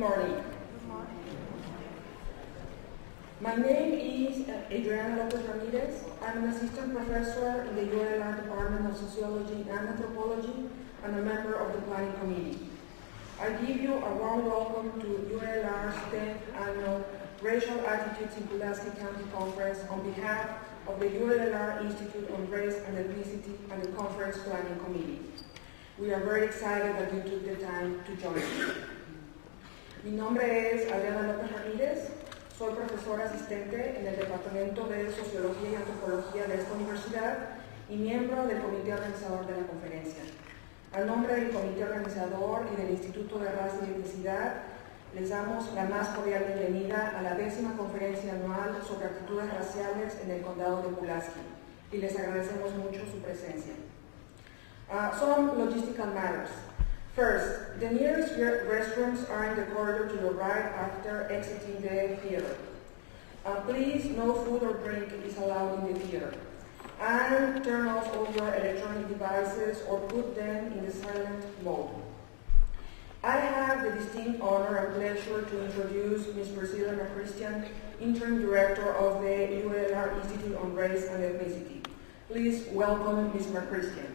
morning. My name is Adriana Lopez Ramirez. I'm an assistant professor in the UALR Department of Sociology and Anthropology and a member of the Planning Committee. I give you a warm welcome to UALR's 10th annual Racial Attitudes in Pulaski County Conference on behalf of the UALR Institute on Race and Ethnicity and the Conference Planning Committee. We are very excited that you took the time to join us. Mi nombre es Adriana López Ramírez. Soy profesora asistente en el Departamento de Sociología y Antropología de esta universidad y miembro del comité organizador de la conferencia. A nombre del comité organizador y del Instituto de Raza y Etnicidad, les damos la más cordial bienvenida a la 10ª conferencia anual sobre actitudes raciales en el condado de Pulaski y les agradecemos mucho su presencia. Some logistical matters. First, the nearest restrooms are in the corridor to the right after exiting the theater. Please, no food or drink is allowed in the theater. And turn off all your electronic devices or put them in the silent mode. I have the distinct honor and pleasure to introduce Ms. Priscilla McChristian, Interim Director of the UALR Institute on Race and Ethnicity. Please welcome Ms. McChristian.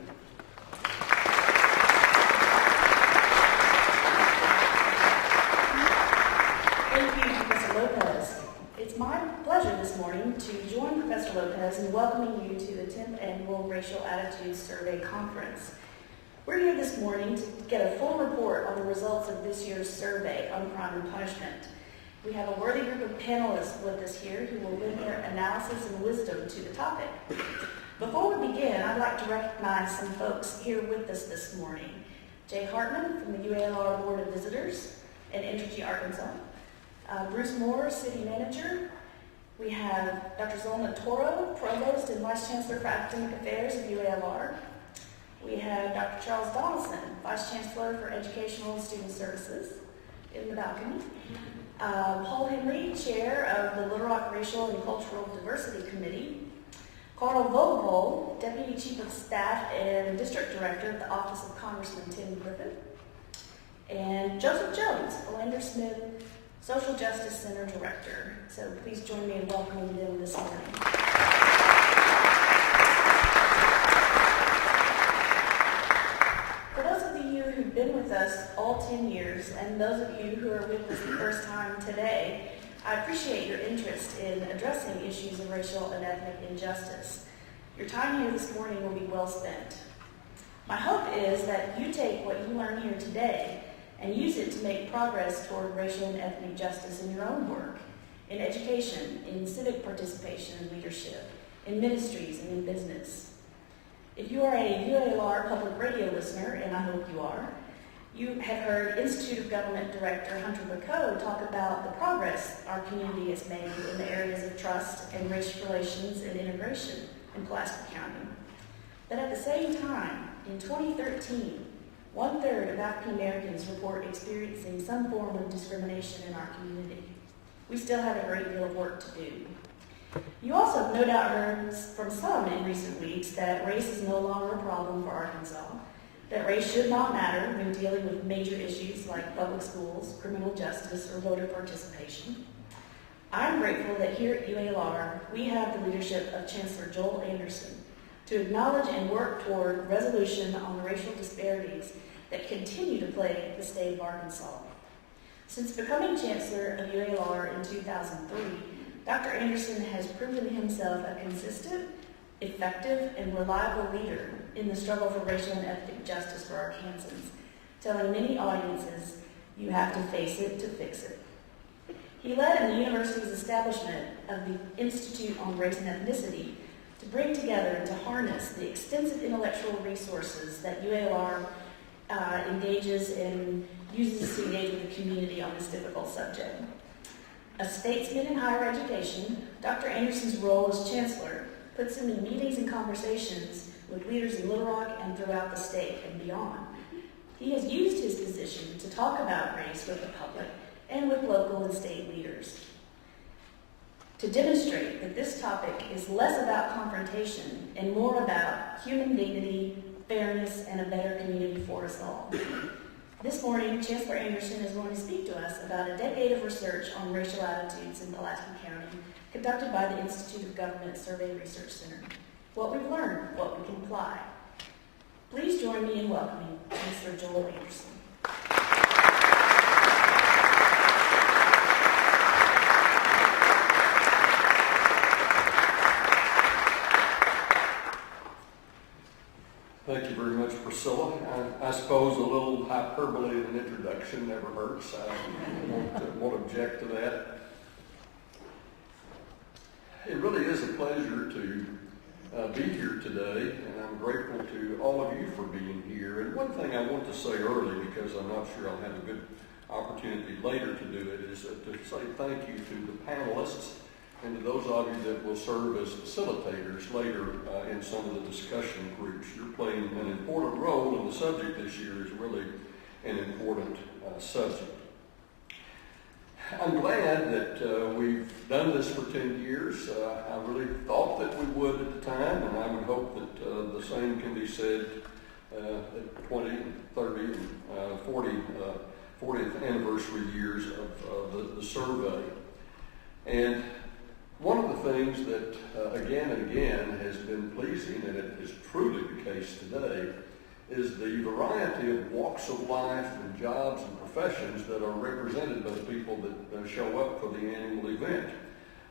Thank you, Professor Lopez. It's my pleasure this morning to join Professor Lopez in welcoming you to the 10th Annual Racial Attitudes Survey Conference. We're here this morning to get a full report on the results of this year's survey on crime and punishment. We have a worthy group of panelists with us here who will lend their analysis and wisdom to the topic. Before we begin, I'd like to recognize some folks here with us this morning. Jay Hartman from the UALR Board of Visitors in Entergy, Arkansas. Bruce Moore, City Manager. We have Dr. Zolna Toro, Provost and Vice Chancellor for Academic Affairs of UALR. We have Dr. Charles Donaldson, Vice Chancellor for Educational and Student Services in the balcony. Paul Henry, Chair of the Little Rock Racial and Cultural Diversity Committee. Carl Vogel, Deputy Chief of Staff and District Director at the Office of Congressman Tim Griffin. And Joseph Jones, Philander Smith, Social Justice Center Director. So please join me in welcoming them this morning. For those of you who've been with us all 10 years, and those of you who are with us the first time today, I appreciate your interest in addressing issues of racial and ethnic injustice. Your time here this morning will be well spent. My hope is that you take what you learn here today and use it to make progress toward racial and ethnic justice in your own work, in education, in civic participation and leadership, in ministries and in business. If you are a UALR public radio listener, and I hope you are, you have heard Institute of Government Director Hunter Bacoe talk about the progress our community has made in the areas of trust and race relations and integration in Pulaski County. But at the same time, in 2013, 1/3 of African Americans report experiencing some form of discrimination in our community. We still have a great deal of work to do. You also have no doubt heard from some in recent weeks that race is no longer a problem for Arkansas, that race should not matter when dealing with major issues like public schools, criminal justice, or voter participation. I'm grateful that here at UALR, we have the leadership of Chancellor Joel Anderson to acknowledge and work toward resolution on the racial disparities that continue to plague the state of Arkansas. Since becoming Chancellor of UALR in 2003, Dr. Anderson has proven himself a consistent, effective, and reliable leader in the struggle for racial and ethnic justice for Arkansans, telling many audiences, you have to face it to fix it. He led in the university's establishment of the Institute on Race and Ethnicity to bring together and to harness the extensive intellectual resources that UALR engages and uses to engage with the community on this difficult subject. A statesman in higher education, Dr. Anderson's role as Chancellor puts him in meetings and conversations with leaders in Little Rock and throughout the state and beyond. He has used his position to talk about race with the public and with local and state leaders, to demonstrate that this topic is less about confrontation and more about human dignity, fairness, and a better community for us all. This morning, Chancellor Anderson is going to speak to us about a decade of research on racial attitudes in Pulaski County conducted by the Institute of Government Survey Research Center. What we've learned, what we can apply. Please join me in welcoming Chancellor Joel Anderson. Thank you very much, Priscilla. I suppose a little hyperbole in an introduction never hurts. I won't object to that. It really is a pleasure to be here today, and I'm grateful to all of you for being here. And one thing I want to say early, because I'm not sure I'll have a good opportunity later to do it, is to say thank you to the panelists and to those of you that will serve as facilitators later in some of the discussion groups. You're playing an important role, and the subject this year is really an important subject. I'm glad that we've done this for 10 years. I really thought that we would at the time, and I would hope that the same can be said at 20, 30, and 40th anniversary years of the survey. And one of the things that again and again has been pleasing, and it is truly the case today, is the variety of walks of life and jobs and professions that are represented by the people that show up for the annual event.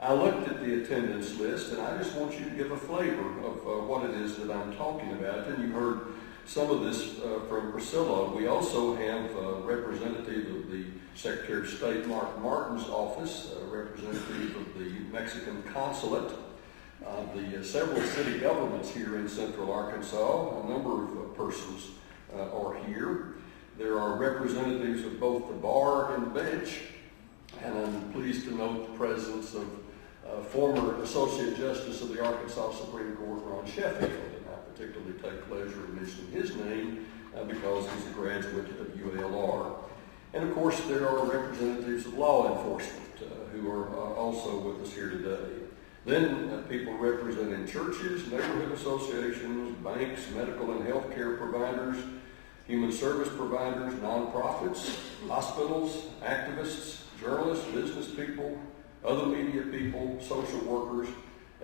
I looked at the attendance list, and I just want you to give a flavor of what it is that I'm talking about. And you heard some of this from Priscilla. We also have a representative of the Secretary of State Mark Martin's office, a representative of the Mexican consulate, the several city governments here in Central Arkansas. A number of persons are here. There are representatives of both the bar and the bench, and I'm pleased to note the presence of former Associate Justice of the Arkansas Supreme Court, Ron Sheffield, and I particularly take pleasure in mentioning his name because he's a graduate of UALR. And of course, there are representatives of law enforcement who are also with us here today. Then people representing churches, neighborhood associations, banks, medical and healthcare providers, human service providers, nonprofits, hospitals, activists, journalists, business people, other media people, social workers,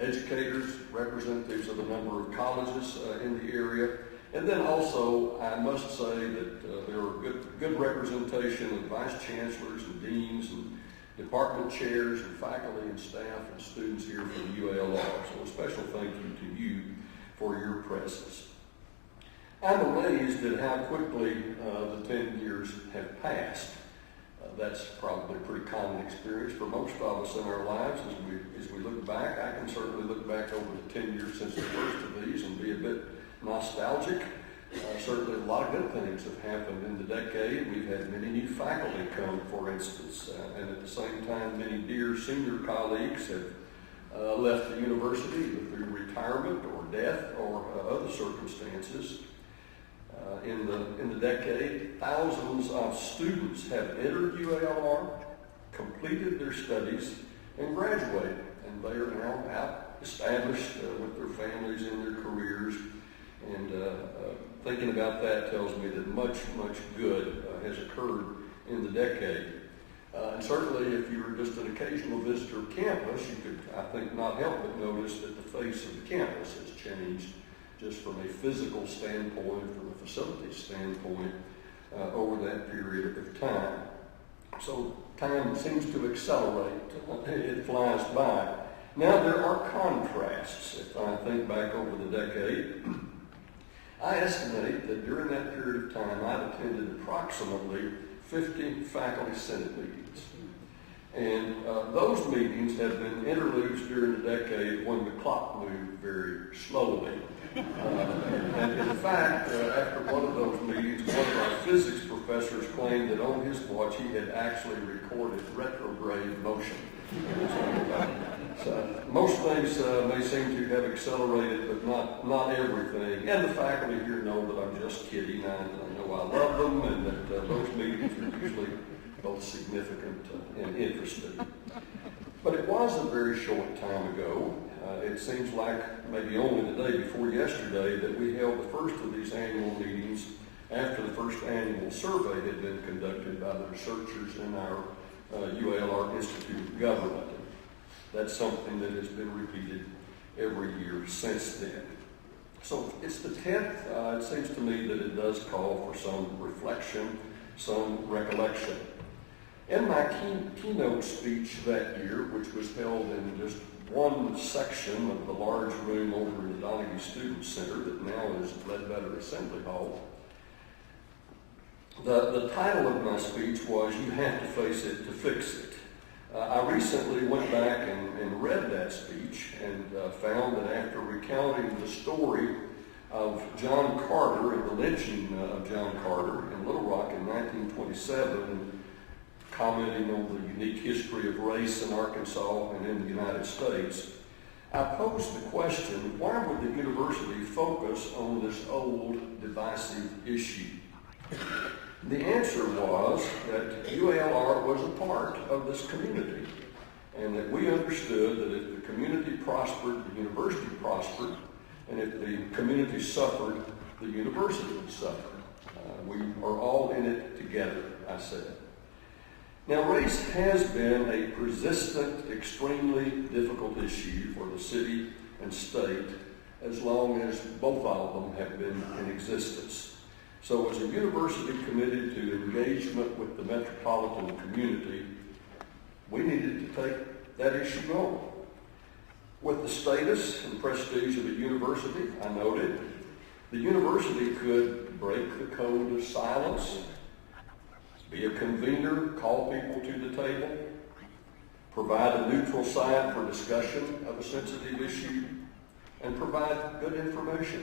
educators, representatives of a number of colleges in the area. And then also, I must say that there are good representation of vice chancellors and deans and department chairs and faculty and staff and students here from UALR. So a special thank you to you for your presence. I'm amazed at how quickly the 10 years have passed. That's probably a pretty common experience for most of us in our lives as we look back. I can certainly look back over the 10 years since the first of these and be a bit nostalgic. Certainly a lot of good things have happened in the decade. We've had many new faculty come, for instance, and at the same time many dear senior colleagues have left the university either through retirement or death or other circumstances. In the decade, thousands of students have entered UALR, completed their studies, and graduated, and they are now out established with their families and their careers. And thinking about that tells me that much good has occurred in the decade. And certainly if you were just an occasional visitor of campus, you could, I think, not help but notice that the face of the campus has changed just from a physical standpoint, from a facility standpoint, over that period of time. So time seems to accelerate. It flies by. Now there are contrasts. If I think back over the decade, I estimate that during that period of time, I've attended approximately 50 faculty senate meetings. And those meetings have been interludes during the decade when the clock moved very slowly. And in fact, after one of those meetings, one of our physics professors claimed that on his watch he had actually recorded retrograde motion. So most things may seem to have accelerated, but not everything. And the faculty here know that I'm just kidding. I know I love them, and that those meetings are usually both significant and interesting. But it was a very short time ago. It seems like maybe only the day before yesterday that we held the first of these annual meetings after the first annual survey had been conducted by the researchers in our UALR Institute of Government. That's something that has been repeated every year since then. So it's the 10th. It seems to me that it does call for some reflection, some recollection. In my keynote speech that year, which was held in just one section of the large room over in the Donahue Student Center that now is Ledbetter Assembly Hall, the title of my speech was, "You have to face it to fix it." I recently went back and read that speech and found that after recounting the story of John Carter and the lynching of John Carter in Little Rock in 1927, and commenting on the unique history of race in Arkansas and in the United States, I posed the question, why would the university focus on this old, divisive issue? The answer was that UALR was a part of this community, and that we understood that if the community prospered, the university prospered, and if the community suffered, the university suffered. We are all in it together, I said. Now, race has been a persistent, extremely difficult issue for the city and state as long as both of them have been in existence. So as a university committed to engagement with the metropolitan community, we needed to take that issue on. With the status and prestige of a university, I noted, the university could break the code of silence, be a convener, call people to the table, provide a neutral side for discussion of a sensitive issue, and provide good information.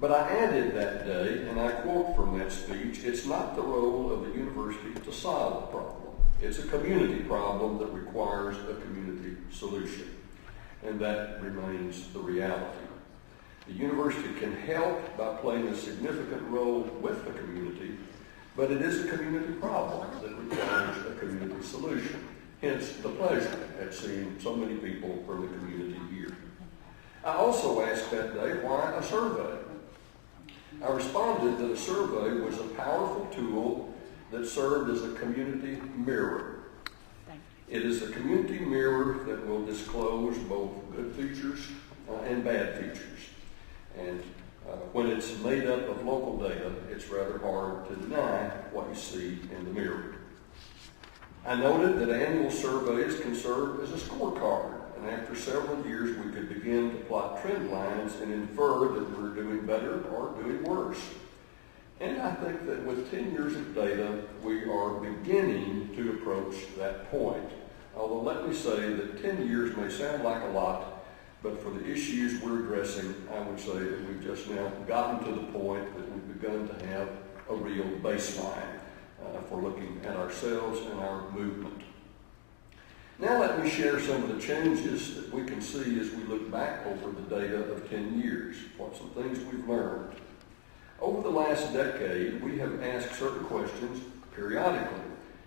But I added that day, and I quote from that speech, "It's not the role of the university to solve the problem. It's a community problem that requires a community solution." And that remains the reality. The university can help by playing a significant role with the community, but it is a community problem that requires a community solution. Hence the pleasure at seeing so many people from the community here. I also asked that day, why a survey? I responded that a survey was a powerful tool that served as a community mirror. It is a community mirror that will disclose both good features and bad features. And when it's made up of local data, it's rather hard to deny what you see in the mirror. I noted that annual surveys can serve as a scorecard, and after several years we could begin to plot trend lines and infer that we're doing better or doing worse. And I think that with 10 years of data, we are beginning to approach that point. Although let me say that 10 years may sound like a lot, but for the issues we're addressing, I would say that we've just now gotten to the point that we've begun to have a real baseline for looking at ourselves and our movement. Now let me share some of the changes that we can see as we look back over the data of 10 years, what some things we've learned. Over the last decade, we have asked certain questions periodically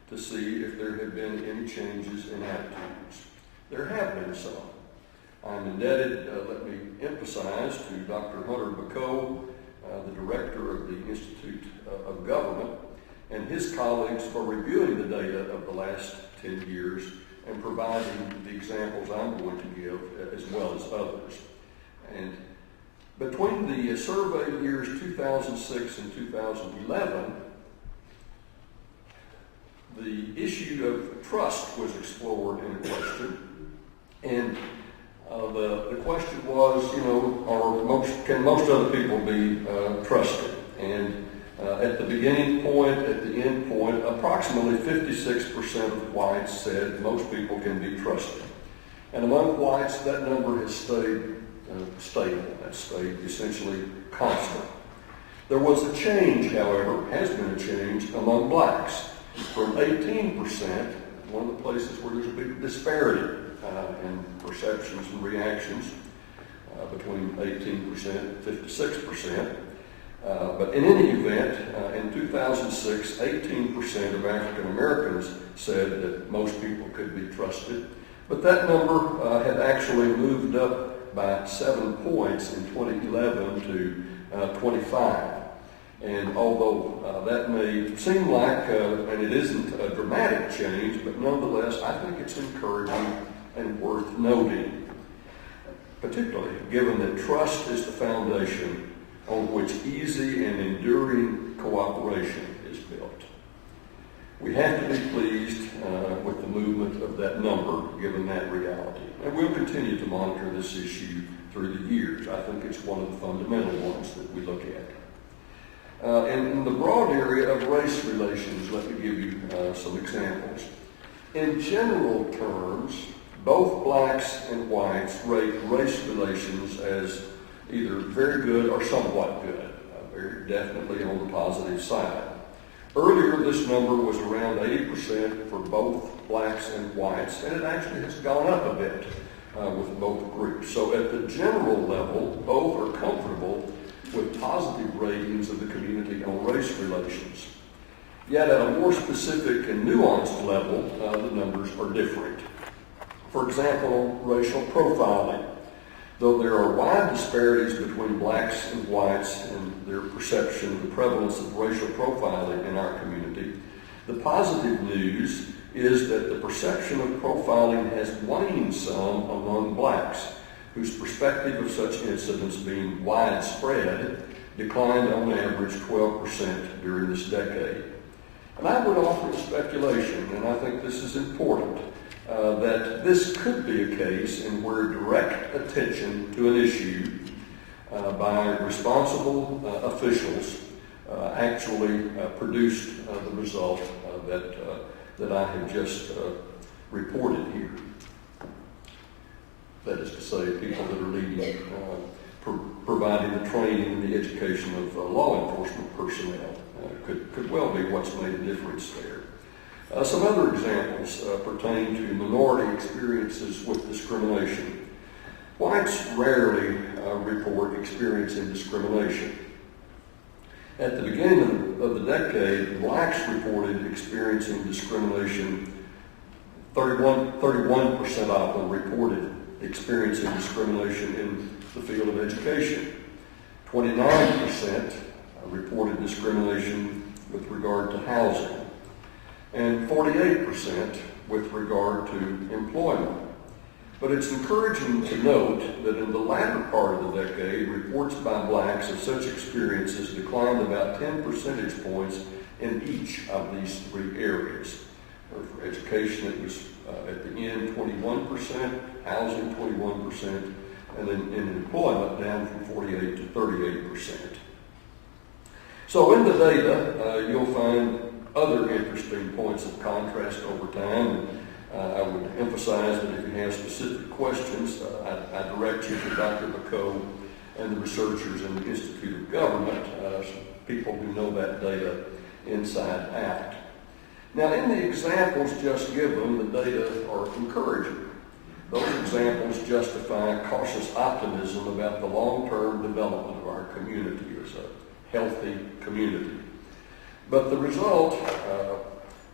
to see if there have been any changes in attitudes. There have been some. I'm indebted, let me emphasize, to Dr. Hunter Bacow, the director of the Institute of Government, and his colleagues for reviewing the data of the last 10 years and providing the examples I'm going to give as well as others. And between the survey years 2006 and 2011, the issue of trust was explored in a question. And the question was, can most other people be trusted? And at the beginning point, at the end point, approximately 56% of whites said most people can be trusted. And among whites, that number has stayed stable. That's stayed essentially constant. There was a change, however, has been a change among blacks. From 18%, one of the places where there's a big disparity in perceptions and reactions, between 18% and 56%. But in any event, in 2006, 18% of African Americans said that most people could be trusted. But that number had actually moved up by 7 points in 2011 to 25. And although that may seem like, and it isn't a dramatic change, but nonetheless, I think it's encouraging and worth noting, particularly given that trust is the foundation on which easy and enduring cooperation is built. We have to be pleased with the movement of that number, given that reality. And we'll continue to monitor this issue through the years. I think it's one of the fundamental ones that we look at. In the broad area of race relations, let me give you some examples. In general terms, both blacks and whites rate race relations as either very good or somewhat good, very definitely on the positive side. Earlier, this number was around 80% for both blacks and whites, and it actually has gone up a bit with both groups. So at the general level, both are comfortable with positive ratings of the community on race relations. Yet at a more specific and nuanced level, the numbers are different. For example, racial profiling. Though there are wide disparities between blacks and whites in their perception of the prevalence of racial profiling in our community, the positive news is that the perception of profiling has waned some among blacks, whose perspective of such incidents being widespread declined on average 12% during this decade. And I would offer a speculation, and I think this is important, that this could be a case in where direct attention to an issue by responsible officials actually produced the result that I have just reported here. That is to say, people that are leading, providing the training and the education of law enforcement personnel could well be what's made a difference there. Some other examples pertain to minority experiences with discrimination. Whites rarely report experiencing discrimination. At the beginning of the decade, blacks reported experiencing discrimination. 31% of them reported experiencing discrimination in the field of education. 29% reported discrimination with regard to housing, and 48% with regard to employment. But it's encouraging to note that in the latter part of the decade, reports by blacks of such experiences declined about 10 percentage points in each of these three areas. For education, it was at the end 21%, housing 21%, and then in employment down from 48 to 38%. So in the data, you'll find other interesting points of contrast over time. I would emphasize that if you have specific questions, I direct you to Dr. McCoe and the researchers in the Institute of Government, people who know that data inside out. Now, in the examples just given, the data are encouraging. Those examples justify cautious optimism about the long-term development of our community as a healthy community. But the result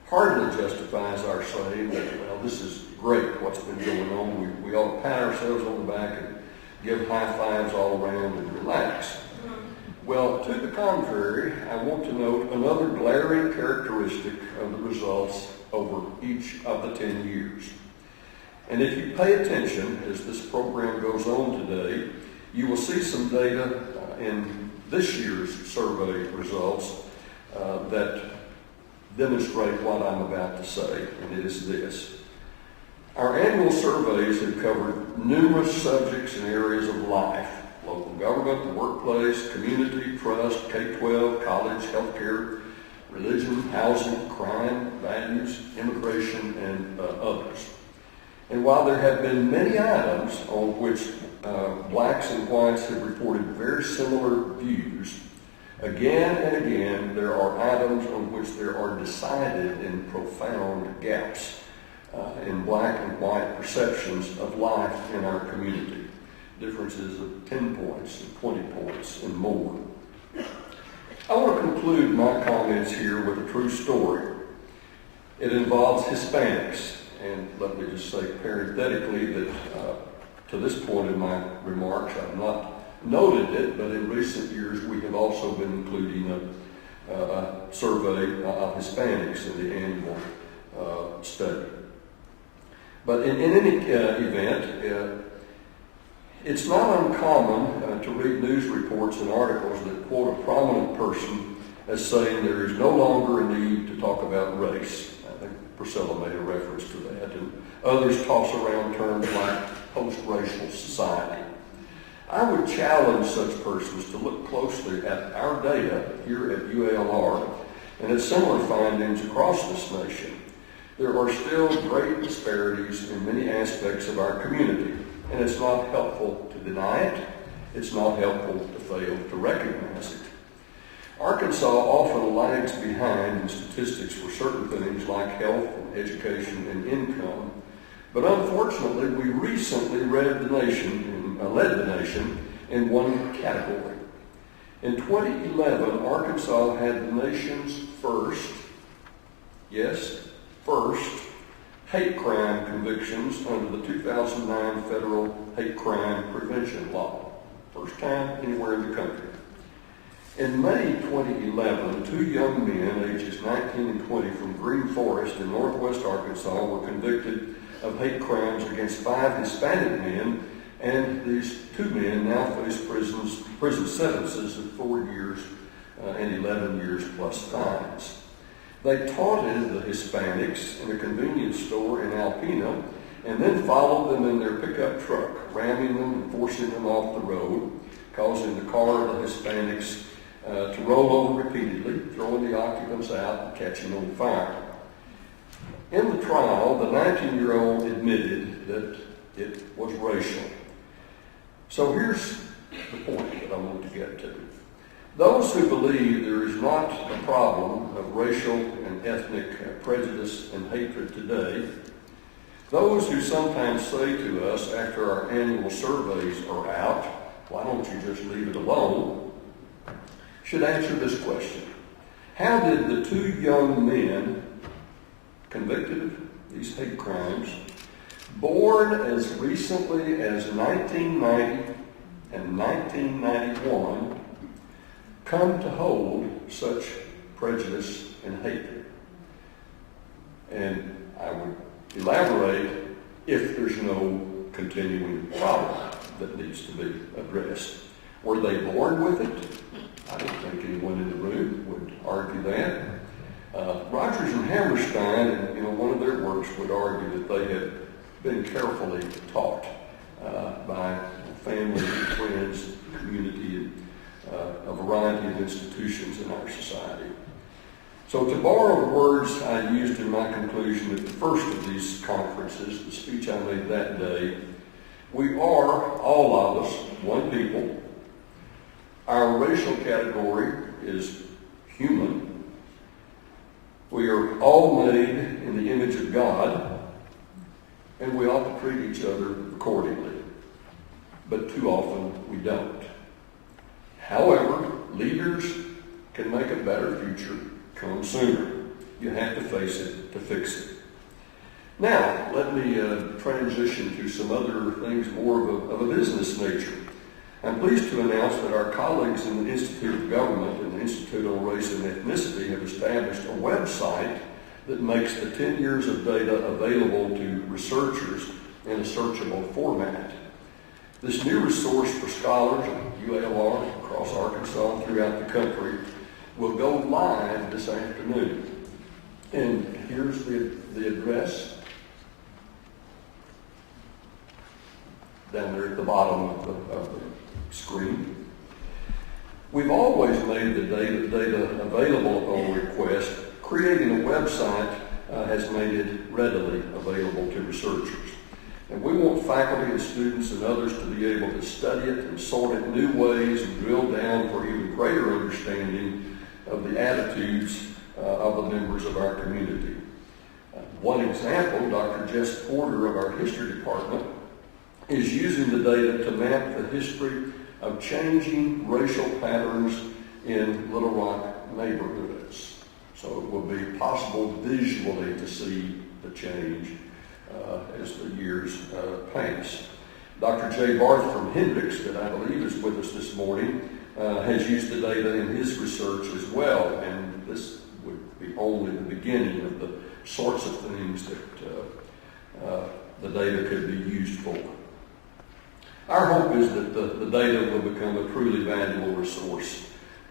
hardly justifies our saying that, well, this is great, what's been going on. We ought to pat ourselves on the back and give high fives all around and relax. Well, to the contrary, I want to note another glaring characteristic of the results over each of the 10 years. And if you pay attention as this program goes on today, you will see some data in this year's survey results that demonstrate what I'm about to say, and it is this. Our annual surveys have covered numerous subjects and areas of life: local government, the workplace, community, trust, K-12, college, healthcare, religion, housing, crime, values, immigration, and others. And while there have been many items on which blacks and whites have reported very similar views, again and again there are items on which there are decided and profound gaps in black and white perceptions of life in our community. Differences of 10 points and 20 points and more. I want to conclude my comments here with a true story. It involves Hispanics, and let me just say parenthetically that to this point in my remarks, I've not noted it, but in recent years we have also been including a survey of Hispanics in the annual study. But in any event, it's not uncommon to read news reports and articles that quote a prominent person as saying there is no longer a need to talk about race. I think Priscilla made a reference to that, and others toss around terms like post-racial society. I would challenge such persons to look closely at our data here at UALR and at similar findings across this nation. There are still great disparities in many aspects of our community, and it's not helpful to deny it. It's not helpful to fail to recognize it. Arkansas often lags behind in statistics for certain things like health and education and income, but unfortunately we recently led the nation in one category. In 2011, Arkansas had the nation's first hate crime convictions under the 2009 federal hate crime prevention law. First time anywhere in the country. In May 2011, two young men, ages 19 and 20, from Green Forest in northwest Arkansas were convicted of hate crimes against 5 Hispanic men, and these 2 men now face prison sentences of 4 years and 11 years plus fines. They taunted the Hispanics in a convenience store in Alpena and then followed them in their pickup truck, ramming them and forcing them off the road, causing the car of the Hispanics to roll over repeatedly, throwing the occupants out and catching on fire. In the trial, the 19-year-old admitted that it was racial. So here's the point that I want to get to. Those who believe there is not a problem of racial and ethnic prejudice and hatred today, those who sometimes say to us after our annual surveys are out, why don't you just leave it alone, should answer this question. How did the 2 young men convicted of these hate crimes, born as recently as 1990 and 1991, come to hold such prejudice and hatred? And I would elaborate if there's no continuing problem that needs to be addressed. Were they born with it? I don't think anyone in the room would argue that. Rogers and Hammerstein, in one of their works, would argue that they had been carefully taught by family, friends, community, and a variety of institutions in our society. So to borrow the words I used in my conclusion at the first of these conferences, the speech I made that day, we are, all of us, one people. Our racial category is human. We are all made in the image of God, and we ought to treat each other accordingly. But too often we don't. However, leaders can make a better future come sooner. You have to face it to fix it. Now, let me transition to some other things more of a business nature. I'm pleased to announce that our colleagues in the Institute of Government and the Institute on Race and Ethnicity have established a website that makes the 10 years of data available to researchers in a searchable format. This new resource for scholars at UALR across Arkansas and throughout the country will go live this afternoon. And here's the address down there at the bottom of the screen. We've always made the data available upon request. Creating a website has made it readily available to researchers. And we want faculty and students and others to be able to study it and sort it in new ways and drill down for even greater understanding of the attitudes of the members of our community. One example, Dr. Jess Porter of our history department is using the data to map the history of changing racial patterns in Little Rock neighborhoods. So it will be possible visually to see the change as the years pass. Dr. J. Barthram Hendricks, that I believe is with us this morning, has used the data in his research as well, and this would be only the beginning of the sorts of things that the data could be used for. Our hope is that the data will become a truly valuable resource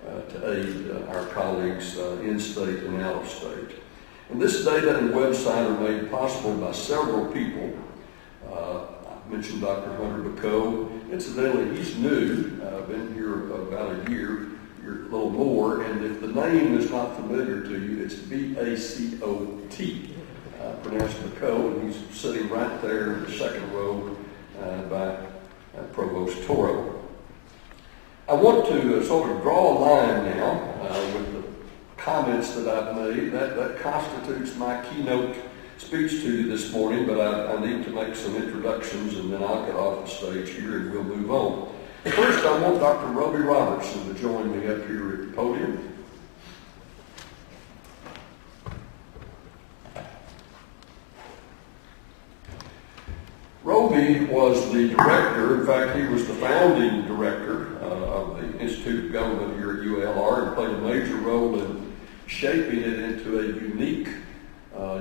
to aid our colleagues in-state and out-of-state. And this data and website are made possible by several people. I mentioned Dr. Hunter Bacoe. Incidentally, he's new, been here about a year, a little more, and if the name is not familiar to you, it's B-A-C-O-T, pronounced Bacoe, and he's sitting right there in the second row by Provost Toro. I want to sort of draw a line now with the comments that I've made. That constitutes my keynote speech to you this morning, but I need to make some introductions, and then I'll get off the stage here and we'll move on. First, I want Dr. Roby Robertson to join me up here at the podium. Roby was the director, in fact, he was the founding director of the Institute of Government here at UALR and played a major role in shaping it into a unique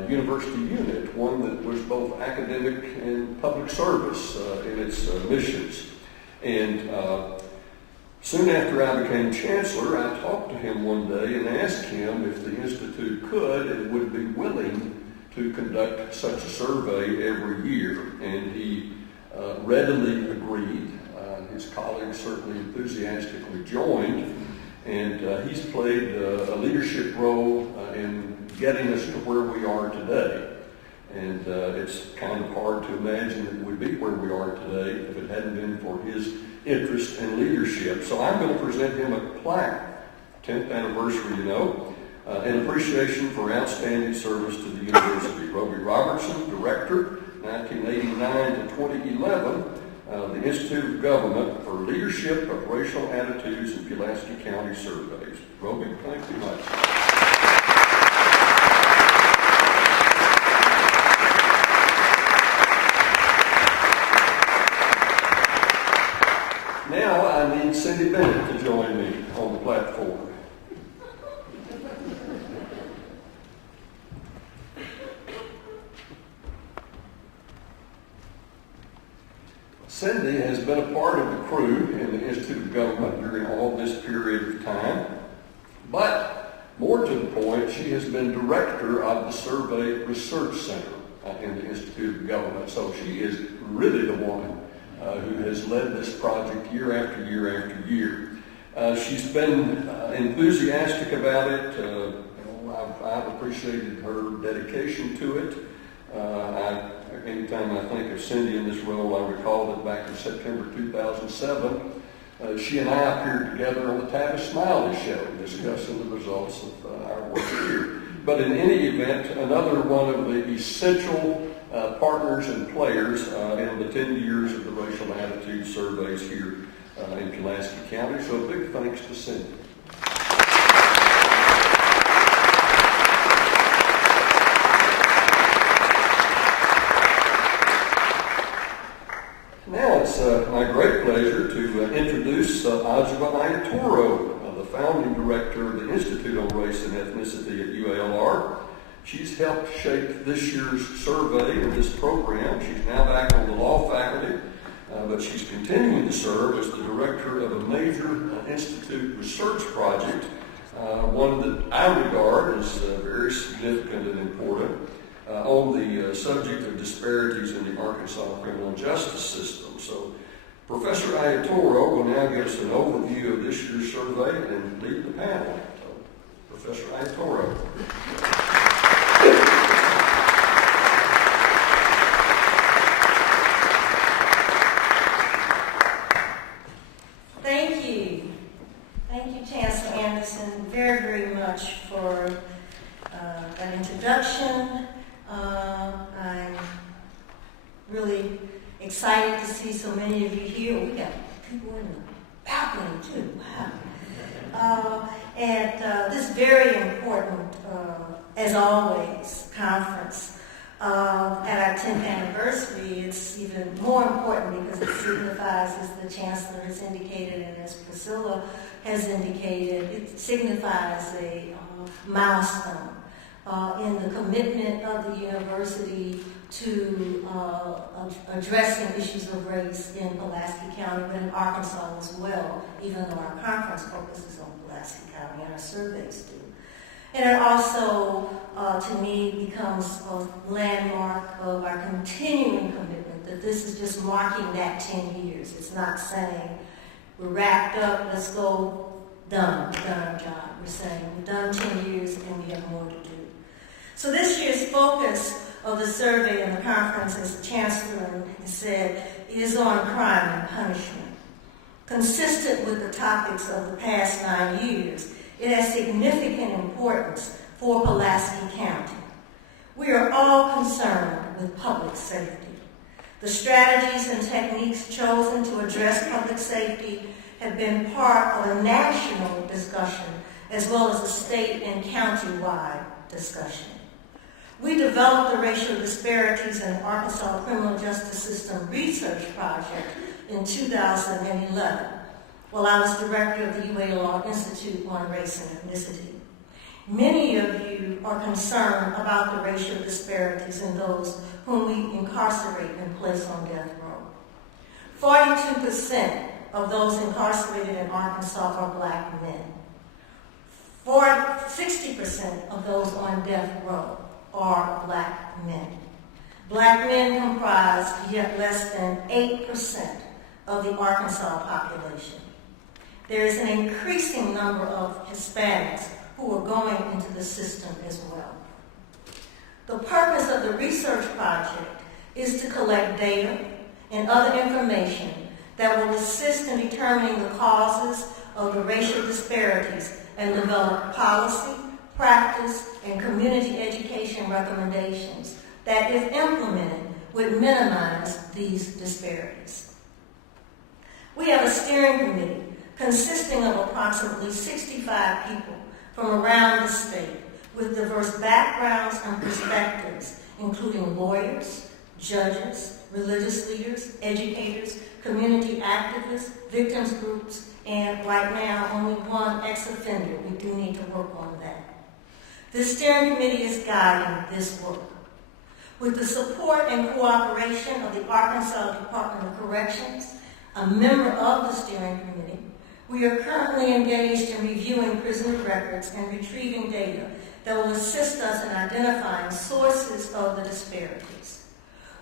university unit, one that was both academic and public service in its missions. And soon after I became chancellor, I talked to him one day and asked him if the Institute could and would be willing to conduct such a survey every year. And he readily agreed. His colleagues certainly enthusiastically joined. And he's played a leadership role in getting us to where we are today. And it's kind of hard to imagine that we'd be where we are today if it hadn't been for his interest and leadership. So I'm going to present him a plaque, 10th anniversary, in appreciation for outstanding service to the university. Roby Robertson, Director, 1989 to 2011, the Institute of Government for Leadership of Racial Attitudes in Pulaski County Surveys. Roby, thank you much. Now I need Cindy Bennett to join me on the platform. Cindy has been a part of the crew in the Institute of Government during all this period of time, but more to the point, she has been director of the Survey Research Center in the Institute of Government. So she is really the one who has led this project year after year after year. She's been enthusiastic about it. I've appreciated her dedication to it. Anytime I think of Cindy in this role, I recall that back in September 2007, she and I appeared together on the Tavis Smiley Show discussing the results of our work here. But in any event, another one of the essential partners and players in the 10 years of the racial attitude surveys here in Pulaski County. So a big thanks to Cindy. Now it's my great pleasure to introduce Ajwa Ayatoro, the founding director of the Institute on Race and Ethnicity at UALR. She's helped shape this year's survey and this program. She's now back on the law faculty, but she's continuing to serve as the director of a major institute research project, one that I regard as very significant and important, on the subject of disparities in the Arkansas criminal justice system. So Professor Ayatoro will now give us an overview of this year's survey and lead the panel. So, Professor Ayatoro. Thank you. Thank you, Chancellor Anderson, very, very much for that introduction. I'm really excited to see so many of you here. We got people in the balcony too. Wow. At this very important, as always, conference. At our 10th anniversary, it's even more important because it signifies, as the Chancellor has indicated and as Priscilla has indicated, it signifies a milestone in the commitment of the university to addressing issues of race in Pulaski County, but in Arkansas as well, even though our conference focuses on Pulaski County and our surveys do. And it also, to me, becomes a landmark of our continuing commitment that this is just marking that 10 years. It's not saying we're wrapped up, let's go, done, we've done our job. We're saying we've done 10 years and we have more to do. So this year's focus of the survey and the conference, as the Chancellor said, is on crime and punishment. Consistent with the topics of the past 9 years, it has significant importance for Pulaski County. We are all concerned with public safety. The strategies and techniques chosen to address public safety have been part of a national discussion as well as a state and county-wide discussion. We developed the Racial Disparities in Arkansas Criminal Justice System Research Project in 2011, while I was director of the UALR Institute on Race and Ethnicity. Many of you are concerned about the racial disparities in those whom we incarcerate and place on death row. 42% of those incarcerated in Arkansas are black men. 60% of those on death row are black men. Black men comprise yet less than 8% of the Arkansas population. There is an increasing number of Hispanics who are going into the system as well. The purpose of the research project is to collect data and other information that will assist in determining the causes of the racial disparities and develop policy, practice, and community education recommendations that, if implemented, would minimize these disparities. We have a steering committee consisting of approximately 65 people from around the state with diverse backgrounds and perspectives, including lawyers, judges, religious leaders, educators, community activists, victims groups, and right now only one ex-offender. We do need to work on that. The steering committee is guiding this work. With the support and cooperation of the Arkansas Department of Corrections, a member of the steering committee, we are currently engaged in reviewing prisoner records and retrieving data that will assist us in identifying sources of the disparities.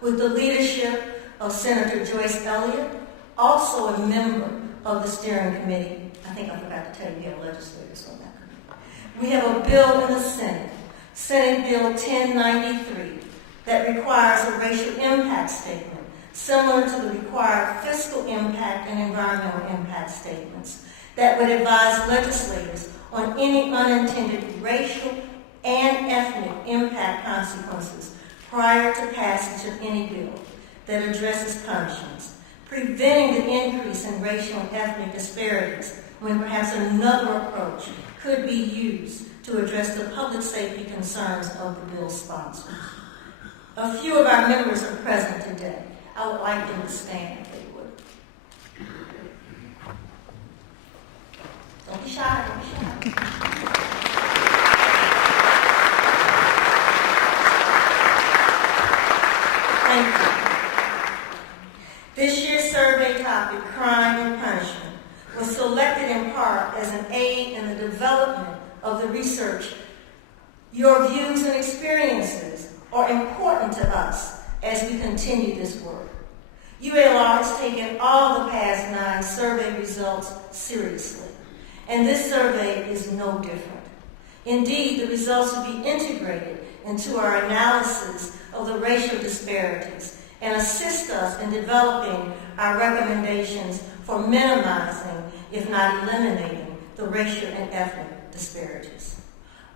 With the leadership of Senator Joyce Elliott, also a member of the steering committee, I think I forgot to tell you we have legislators on that committee. We have a bill in the Senate, Senate Bill 1093, that requires a racial impact statement similar to the required fiscal impact and environmental impact statements that would advise legislators on any unintended racial and ethnic impact consequences prior to passage of any bill that addresses punishments, preventing the increase in racial and ethnic disparities when perhaps another approach could be used to address the public safety concerns of the bill's sponsors. A few of our members are present today. I would like them to stand if they would. Don't be shy, don't be shy. Thank you. This year's survey topic, crime and punishment, was selected in part as an aid in the development of the research. Your views and experiences are important to us as we continue this work. UALR has taken all the past 9 survey results seriously, and this survey is no different. Indeed, the results will be integrated into our analysis of the racial disparities and assist us in developing our recommendations for minimizing, if not eliminating, the racial and ethnic disparities.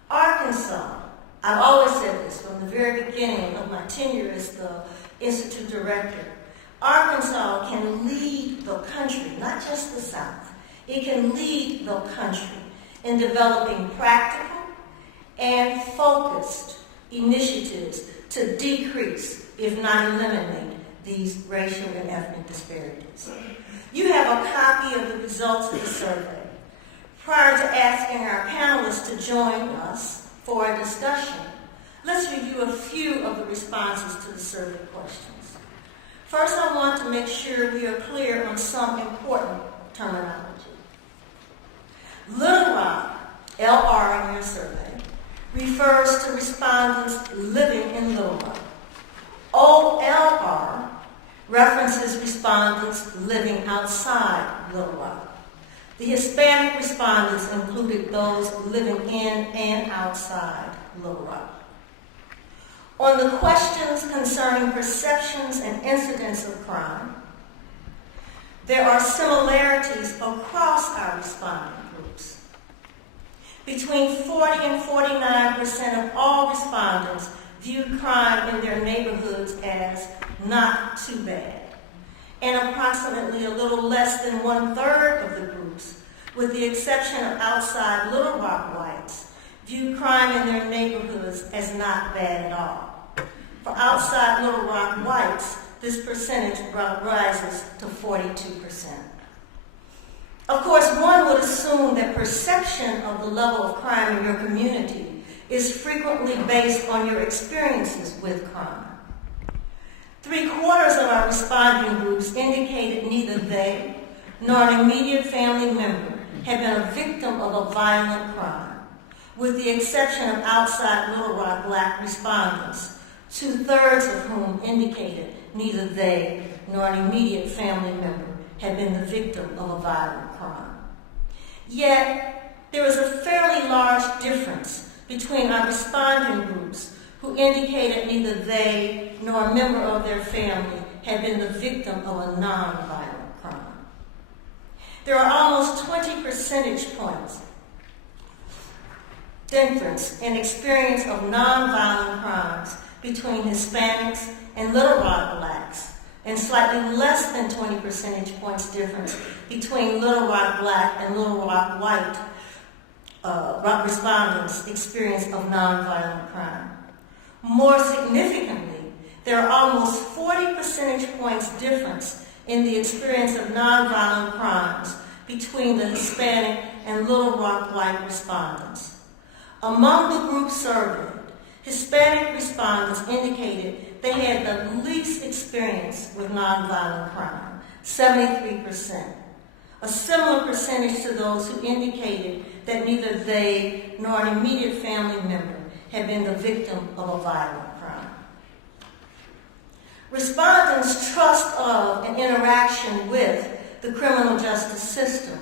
Arkansas, I've always said this from the very beginning of my tenure as the Institute Director, Arkansas can lead the country, not just the South. It can lead the country in developing practical and focused initiatives to decrease, if not eliminate, these racial and ethnic disparities. You have a copy of the results of the survey. Prior to asking our panelists to join us for a discussion, let's review a few of the responses to the survey questions. First, I want to make sure we are clear on some important terminology. Little Rock, LR in your survey, refers to respondents living in Little Rock. OLR references respondents living outside Little Rock. The Hispanic respondents included those living in and outside Little Rock. On the questions concerning perceptions and incidents of crime, there are similarities across our respondent groups. Between 40 and 49% of all respondents viewed crime in their neighborhoods as not too bad, and approximately a little less than 1/3 of the groups, with the exception of outside Little Rock whites, viewed crime in their neighborhoods as not bad at all. For outside Little Rock whites, this percentage rises to 42%. Of course, one would assume that perception of the level of crime in your community is frequently based on your experiences with crime. 3/4 of our responding groups indicated neither they nor an immediate family member had been a victim of a violent crime, with the exception of outside Little Rock Black respondents, 2/3 of whom indicated neither they nor an immediate family member had been the victim of a violent crime. Yet, there was a fairly large difference between our responding groups who indicated neither they nor a member of their family had been the victim of a non-violent crime. There are almost 20 percentage points difference in experience of non-violent crimes between Hispanics and Little Rock Blacks, and slightly less than 20 percentage points difference between Little Rock Black and Little Rock White respondents' experience of nonviolent crime. More significantly, there are almost 40 percentage points difference in the experience of nonviolent crimes between the Hispanic and Little Rock White respondents. Among the groups surveyed, Hispanic respondents indicated they had the least experience with nonviolent crime, 73%. A similar percentage to those who indicated that neither they nor an immediate family member had been the victim of a violent crime. Respondents' trust of and interaction with the criminal justice system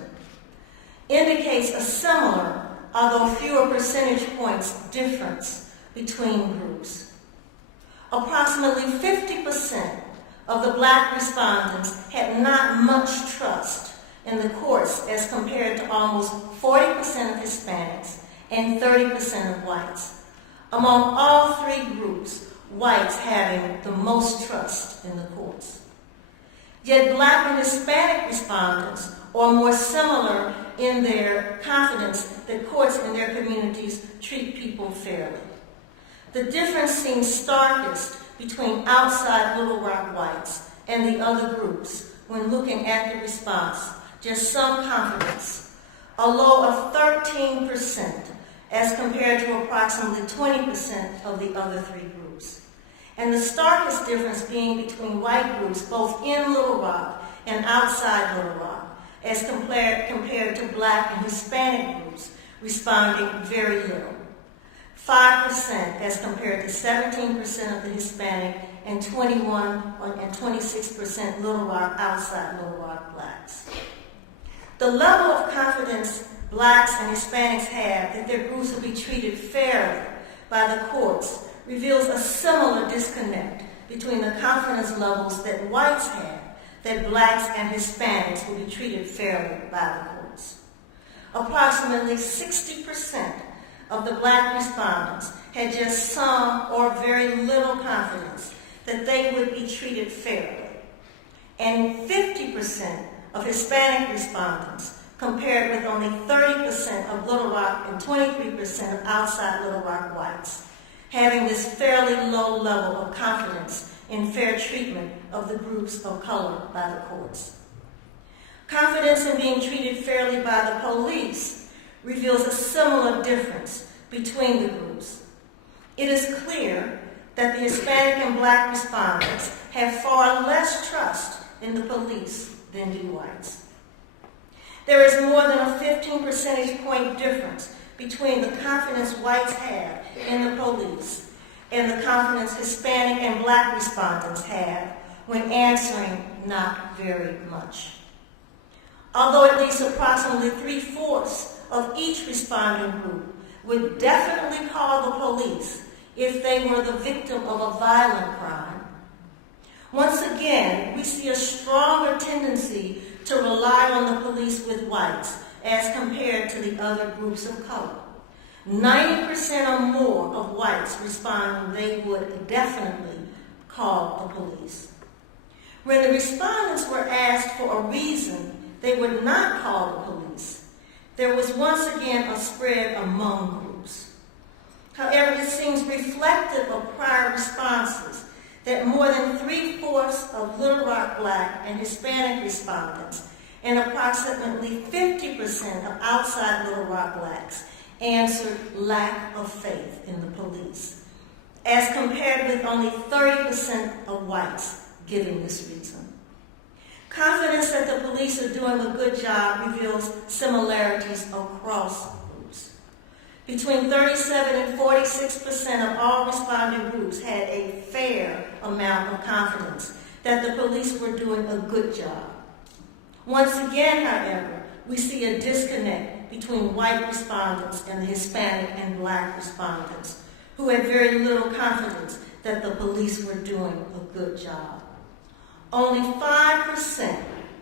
indicates a similar, although fewer percentage points difference between groups. Approximately 50% of the Black respondents had not much trust in the courts as compared to almost 40% of Hispanics and 30% of whites. Among all three groups, whites having the most trust in the courts. Yet Black and Hispanic respondents are more similar in their confidence that courts in their communities treat people fairly. The difference seems starkest between outside Little Rock whites and the other groups when looking at the response, just some confidence, a low of 13% as compared to approximately 20% of the other three groups. And the starkest difference being between white groups both in Little Rock and outside Little Rock as compared to Black and Hispanic groups responding very little. 5% as compared to 17% of the Hispanic and 21 and 26% Little Rock outside Little Rock Blacks. The level of confidence Blacks and Hispanics have that their groups will be treated fairly by the courts reveals a similar disconnect between the confidence levels that whites have that Blacks and Hispanics will be treated fairly by the courts. Approximately 60% of the Black respondents had just some or very little confidence that they would be treated fairly, and 50% of Hispanic respondents, compared with only 30% of Little Rock and 23% of outside Little Rock whites, having this fairly low level of confidence in fair treatment of the groups of color by the courts. Confidence in being treated fairly by the police reveals a similar difference between the groups. It is clear that the Hispanic and Black respondents have far less trust in the police than do whites. There is more than a 15 percentage point difference between the confidence whites have in the police and the confidence Hispanic and Black respondents have when answering not very much. Although at least approximately 3/4 of each responding group would definitely call the police if they were the victim of a violent crime, once again, we see a stronger tendency to rely on the police with whites as compared to the other groups of color. 90% or more of whites respond they would definitely call the police. When the respondents were asked for a reason they would not call the police, there was once again a spread among groups. However, it seems reflective of prior responses that more than 3/4 of Little Rock Black and Hispanic respondents and approximately 50% of outside Little Rock Blacks answered lack of faith in the police, as compared with only 30% of whites giving this reason. Confidence that the police are doing a good job reveals similarities across groups. Between 37 and 46% of all responding groups had a fair amount of confidence that the police were doing a good job. Once again, however, we see a disconnect between white respondents and the Hispanic and Black respondents, who had very little confidence that the police were doing a good job. Only 5%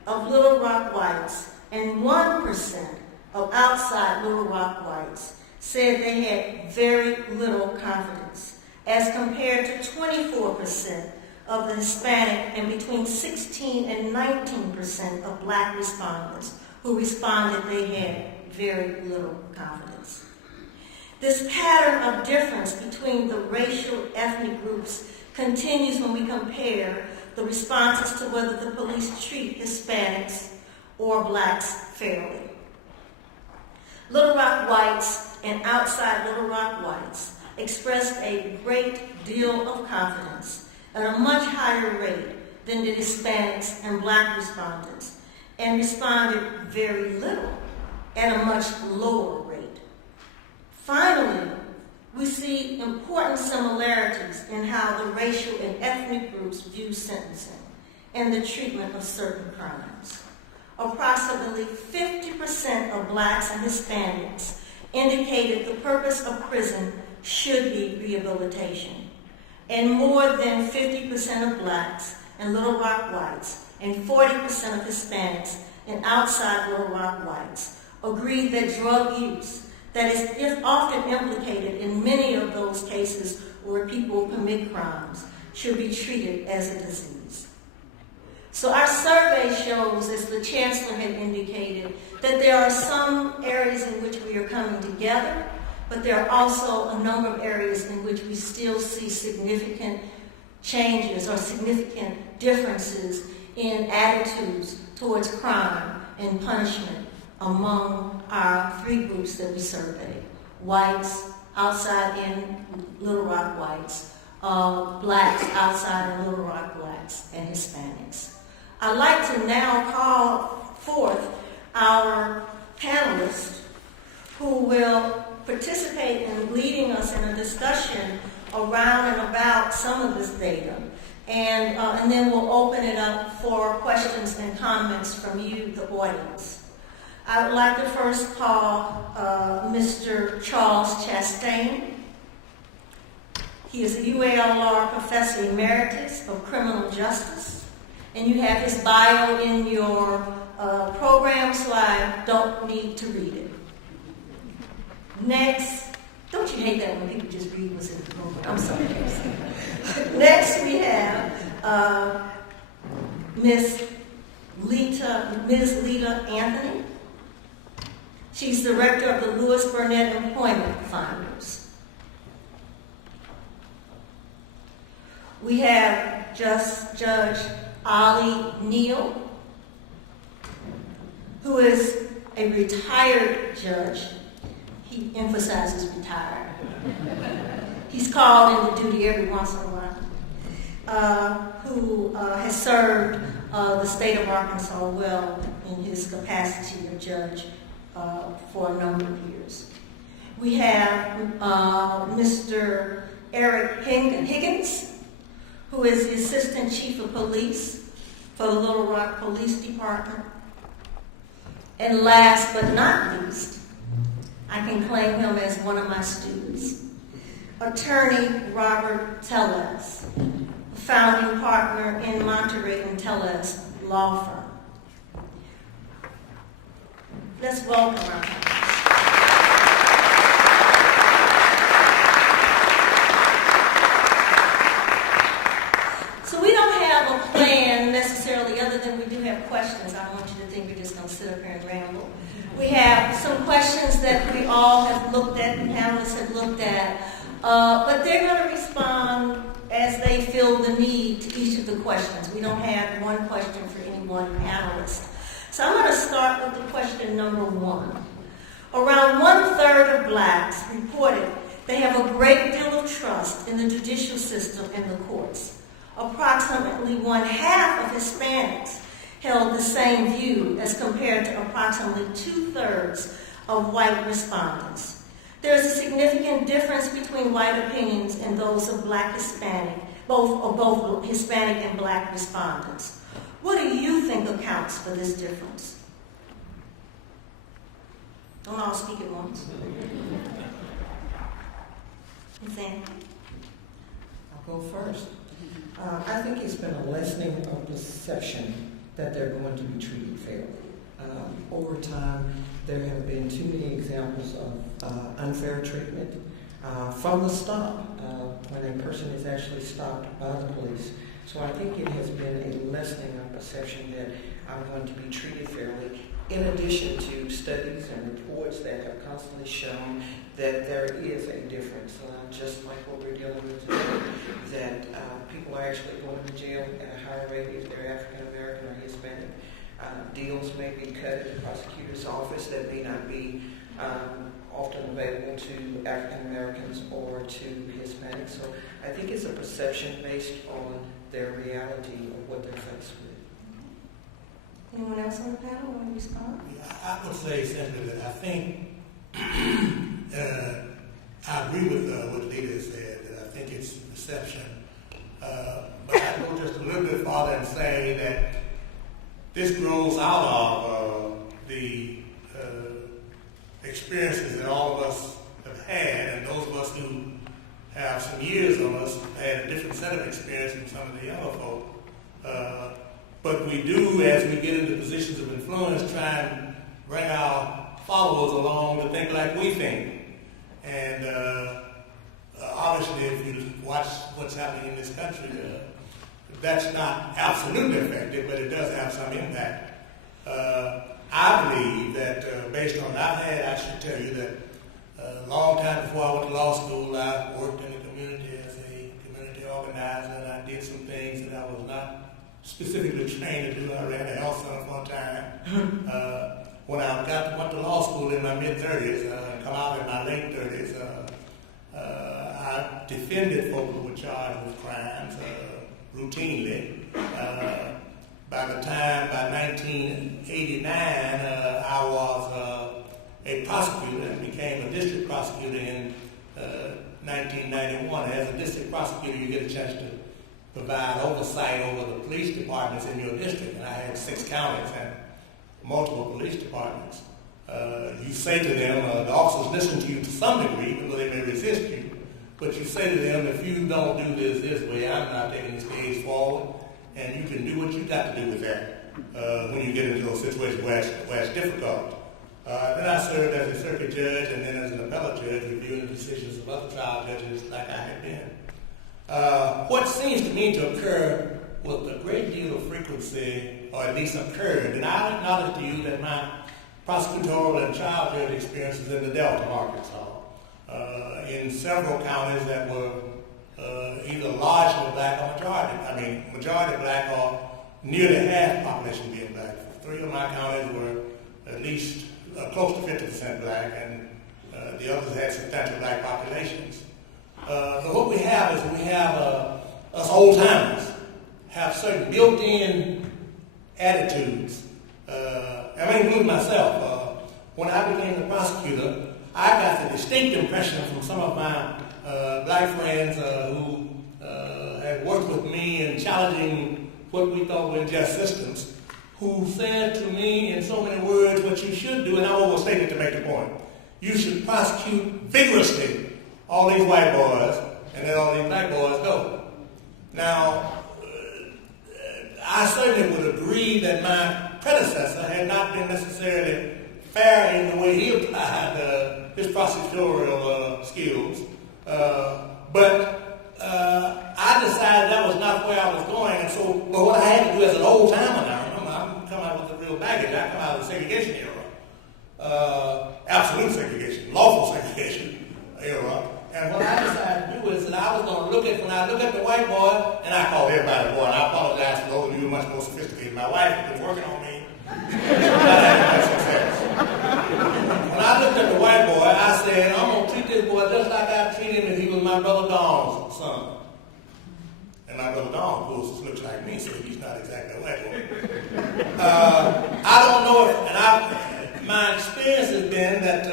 of Little Rock whites and 1% of outside Little Rock whites said they had very little confidence, as compared to 24% of the Hispanic and between 16 and 19% of Black respondents who responded they had very little confidence. This pattern of difference between the racial ethnic groups continues when we compare the responses to whether the police treat Hispanics or Blacks fairly. Little Rock whites and outside Little Rock whites expressed a great deal of confidence at a much higher rate than did Hispanics and Black respondents, and responded very little at a much lower rate. Finally, we see important similarities in how the racial and ethnic groups view sentencing and the treatment of certain crimes. Approximately 50% of Blacks and Hispanics indicated the purpose of prison should be rehabilitation, and more than 50% of Blacks and Little Rock whites and 40% of Hispanics and outside Little Rock whites agreed that drug use, that is often implicated in many of those cases where people commit crimes, should be treated as a disease. So our survey shows, as the Chancellor had indicated, that there are some areas in which we are coming together, but there are also a number of areas in which we still see significant changes or significant differences in attitudes towards crime and punishment among our three groups that we surveyed: whites, outside in Little Rock whites, Blacks, outside in Little Rock Blacks, and Hispanics. I'd like to now call forth our panelists who will participate in leading us in a discussion around and about some of this data. And then we'll open it up for questions and comments from you, the audience. I would like to first call Mr. Charles Chastain. He is a UALR Professor Emeritus of Criminal Justice, and you have his bio in your program, so I don't need to read it. Next, don't you hate that when people just read what's in the program? I'm sorry. Next, we have Ms. Lita Anthony. She's Director of the Lewis Burnett Employment Finders. We have Judge Ali Neal, who is a retired judge. He emphasizes retired. He's called into duty every once in a while, who has served the state of Arkansas well in his capacity of judge for a number of years. We have Mr. Eric Higgins, who is the Assistant Chief of Police for the Little Rock Police Department. And last but not least, I can claim him as one of my students, Attorney Robert Tellez, founding partner in Monterey and Tellez Law Firm. Let's welcome our panelists. So we don't have a plan necessarily, other than we do have questions. I don't want you to think we're just going to sit up here and ramble. We have some questions that we all have looked at, and panelists have looked at, but they're going to respond as they feel the need to each of the questions. We don't have one question for any one panelist. So I'm going to start with the question number 1. Around 1/3 of blacks reported they have a great deal of trust in the judicial system and the courts. Approximately 1/2 of Hispanics held the same view as compared to approximately 2/3 of white respondents. There is a significant difference between white opinions and those of black Hispanic, both Hispanic and black respondents. What do you think accounts for this difference? Don't all speak at once. I'll go first. I think it's been a lessening of perception that they're going to be treated fairly. Over time, there have been too many examples of unfair treatment from the stop, when a person is actually stopped by the police. So I think it has been a lessening of perception that I'm going to be treated fairly, in addition to studies and reports that have constantly shown that there is a difference, just like what we're dealing with today, that people are actually going to jail at a higher rate if they're African American or Hispanic. Deals may be cut at the prosecutor's office that may not be often available to African Americans or to Hispanics. So I think it's a perception based on their reality of what they're faced with. Anyone else on the panel want to respond? I would say simply that I think I agree with what Lita said, that I think it's perception. But I go just a little bit farther and say that this grows out of the experiences that all of us have had, and those of us who have some years on us had a different set of experience than some of the other folk. But we do, as we get into positions of influence, try and bring our followers along to think like we think. And obviously, if you watch what's happening in this country, that's not absolutely effective, but it does have some impact. I believe that based on what I've had, I should tell you that a long time before I went to law school, I worked in the community as a community organizer, and I did some things that I was not specifically trained to do. I ran a health center for a time. When I went to law school in my mid-30s, and come out in my late 30s, I defended folks who were charged with crimes routinely. By 1989, I was a prosecutor and became a district prosecutor in 1991. As a district prosecutor, you get a chance to provide oversight over the police departments in your district. And I had 6 counties and multiple police departments. You say to them, the officers listen to you to some degree, even though they may resist you, but you say to them, if you don't do this way, I'm not taking the stage forward, and you can do what you got to do with that when you get into those situations where it's difficult. Then I served as a circuit judge and then as an appellate judge, reviewing the decisions of other trial judges like I had been. What seems to me to occur with a great deal of frequency, or at least occurred, and I acknowledge to you that my prosecutorial and trial judge experiences in the Delta, Arkansas, in several counties that were either largely black or majority black or nearly half the population being black. 3 of my counties were at least close to 50% black, and the others had substantial black populations. But what we have is us old timers have certain built-in attitudes. I include myself. When I became the prosecutor, I got the distinct impression from some of my black friends who had worked with me in challenging what we thought were unjust systems, who said to me in so many words what you should do, and I overstate it to make the point. You should prosecute vigorously all these white boys and let all these black boys go. Now, I certainly would agree that my predecessor had not been necessarily fair in the way he applied his prosecutorial skills, but I decided that was not where I was going, and so, but what I had to do as an old timer now, remember, I'm coming out with the real baggage. I come out of the segregation era, absolute segregation, lawful segregation era, and what I decided to do is that I was going to when I look at the white boy, and I call everybody boy, and I apologize for those of you who are much more sophisticated. My wife has been working on me, not having much success. When I looked at the white boy, I said, I'm going to treat this boy just like I treated him if he was my brother Don's son. And my brother Don, of course, looks like me, so he's not exactly a white boy. I don't know if, my experience has been that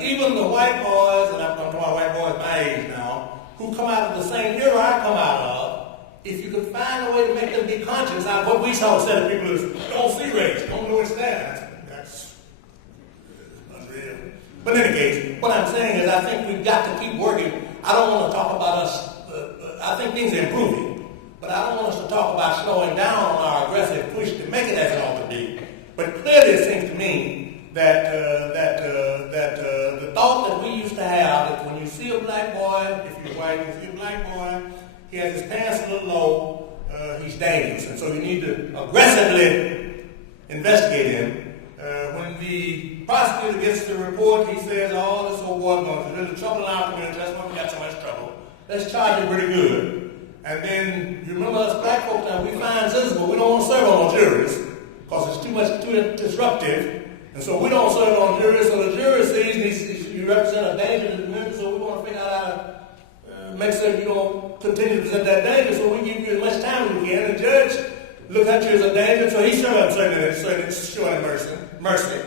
even the white boys, and I'm talking about white boys my age now, who come out of the same era I come out of, if you could find a way to make them be conscious out of what we saw instead of people who don't see race, don't know it's there. That's unreal. But in any case, what I'm saying is I think we've got to keep working. I don't want to talk about us. I think things are improving, but I don't want us to talk about slowing down on our aggressive push to make it as it ought to be. But clearly it seems to me that the thought that we used to have that when you see a black boy, if you're white, you see a black boy, he has his pants a little low, he's dangerous, and so you need to aggressively investigate him. When the prosecutor gets the report, he says, oh, this old boy is really trouble in our community, that's why we got so much trouble. Let's charge him pretty good. And then, you remember us black folks now, we find citizens, but we don't want to serve on juries because it's too disruptive. And so we don't serve on juries, so the jury sees you represent a danger to the community, so we want to figure out how to make sure you don't continue to present that danger, so we give you as much time as we can. And the judge looks at you as a danger, so he's showing mercy.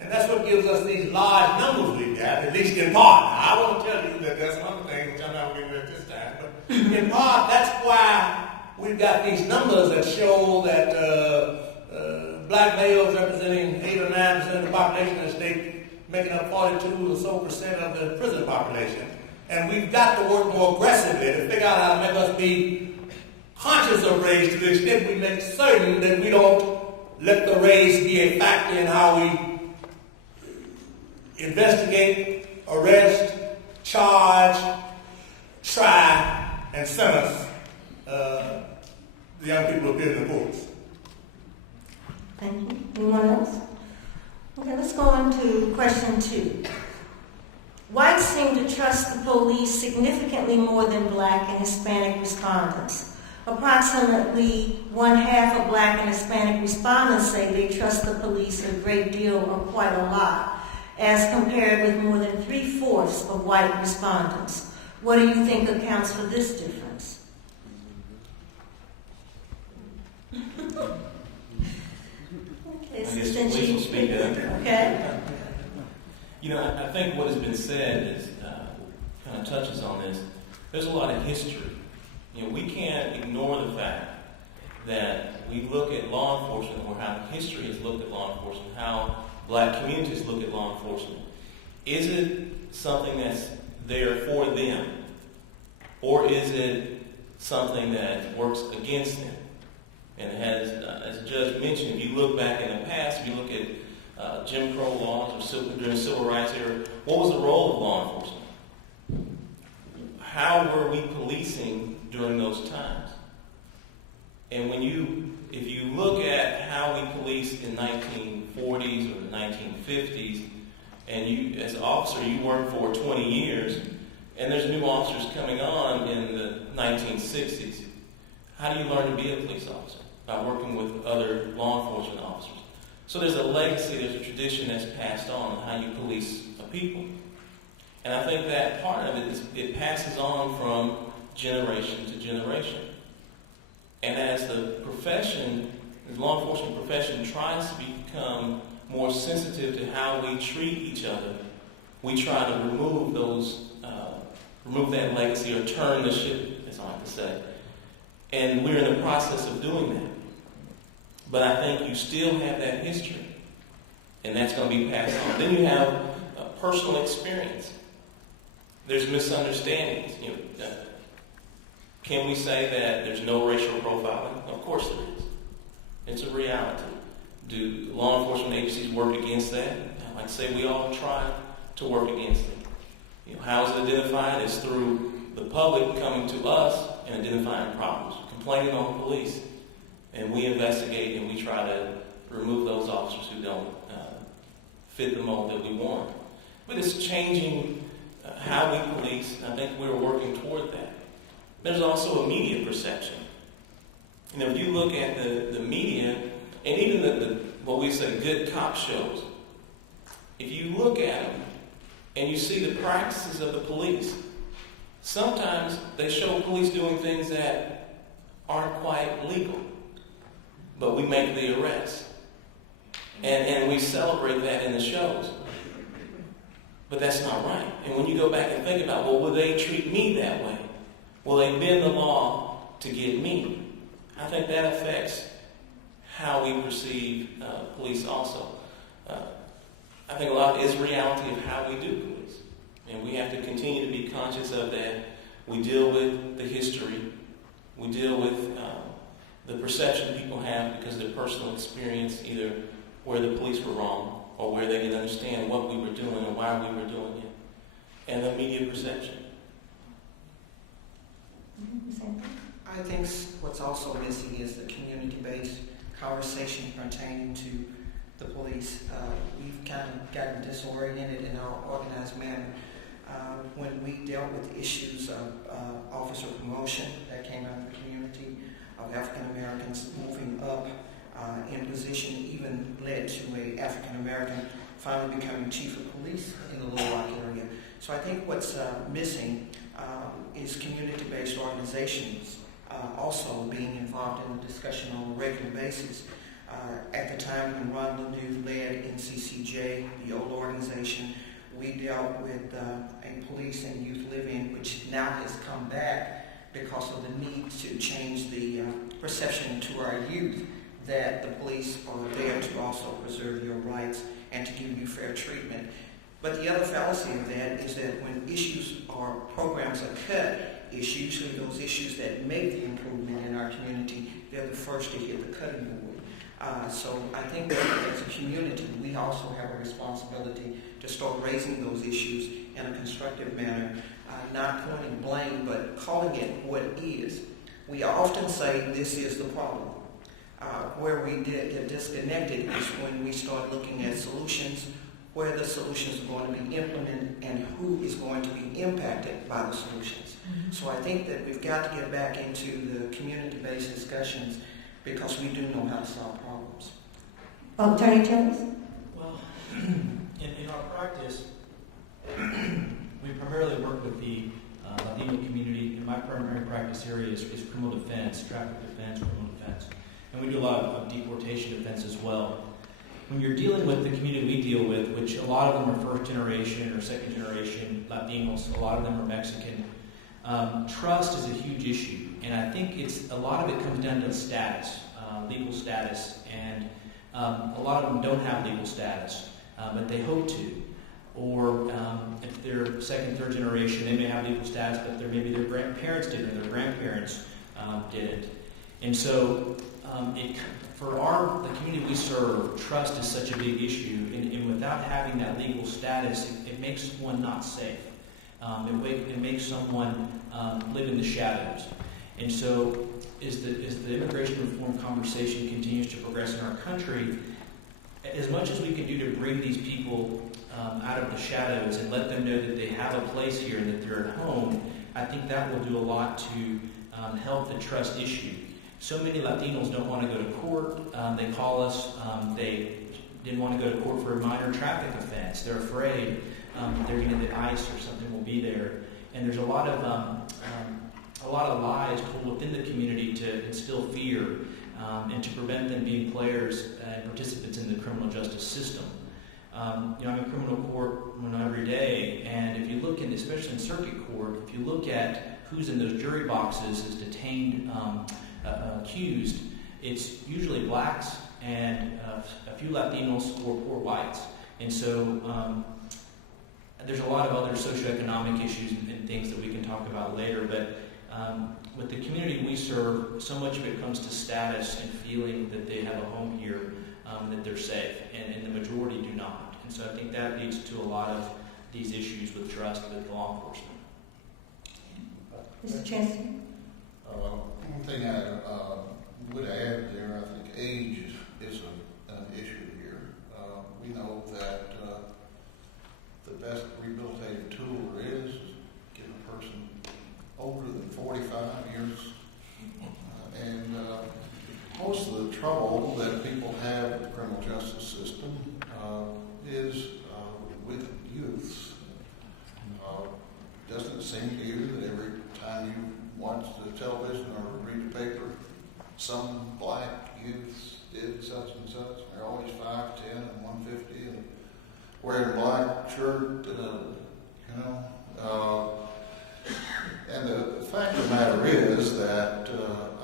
And that's what gives us these large numbers we've got, at least in part. Now, I want to tell you that there's some other things which I'm not going to get at this time, but in part, that's why we've got these numbers that show that black males representing 8 or 9% of the population in the state, making up 42 or so percent of the prison population. And we've got to work more aggressively to figure out how to make us be conscious of race to the extent we make certain that we don't let the race be a factor in how we investigate, arrest, charge, try, and sentence the young people who appear in the courts. Thank you. Anyone else? Okay, let's go on to question 2. Whites seem to trust the police significantly more than black and Hispanic respondents. Approximately 1/2 of black and Hispanic respondents say they trust the police a great deal or quite a lot, as compared with more than 3/4 of white respondents. What do you think accounts for this difference? I guess police will speak up. Okay. You know, I think what has been said is kind of touches on this. There's a lot of history. You know, we can't ignore the fact that we look at law enforcement, or how history has looked at law enforcement, how black communities look at law enforcement. Is it something that's there for them, or is it something that works against them? And as the judge mentioned, if you look back in the past, if you look at Jim Crow laws or during the Civil Rights era, what was the role of law enforcement? How were we policing during those times? And if you look at how we policed in 1940s or the 1950s, and you, as an officer, you worked for 20 years, and there's new officers coming on in the 1960s. How do you learn to be a police officer? By working with other law enforcement officers. So there's a legacy, there's a tradition that's passed on how you police a people. And I think that part of it is it passes on from generation to generation. And as the profession, the law enforcement profession tries to become more sensitive to how we treat each other, we try to remove that legacy or turn the ship, as I like to say. And we're in the process of doing that. But I think you still have that history, and that's going to be passed on. Then you have personal experience. There's misunderstandings. Can we say that there's no racial profiling? Of course there is. It's a reality. Do law enforcement agencies work against that? I'd say we all try to work against it. How is it identified? It's through the public coming to us and identifying problems, complaining on the police. And we investigate and we try to remove those officers who don't fit the mold that we want. But it's changing how we police, and I think we're working toward that. There's also a media perception. If you look at the media, and even the what we say good cop shows, if you look at them and you see the practices of the police, sometimes they show police doing things that aren't quite legal. But we make the arrest. And we celebrate that in the shows. But that's not right. And when you go back and think about, well, will they treat me that way? Will they bend the law to get me? I think that affects how we perceive police also. I think a lot is reality of how we do police. And we have to continue to be conscious of that. We deal with the history. We deal with the perception people have because of their personal experience, either where the police were wrong or where they didn't understand what we were doing and why we were doing it. And the media perception. I think what's also missing is the community-based conversation pertaining to the police. We've kind of gotten disoriented in our organized manner. When we dealt with issues of officer promotion that came out of the community, of African Americans moving up in position, even led to an African American finally becoming chief of police in the Little Rock area. So I think what's missing is community-based organizations also being involved in the discussion on a regular basis. At the time when Ron Lanu led NCCJ, the old organization, we dealt with a police and youth live-in, which now has come back because of the need to change the perception to our youth that the police are there to also preserve your rights and to give you fair treatment. But the other fallacy of that is that when issues or programs are cut, it's usually those issues that make the improvement in our community, they're the first to hit the cutting board. So I think that as a community, we also have a responsibility to start raising those issues in a constructive manner, not pointing blame, but calling it what it is. We often say this is the problem. Where we get disconnected is when we start looking at solutions, where the solutions are going to be implemented, and who is going to be impacted by the solutions. Mm-hmm. So I think that we've got to get back into the community-based discussions because we do know how to solve problems. Attorney Jones? Well, in our practice, we primarily work with the Latino community, and my primary practice area is criminal defense, traffic defense, criminal defense. And we do a lot of deportation defense as well. When you're dealing with the community we deal with, which a lot of them are first generation or second generation Latinos, a lot of them are Mexican, trust is a huge issue. And I think a lot of it comes down to status, legal status, and a lot of them don't have legal status, but they hope to. Or if they're second, third generation, they may have legal status, but maybe their grandparents didn't or their grandparents didn't. And so for the community we serve, trust is such a big issue, and without having that legal status, it makes one not safe. It makes someone live in the shadows. And so as the immigration reform conversation continues to progress in our country, as much as we can do to bring these people out of the shadows and let them know that they have a place here and that they're at home, I think that will do a lot to help the trust issue. So many Latinos don't want to go to court. They call us. They didn't want to go to court for a minor traffic offense. They're afraid they're going to get ICE or something will be there. And there's a lot of lies told within the community to instill fear and to prevent them being players and participants in the criminal justice system. I'm in criminal court every day, and if you look in, especially in circuit court, if you look at who's in those jury boxes as detained accused, it's usually blacks and a few Latinos or poor whites. And so there's a lot of other socioeconomic issues and things that we can talk about later, but with the community we serve, so much of it comes to status and feeling that they have a home here, that they're safe, and the majority do not. And so I think that leads to a lot of these issues with trust with law enforcement. Mr. Chancellor? One thing I would add there, I think age is an issue here. We know that the best rehabilitative tool there is get a person older than 45 years. And most of the trouble that people have with the criminal justice system is with youths. Doesn't it seem to you that every time you watch the television or read the paper, some black youths did such and such? They're always 5'10" and 150 and wearing a black shirt, And the fact of the matter is that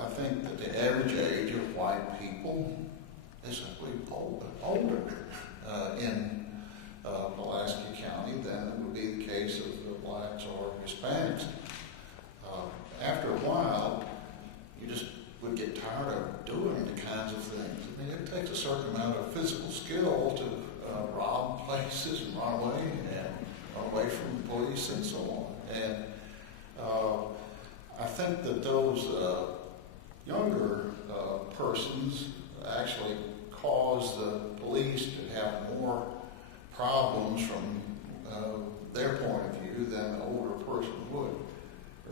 I think that the average age of white people is simply older in Pulaski County than it would be the case of the blacks or Hispanics. After a while, you just would get tired of doing the kinds of things. I mean, it takes a certain amount of physical skill to rob places and run away from the police and so on. And I think that those younger persons actually cause the police to have more problems from their point of view than an older person would.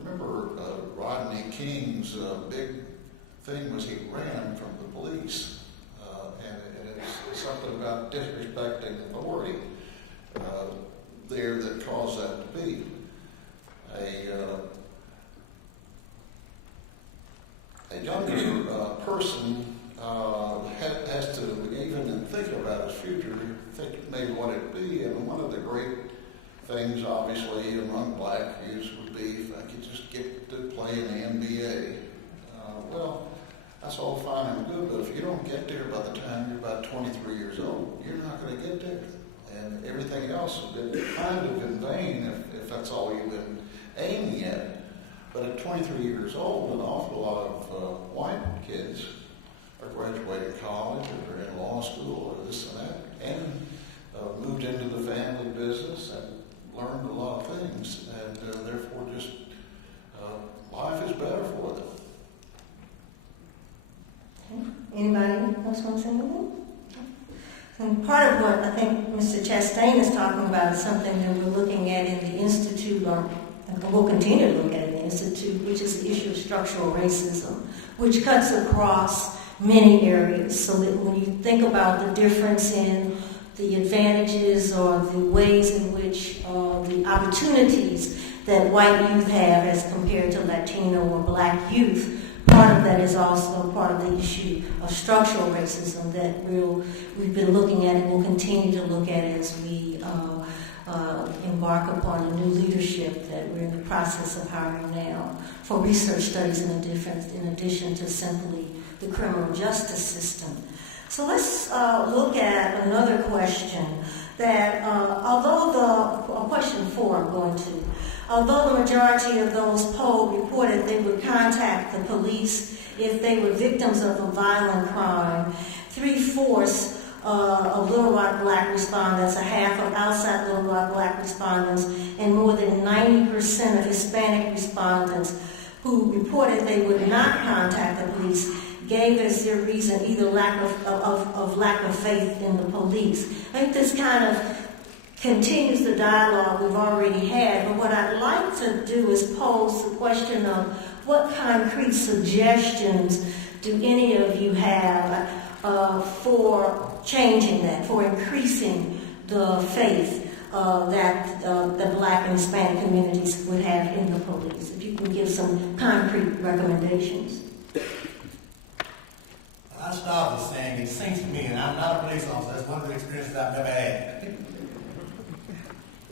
Remember Rodney King's big thing was he ran from the police, and it's something about disrespecting authority there that caused that to be. A younger person has to, even in thinking about his future, think maybe what it'd be. And one of the great things, obviously, among black youths would be if I could just get to play in the NBA. Well, that's all fine and good, but if you don't get there by the time you're about 23 years old, you're not going to get there. And everything else has been kind of in vain if that's all you've been aiming at. But at 23 years old, an awful lot of white kids are graduating college or in law school or this and that, and moved into the family business and learned a lot of things, and therefore just life is better for them. Anybody else want to say anything? And part of what I think Mr. Chastain is talking about is something that we're looking at in the Institute, or we'll continue to look at in the Institute, which is the issue of structural racism, which cuts across many areas. So that when you think about the difference in the advantages or the ways in which the opportunities that white youth have as compared to Latino or black youth, part of that is also part of the issue of structural racism that we've been looking at and will continue to look at as we embark upon a new leadership that we're in the process of hiring now for research studies in addition to simply the criminal justice system. So let's look at another question that question 4 I'm going to. Although the majority of those polled reported they would contact the police if they were victims of a violent crime, 3/4 of Little Rock Black respondents, a half of outside Little Rock Black respondents, and more than 90% of Hispanic respondents who reported they would not contact the police gave as their reason either lack of faith in the police. I think this kind of continues the dialogue we've already had. But what I'd like to do is pose the question of what concrete suggestions do any of you have for changing that, for increasing the faith that the Black and Hispanic communities would have in the police? If you can give some concrete recommendations. I start with saying it seems to me, and I'm not a police officer, that's one of the experiences I've never had.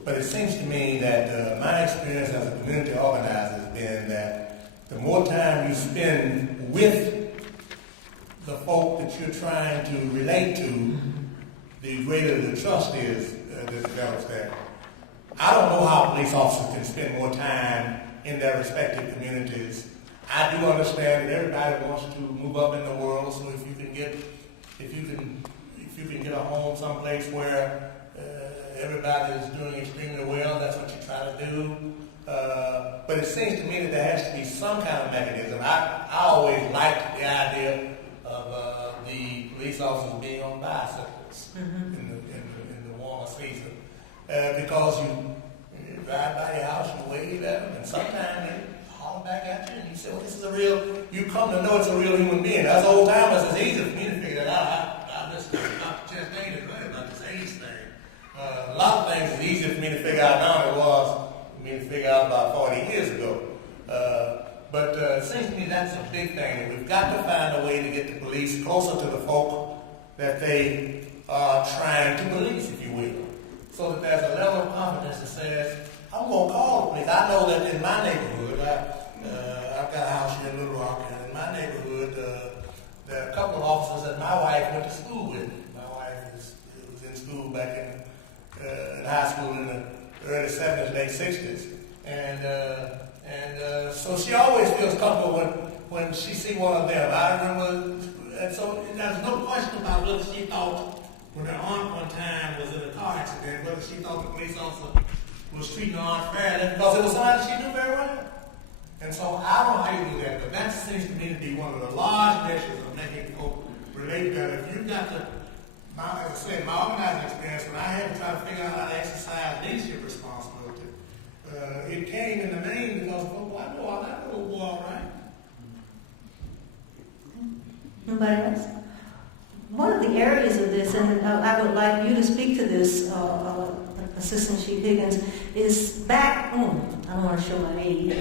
But it seems to me that my experience as a community organizer has been that the more time you spend with the folk that you're trying to relate to, the greater the trust is that develops there. I don't know how police officers can spend more time in their respective communities. I do understand that everybody wants to move up in the world, so if you can get a home someplace where everybody is doing extremely well, that's what you try to do. But it seems to me that there has to be some kind of mechanism. I always liked the idea of the police officers being on bicycles in the warmer season, because you drive by your house, you wave at them, and sometimes they holler back at you, and you say, well, this is a real, you come to know it's a real human being. Us old timers, it's easy for me to figure that out. I listen to Dr. Chastain is right about this age thing. A lot of things is easier for me to figure out now than it was for me to figure out about 40 years ago. But it seems to me that's a big thing. We've got to find a way to get the police closer to the folk that they are trying to police, if you will, so that there's a level of confidence that says, I'm going to call the police. I know that in my neighborhood, I've got a house here in Little Rock, and in my neighborhood, there are a couple of officers that my wife went to school with. My wife was in school back in high school in the early 70s, late 60s. And so she always feels comfortable when she sees one of them. I remember, and so there's no question about whether she thought, when her aunt one time was in a car accident, whether she thought the police officer was treating her aunt fairly, because it was somebody she knew very well. And so I don't know how you do that, but that seems to me to be one of the large measures of making folk relate better. If you've got as I said, my organizing experience, when I had to try to figure out how to exercise leadership responsibility, it came in the main because, well, I know all that little boy all right. Anybody else? One of the areas of this, and I would like you to speak to this, Assistant Chief Higgins, is back, I don't want to show my age,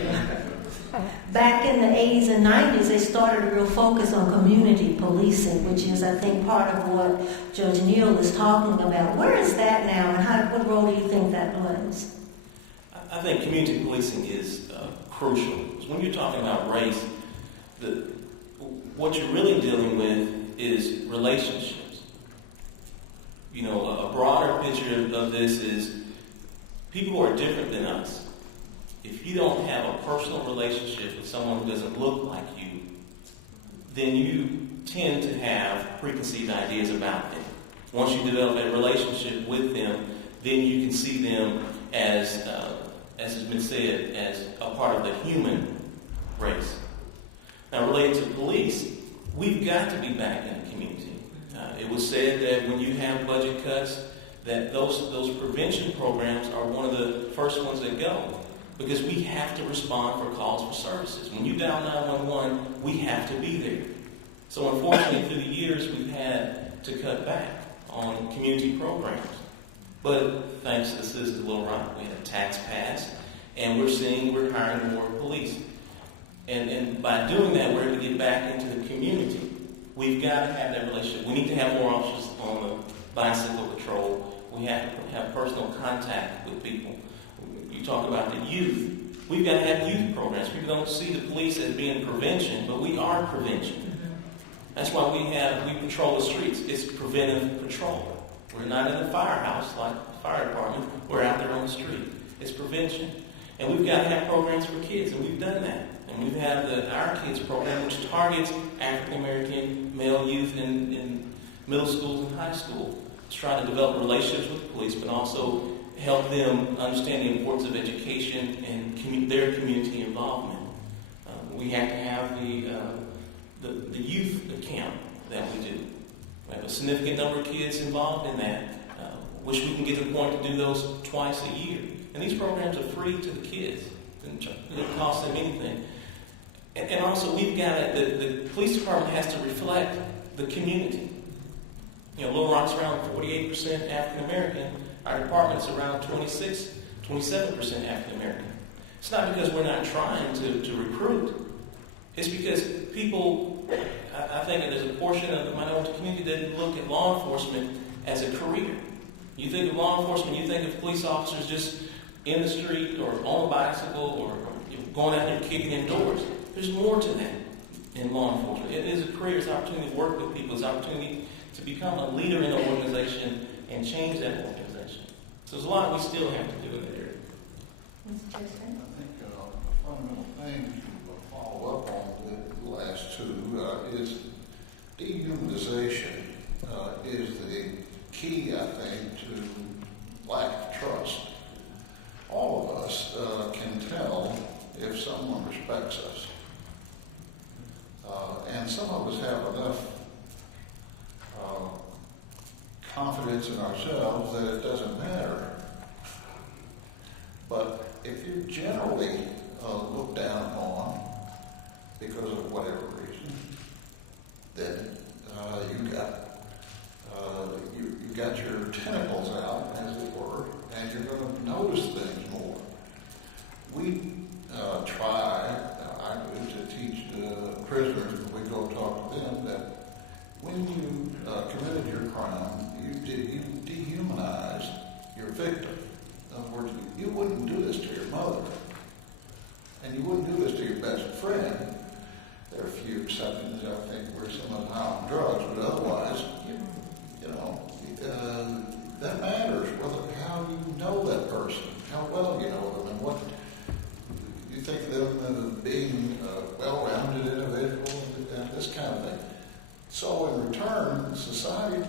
back in the 80s and 90s, they started a real focus on community policing, which is, I think, part of what Judge Neal is talking about. Where is that now, and what role do you think that plays? I think community policing is crucial. When you're talking about race, what you're really dealing with is relationships. You know, a broader picture of this is people who are different than us. If you don't have a personal relationship with someone who doesn't look like you, then you tend to have preconceived ideas about them. Once you develop a relationship with them, then you can see them as has been said, as a part of the human race. Now, related to police, we've got to be back in the community. It was said that when you have budget cuts, that those prevention programs are one of the first ones that go, because we have to respond for calls for services. When you dial 911, we have to be there. So unfortunately, through the years, we've had to cut back on community programs. But thanks to the citizens of Little Rock, we had a tax pass, and we're hiring more police. And by doing that, we're able to get back into the community. We've got to have that relationship. We need to have more officers on the bicycle patrol. We have to have personal contact with people. You talk about the youth. We've got to have youth programs. People don't see the police as being prevention, but we are prevention. That's why we patrol the streets. It's preventive patrol. We're not in the firehouse like the fire department. We're out there on the street. It's prevention. And we've got to have programs for kids, and we've done that. And we have Our Kids program, which targets African-American male youth in middle schools and high school. It's trying to develop relationships with the police, but also help them understand the importance of education and their community involvement. We have to have the youth camp that we do. We have a significant number of kids involved in that. Wish we can get to the point to do those twice a year. And these programs are free to the kids. It doesn't cost them anything. And also, we've got the police department has to reflect the community. Little Rock's around 48% African American. Our department's around 27% African American. It's not because we're not trying to recruit. It's because people, I think that there's a portion of the minority community that look at law enforcement as a career. You think of law enforcement, you think of police officers just in the street or on a bicycle or going out there kicking in doors. There's more to that in law enforcement. It is a career. It's an opportunity to work with people. It's an opportunity to become a leader in the organization and change that organization. So there's a lot we still have to do in that area. Mr. Chester? I think a fundamental thing to follow up on the last two is dehumanization is the key, I think, to lack of trust. All of us can tell if someone respects us. And some of us have enough confidence in ourselves that it doesn't matter. But if you're generally looked down upon because of whatever reason, then you got your tentacles out, as it were, and you're going to notice things more. We I do, to teach the prisoners when we go talk to them that when you committed your crime, you dehumanized your victim. In other words, you wouldn't do this to your mother, and you wouldn't do this to your best friend. There are a few exceptions, I think, where someone's high on drugs, but otherwise, that matters. How you know that person, how well you know them, and what you think of them as being a well-rounded individual, and this kind of thing. So in return, society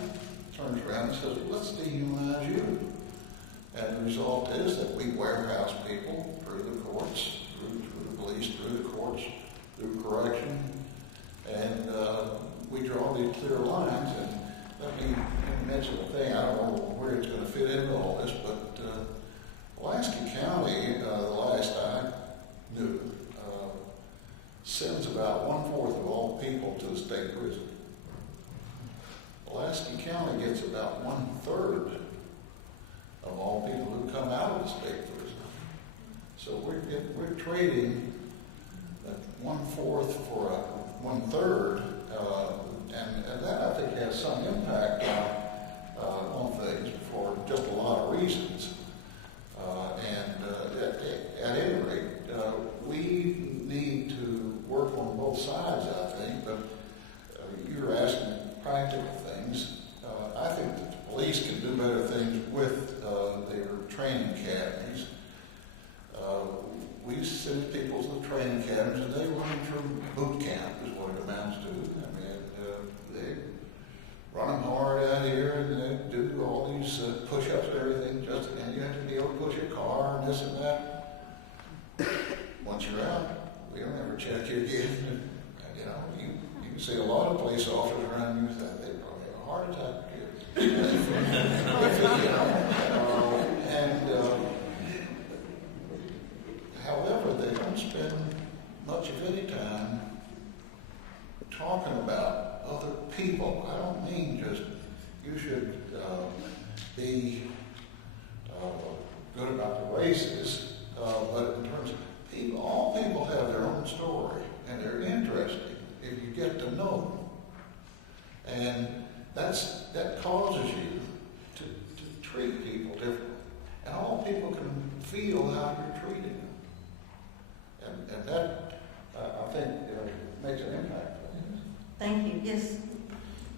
turns around and says, let's dehumanize you. And the result is that we warehouse people through the courts, through the police, through the courts, through correction, and we draw these clear lines. And let me mention a thing. I don't know where it's going to fit into all this, but Pulaski County, the last I knew, sends about 1/4 of all people to the state prison. Pulaski County gets about 1/3 of all people who come out of the state prison. So we're trading 1/4 for 1/3, and that I think has some impact on things for just a lot of reasons. At any rate, we need to work on both sides, I think, but you're asking practical things. I think that the police can do better things with their training academies. We send people to the training academies, and they run through boot camp, is what it amounts to. I mean, they run them hard out here, and they do all these push-ups and everything, and you have to be able to push a car and this and that. Once you're out, we don't ever check you again. You can see a lot of police officers around you that they probably have a heart attack. However, they don't spend much of any time talking about other people. I don't mean just you should be good about the races, but in terms of people, all people have their own story, and they're interesting if you get to know them. And that causes you to treat people differently. And all people can feel how you're treating them. And that, I think, makes an impact. Thank you. Yes.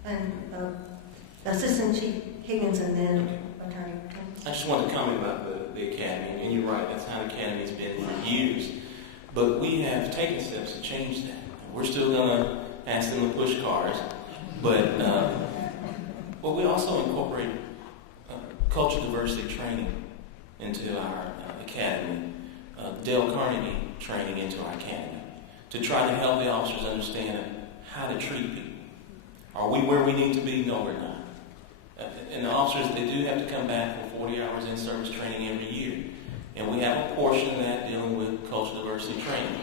And Assistant Chief Higgins and then Attorney Thomas. I just wanted to comment about the academy, and you're right, that's how the academy's been for years. But we have taken steps to change that. We're still going to ask them to push cars, but we also incorporate cultural diversity training into our academy, Dale Carnegie training into our academy, to try to help the officers understand how to treat people. Are we where we need to be? No, we're not. and the officers, they do have to come back for 40 hours in service training every year. And we have a portion of that dealing with cultural diversity training.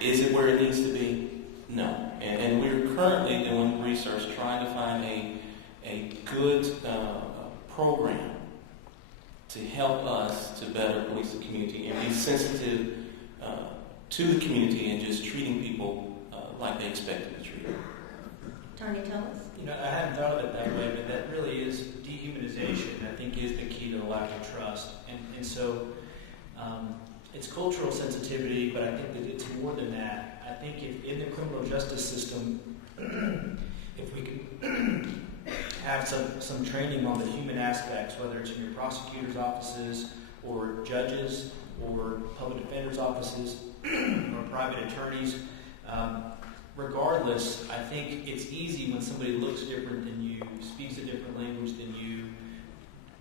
Is it where it needs to be? No. And we're currently doing research trying to find a good program to help us to better police the community and be sensitive to the community and just treating people like they expect to be treated. Attorney Thomas? I hadn't thought of it that way, but that really is dehumanization, I think, is the key to the lack of trust. And so it's cultural sensitivity, but I think that it's more than that. I think if in the criminal justice system, if we can have some training on the human aspects, whether it's in your prosecutor's offices or judges or public defender's offices or private attorneys, regardless, I think it's easy when somebody looks different than you, speaks a different language than you,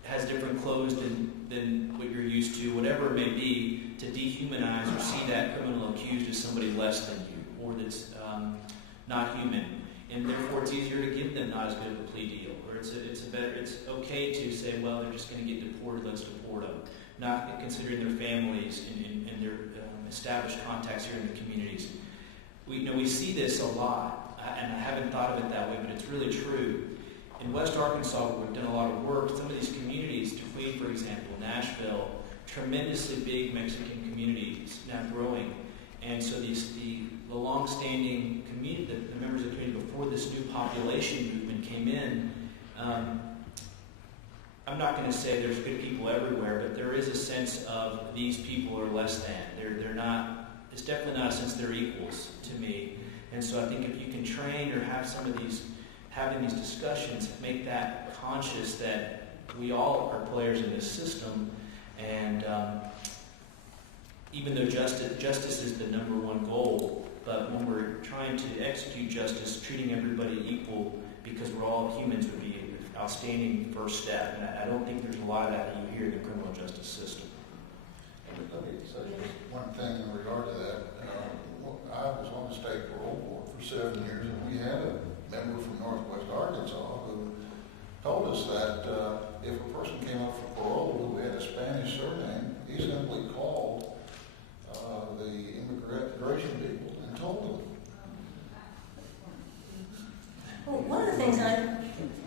has different clothes than what you're used to, whatever it may be, to dehumanize or see that criminal accused as somebody less than you or that's not human. And therefore it's easier to give them not as good of a plea deal. Or it's okay to say, well, they're just going to get deported, let's deport them. Not considering their families and their established contacts here in the communities. We see this a lot, and I haven't thought of it that way, but it's really true. In West Arkansas, where we've done a lot of work, some of these communities, Tweed, for example, Nashville, tremendously big Mexican communities now growing. And so the long-standing community, the members of the community before this new population movement came in, I'm not going to say there's good people everywhere, but there is a sense of these people are less than. They're not, it's definitely not a sense they're equals to me. And so I think if you can train or have some of these, having these discussions, make that conscious that we all are players in this system, and even though justice is the number one goal, but when we're trying to execute justice, treating everybody equal because we're all humans would be an outstanding first step. And I don't think there's a lot of that you hear in the criminal justice system. Let me say one thing in regard to that. I was on the state parole board for 7 years, and we had a member from Northwest Arkansas who told us that if a person came up for parole who had a Spanish surname, he simply called the immigration people and told them. Well, one of the things I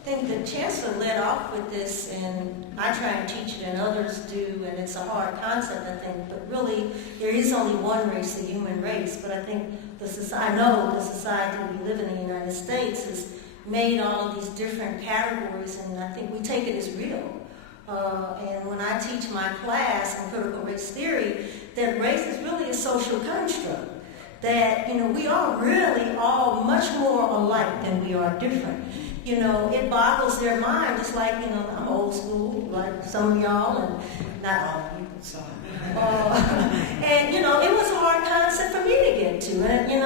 think the Chancellor led off with this, and I try and teach it and others do, and it's a hard concept, I think, but really there is only one race, the human race. But I think I know the society we live in the United States has made all of these different categories, and I think we take it as real. And when I teach my class in critical race theory, that race is really a social construct. That, we are really all much more alike than we are different. It boggles their mind, just like, I'm old school, like some of y'all, and not all of you, sorry. And, it was a hard concept for me to get to, and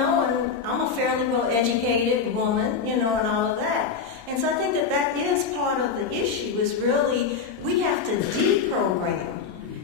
I'm a fairly well-educated woman, and all of that. And so I think that is part of the issue, is really we have to deprogram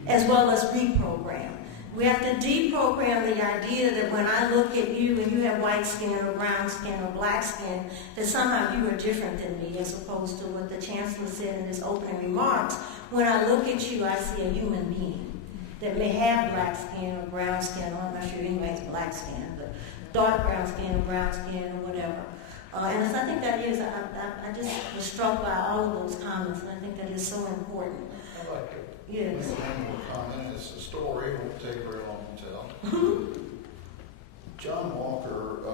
as well as reprogram. We have to deprogram the idea that when I look at you and you have white skin or brown skin or black skin, that somehow you are different than me, as opposed to what the Chancellor said in his opening remarks. When I look at you, I see a human being that may have black skin or brown skin, or I'm not sure anybody has black skin, but dark brown skin or brown skin or whatever. And I think that is, I just was struck by all of those comments, and I think that is so important. I like it. Yes. One more comment. It's a story. It won't take very long to tell. John Walker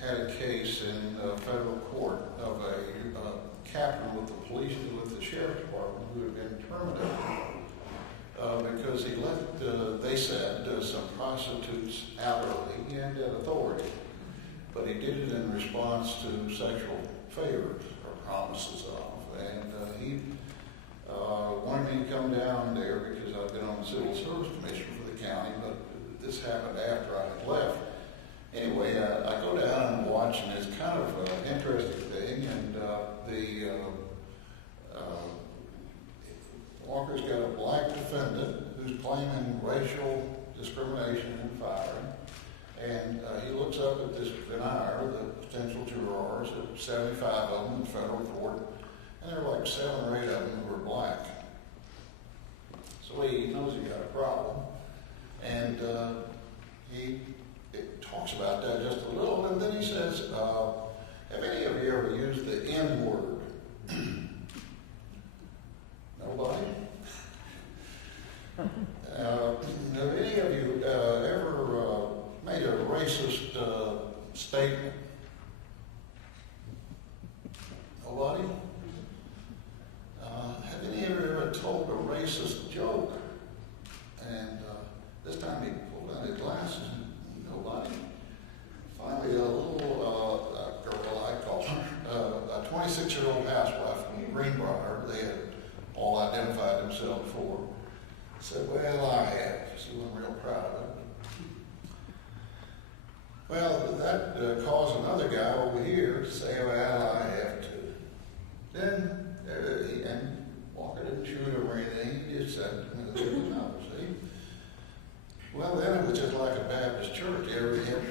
had a case in federal court of a captain with the police, with the sheriff's department, who had been terminated because he left, they said, some prostitutes out early. He had that authority, but he did it in response to sexual favors or promises of, and he wanted me to come down there because I've been on the Civil Service Commission for the county, but this happened after I had left. Anyway, I go down and watch, and it's kind of an interesting thing, and Walker's got a black defendant who's claiming racial discrimination in firing, and he looks up at this veneer, the potential jurors, 75 of them in federal court, and there were like 7 or 8 of them who were black. So he knows he got a problem, and he talks about that just a little, and then he says, have any of you ever used the N-word? Nobody? Have any of you ever made a racist statement? Nobody? Have any of you ever told a racist joke? And this time he pulled out his glasses. Nobody. Finally, a little girl, I call her, a 26-year-old housewife from Greenbrier, they had all identified themselves for, said, well, I have. She wasn't real proud of it. Well, that caused another guy over here to say, well, I have to. Then, and Walker didn't shoot him or anything, he just said, no, see? Well, then it was just like a Baptist church. Every hip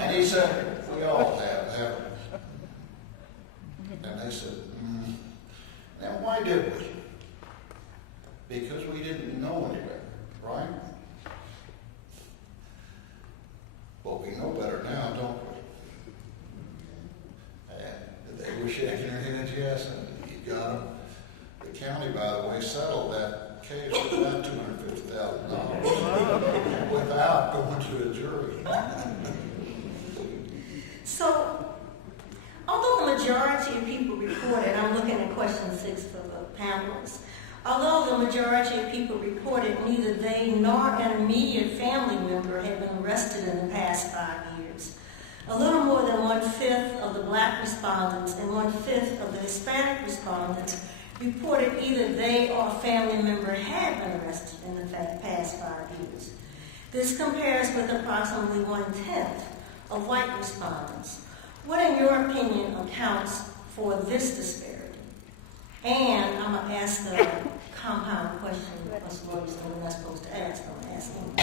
And he said, we all have, haven't we? And they said, Now, why did we? Because we didn't know any better, right? Well, we know better now, don't we? And they were shaking their heads, yes, and you got them. The county, by the way, settled that case for about $250,000 without going to a jury. So, although the majority of people reported, I'm looking at question 6 for the panelists, although the majority of people reported neither they nor an immediate family member had been arrested in the past 5 years, a little more than 1/5 of the black respondents and 1/5 of the Hispanic respondents reported either they or a family member had been arrested in the past 5 years. This compares with approximately 1/10 of white respondents. What, in your opinion, accounts for this disparity? And I'm going to ask a compound question. I'm not supposed to ask. I'm going to ask him.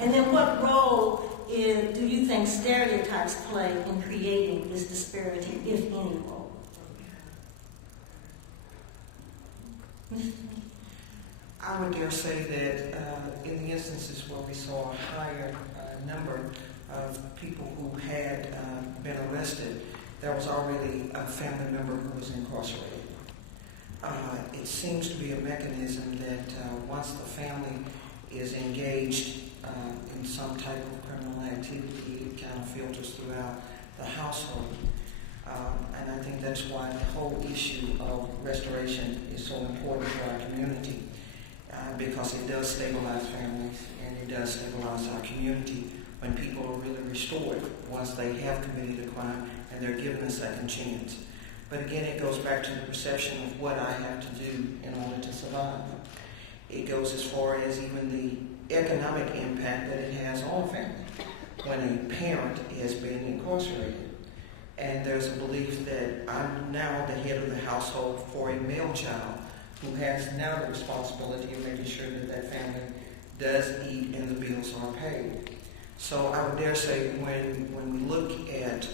And then what role do you think stereotypes play in creating this disparity, if any role? I would dare say that in the instances where we saw a higher number of people who had been arrested, there was already a family member who was incarcerated. It seems to be a mechanism that once the family is engaged in some type of criminal activity, it kind of filters throughout the household. And I think that's why the whole issue of restoration is so important for our community, because it does stabilize families and it does stabilize our community when people are really restored once they have committed a crime and they're given a second chance. But again, it goes back to the perception of what I have to do in order to survive. It goes as far as even the economic impact that it has on a family when a parent is being incarcerated. And there's a belief that I'm now the head of the household for a male child who has now the responsibility of making sure that that family does eat and the bills are paid. So I would dare say when we look at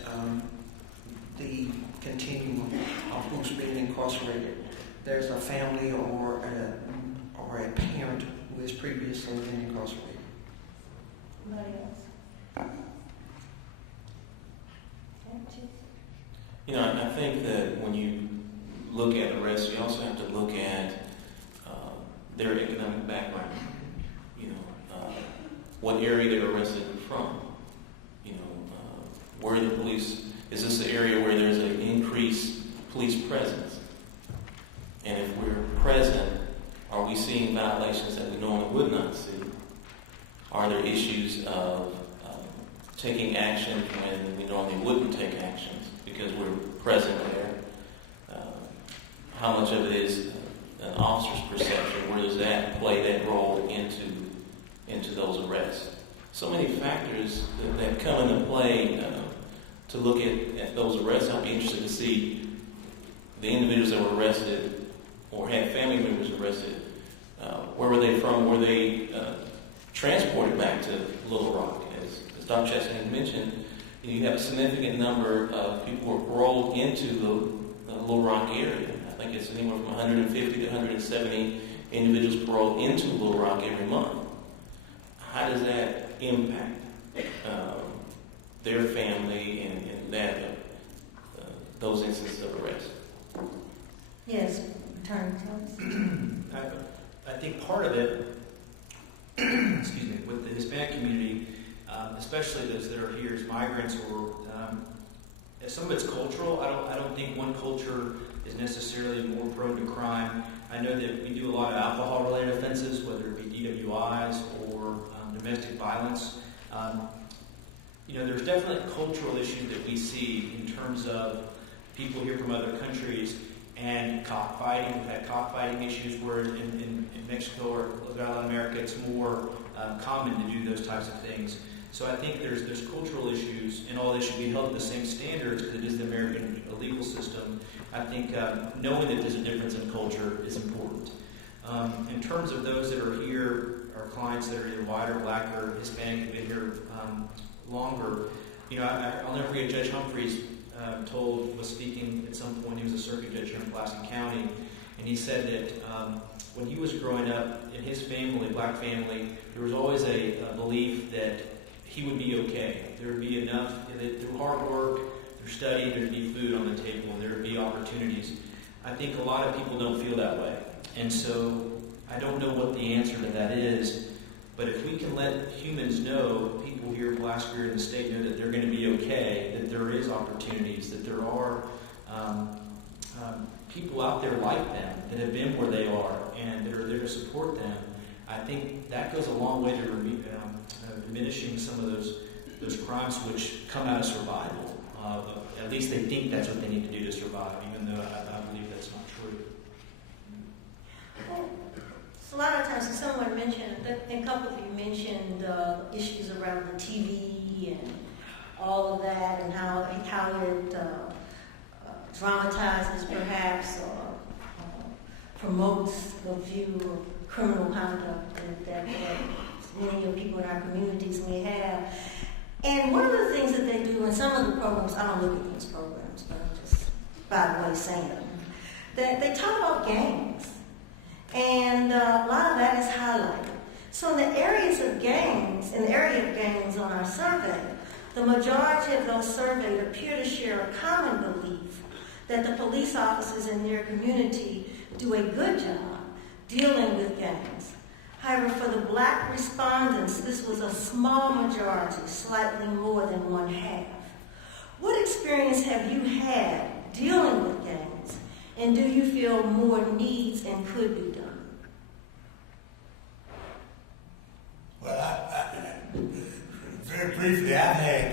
the continuum of who's being incarcerated, there's a family or a parent who has previously been incarcerated. Anybody else? You know, I think that when you look at arrests, you also have to look at their economic background. You know, what area they're arrested from. You know, where the police, is this an area where there's an increased police presence? And if we're present, are we seeing violations that we normally would not see? Are there issues of taking action when we normally wouldn't take actions because we're present there? How much of it is an officer's perception? Where does that play that role into those arrests? So many factors that come into play to look at those arrests. I'd be interested to see the individuals that were arrested or had family members arrested. Where were they from? Were they transported back to Little Rock, as Dr. Chesney mentioned, you have a significant number of people who are paroled into the Little Rock area. I think it's anywhere from 150 to 170 individuals paroled into Little Rock every month. How does that impact their family and that those instances of arrest? Yes, Attorney Jones. I think part of it, excuse me, with the Hispanic community, especially those that are here as migrants, or some of it's cultural. I don't think one culture is necessarily more prone to crime. I know that we do a lot of alcohol-related offenses, whether it be DWIs or domestic violence. There's definitely cultural issues that we see in terms of people here from other countries and cockfighting. We've had cockfighting issues where in Mexico or Latin America it's more common to do those types of things. So I think there's cultural issues, and all this should be held to the same standards that it is the American legal system. I think knowing that there's a difference in culture is important. In terms of those that are here, our clients that are either white or black or Hispanic, have been here longer. I'll never forget Judge Humphreys was speaking at some point. He was a circuit judge here in Pulaski County, and he said that when he was growing up in his family, black family, there was always a belief that he would be okay. There would be enough, through hard work, through study, there'd be food on the table, and there would be opportunities. I think a lot of people don't feel that way. And so I don't know what the answer to that is, but if we can let humans know, people here in Pulaski and the state know that they're going to be okay, that there is opportunities, that there are people out there like them that have been where they are and that are there to support them, I think that goes a long way to diminishing some of those crimes which come out of survival. At least they think that's what they need to do to survive, even though I believe that's not true. Well, so a lot of times, someone mentioned, a couple of you mentioned issues around the TV and all of that, and how it dramatizes perhaps or promotes the view of criminal conduct that many of people in our communities may have. And one of the things that they do in some of the programs, I don't look at these programs, but I'm just by the way saying them, that they talk about gangs. And a lot of that is highlighted. So in the area of gangs on our survey, the majority of those surveyed appear to share a common belief that the police officers in their community do a good job dealing with gangs. However, for the black respondents, this was a small majority, slightly more than one half. What experience have you had dealing with gangs, and do you feel more needs and could be done? Well, very briefly, I had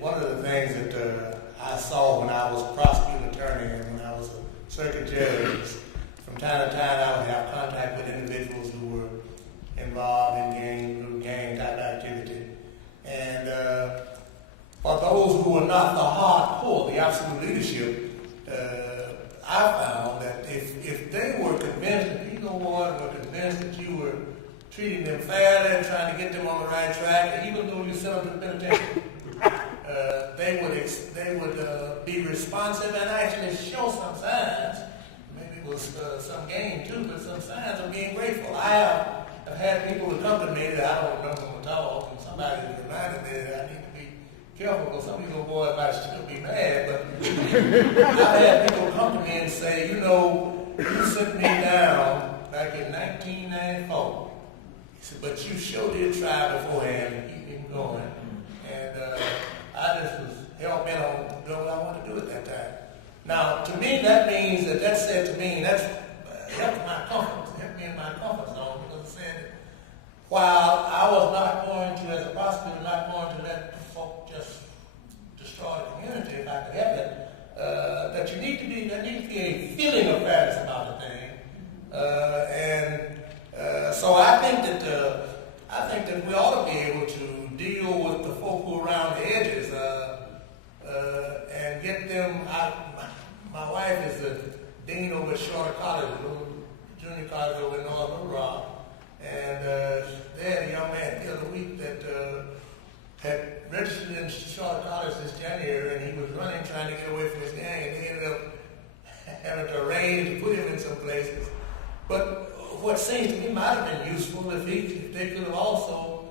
one of the things that I saw when I was a prosecuting attorney and when I was a circuit judge. From time to time, I would have contact with individuals who were involved in gang type activity. And for those who were not the hardcore, the absolute leadership, I found that if they were convinced, if you were convinced that you were treating them fairly and trying to get them on the right track, and even though you sent them to the penitentiary, they would be responsive and actually show some signs. Maybe it was some game too, but some signs of being grateful. I have had people who come to me that I don't remember them at all, and somebody reminded me that I need to be careful because some of these little boys might still be mad, but I had people come to me and say, you sent me down back in 1994. He said, but you sure did try beforehand and keep me going. And I just was hell-bent on doing what I wanted to do at that time. Now, to me, that means that said to me, that's helped me in my comfort zone, because it said that while I was not going to, as a prosecutor, not going to let folk just destroy the community if I could help it, that there needs to be a feeling of fairness about the thing. So I think that we ought to be able to deal with the folk who are around the edges and get them out. My wife is the dean over at Shorter College, a little junior college over in North Little Rock, and they had a young man the other week that registered in Charlotte College this January, and he was running, trying to get away from his gang, and they ended up having to arrange to put him in some places. But what seems to me might have been useful if they could have also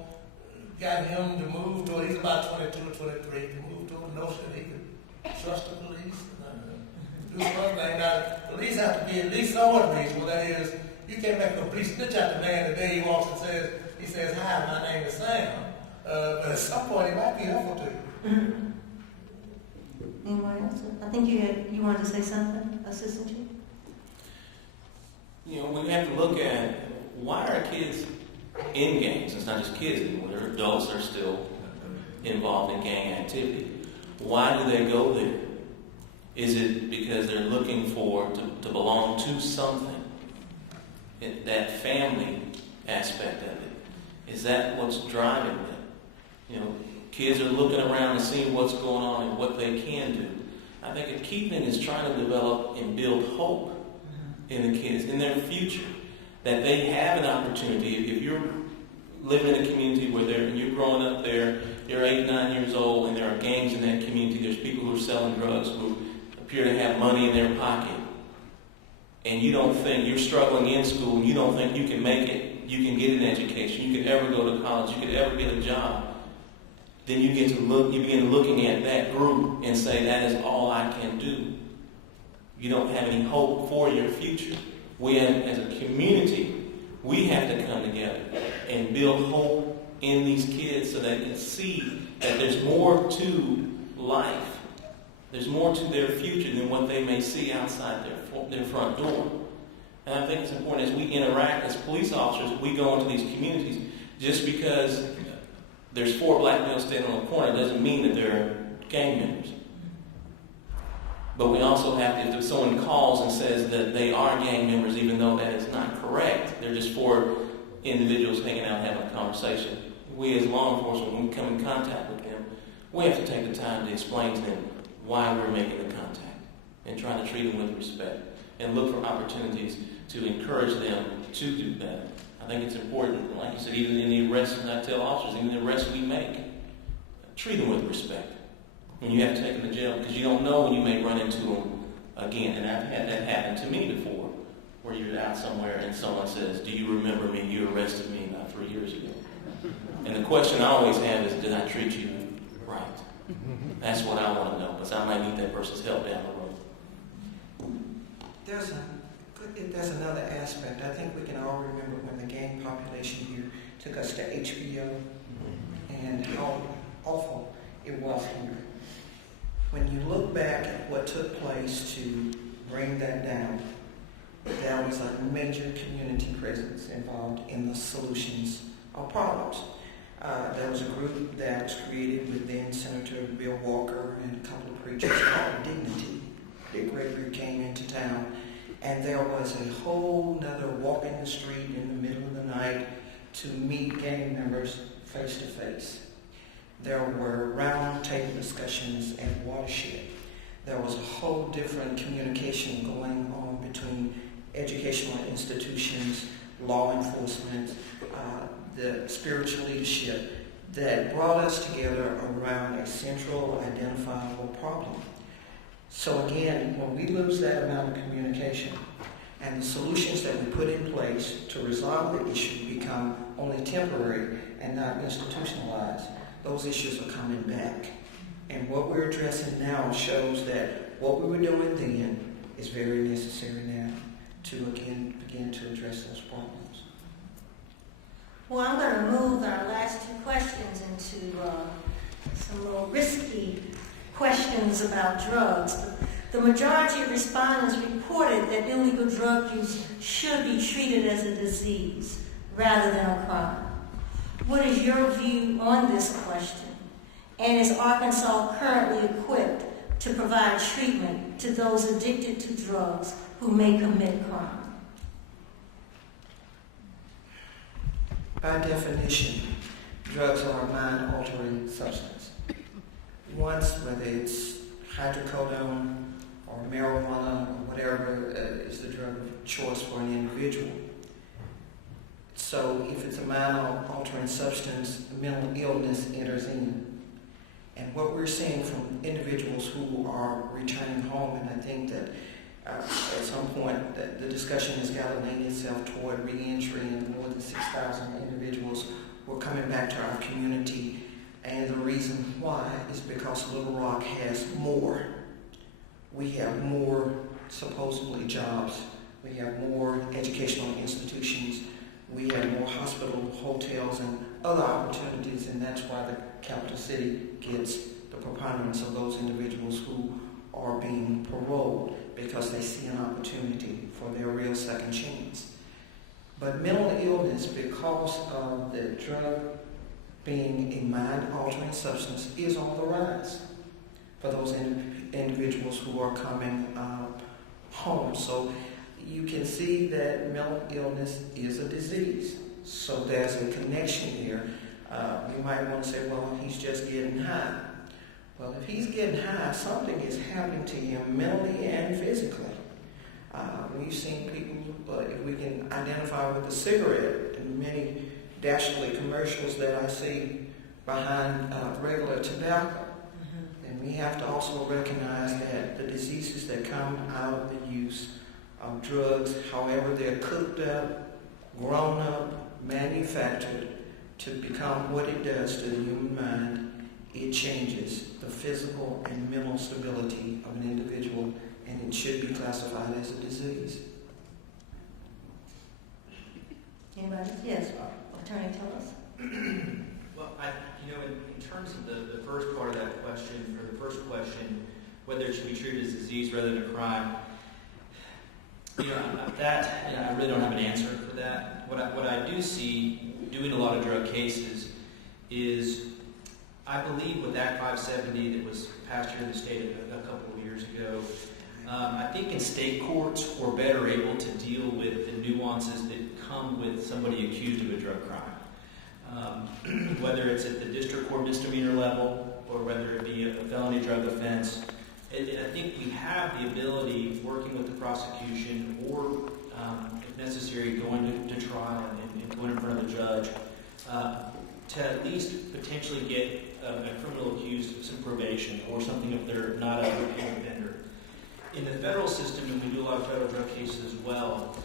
got him to move to, he's about 22 or 23, to move to a notion that he could trust the police, do something. Now, police have to be at least somewhat reasonable. That is, you can't make a police snitch out the man the day he walks and says, "Hi, my name is Sam." But at some point, it might be helpful to you. Anyone else? I think you wanted to say something, Assistant Chief? You know, we have to look at why are kids in gangs. It's not just kids anymore. They're adults that are still involved in gang activity. Why do they go there? Is it because they're looking to belong to something? That family aspect of it. Is that what's driving them? You know, kids are looking around and seeing what's going on and what they can do. I think a key thing is trying to develop and build hope in the kids, in their future, that they have an opportunity. If you're living in a community where you're growing up there, you're 8, 9 years old, and there are gangs in that community, there's people who are selling drugs, who appear to have money in their pocket, and you don't think, you're struggling in school, and you don't think you can make it, you can get an education, you can ever go to college, you could ever get a job, then you begin looking at that group and say, that is all I can do. You don't have any hope for your future. We have, as a community, we have to come together and build hope in these kids so they can see that there's more to life. There's more to their future than what they may see outside their front door. And I think it's important as we interact as police officers, we go into these communities, just because there's 4 black males standing on the corner doesn't mean that they're gang members. But we also have to, if someone calls and says that they are gang members, even though that is not correct, they're just 4 individuals hanging out having a conversation. We as law enforcement, when we come in contact with them, we have to take the time to explain to them why we're making the contact and trying to treat them with respect and look for opportunities to encourage them to do better. I think it's important, like you said, even in the arrests, and I tell officers, even the arrests we make, treat them with respect. When you have to take them to jail, because you don't know when you may run into them again. And I've had that happen to me before, where you're out somewhere and someone says, "Do you remember me? You arrested me about 3 years ago." And the question I always have is, did I treat you right? That's what I want to know, because I might need that person's help down the road. There's another aspect. I think we can all remember when the gang population here took us to HBO and how awful it was here. When you look back at what took place to bring that down, there was a major community presence involved in the solutions of problems. There was a group that was created with then Senator Bill Walker and a couple of preachers called Dignity. Dick Gregory came into town, and there was a whole nother walk in the street in the middle of the night to meet gang members face to face. There were round table discussions at Watershed. There was a whole different communication going on between educational institutions, law enforcement, the spiritual leadership that brought us together around a central identifiable problem. So again, when we lose that amount of communication and the solutions that we put in place to resolve the issue become only temporary and not institutionalized, those issues are coming back. And what we're addressing now shows that what we were doing then is very necessary now to again begin to address those problems. Well, I'm going to move our last 2 questions into some little risky questions about drugs. The majority of respondents reported that illegal drug use should be treated as a disease rather than a crime. What is your view on this question? And is Arkansas currently equipped to provide treatment to those addicted to drugs who may commit crime? By definition, drugs are a mind-altering substance. Once, whether it's hydrocodone or marijuana or whatever is the drug of choice for an individual. So if it's a mind-altering substance, mental illness enters in. And what we're seeing from individuals who are returning home, and I think that at some point the discussion has got to lean itself toward re-entry, and more than 6,000 individuals who are coming back to our community. And the reason why is because Little Rock has more. We have more supposedly jobs. We have more educational institutions. We have more hospital, hotels, and other opportunities, and that's why the capital city gets the preponderance of those individuals who are being paroled, because they see an opportunity for their real second chance. But mental illness, because of the drug being a mind-altering substance, is on the rise for those individuals who are coming home. So you can see that mental illness is a disease. So there's a connection here. You might want to say, well, he's just getting high. Well, if he's getting high, something is happening to him mentally and physically. We've seen people, if we can identify with the cigarette, and many dastardly commercials that I see behind regular tobacco. And we have to also recognize that the diseases that come out of the use of drugs, however they're cooked up, grown up, manufactured to become what it does to the human mind, it changes the physical and mental stability of an individual, and it should be classified as a disease. Anybody? Yes, Attorney, tell us. Well, in terms of the first part of that question, or the first question, whether it should be treated as a disease rather than a crime, I really don't have an answer for that. What I do see doing a lot of drug cases is, I believe with Act 570 that was passed here in the state a couple of years ago, I think in state courts we're better able to deal with the nuances that come with somebody accused of a drug crime. Whether it's at the district court misdemeanor level or whether it be a felony drug offense. I think we have the ability, working with the prosecution or, if necessary, going to trial and going in front of the judge, to at least potentially get a criminal accused some probation or something if they're not a repeat offender. In the federal system, and we do a lot of federal drug cases as well,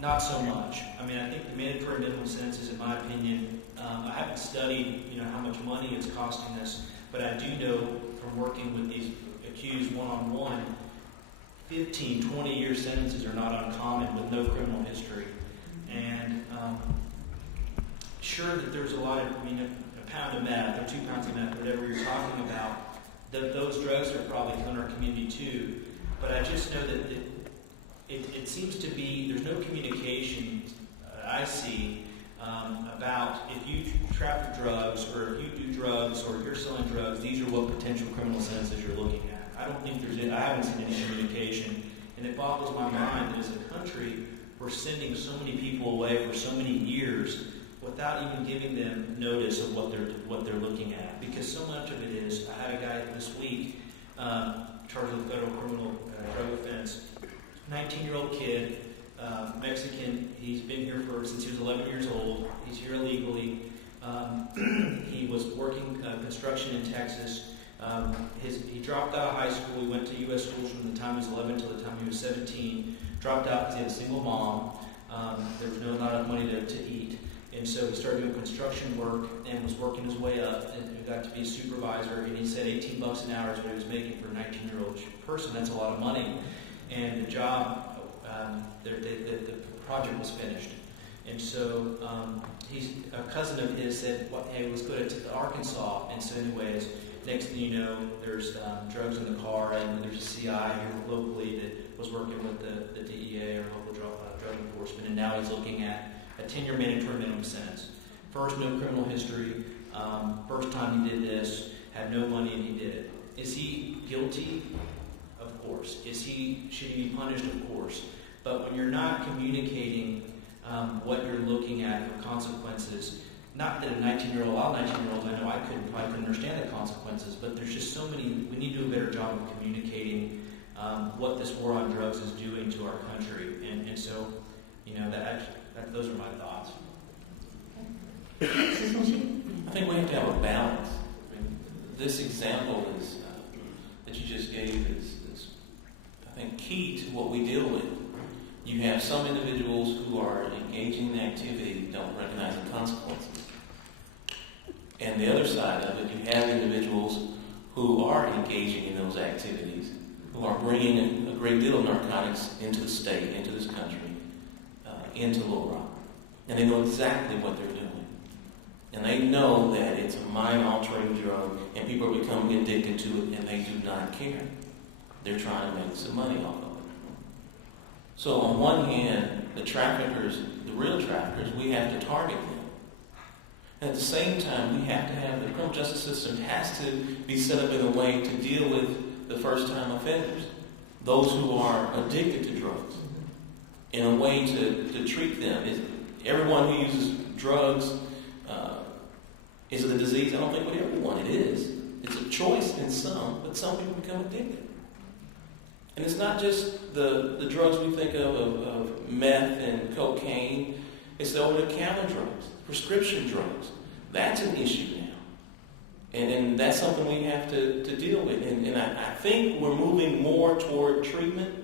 not so much. I mean, I think the mandatory minimum sentences, in my opinion, I haven't studied, how much money it's costing us, but I do know from working with these accused one-on-one, 15, 20-year sentences are not uncommon with no criminal history. And sure that there's a lot of, a pound of meth or 2 pounds of meth, whatever you're talking about, those drugs are probably in our community too. But I just know that it seems to be, there's no communication I see about if you traffic drugs or if you do drugs or if you're selling drugs, these are what potential criminal sentences you're looking at. I haven't seen any communication, and it boggles my mind that as a country we're sending so many people away for so many years without even giving them notice of what they're looking at. Because so much of it is, I had a guy this week charged with a federal criminal drug offense, 19-year-old kid, Mexican. He's been here since he was 11 years old. He's here illegally. He was working construction in Texas. He dropped out of high school. He went to U.S. schools from the time he was 11 until the time he was 17. Dropped out because he had a single mom. There was not enough money to eat. And so he started doing construction work and was working his way up and got to be a supervisor. And he said $18 an hour is what he was making for a 19-year-old person. That's a lot of money. And the job, the project was finished. And so a cousin of his said, hey, let's go to Arkansas. And so anyways, next thing you know, there's drugs in the car, and there's a CI here locally that was working with the DEA or local drug enforcement, and now he's looking at a 10-year mandatory minimum sentence. First, no criminal history. First time he did this, had no money, and he did it. Is he guilty? Of course. Should he be punished? Of course. But when you're not communicating what you're looking at for consequences, not that a 19-year-old, I know I probably couldn't understand the consequences, but there's just so many, we need to do a better job of communicating what this war on drugs is doing to our country. And so, those are my thoughts. I think we have to have a balance. this example is that you just gave is, I think, key to what we deal with. You have some individuals who are engaging in activity that don't recognize the consequences. And the other side of it, you have individuals who are engaging in those activities, who are bringing a great deal of narcotics into the state, into this country, into Little Rock. And they know exactly what they're doing. And they know that it's a mind-altering drug, and people are becoming addicted to it, and they do not care. They're trying to make some money off of it. So on one hand, the traffickers, the real traffickers, we have to target them. And at the same time, we have to have, the criminal justice system has to be set up in a way to deal with the first-time offenders, those who are addicted to drugs, in a way to treat them. Everyone who uses drugs, is it a disease? I don't think with everyone it is. It's a choice in some, but some people become addicted. And it's not just the drugs we think of meth and cocaine. It's the over-the-counter drugs, prescription drugs. That's an issue now. And that's something we have to deal with. And I think we're moving more toward treatment.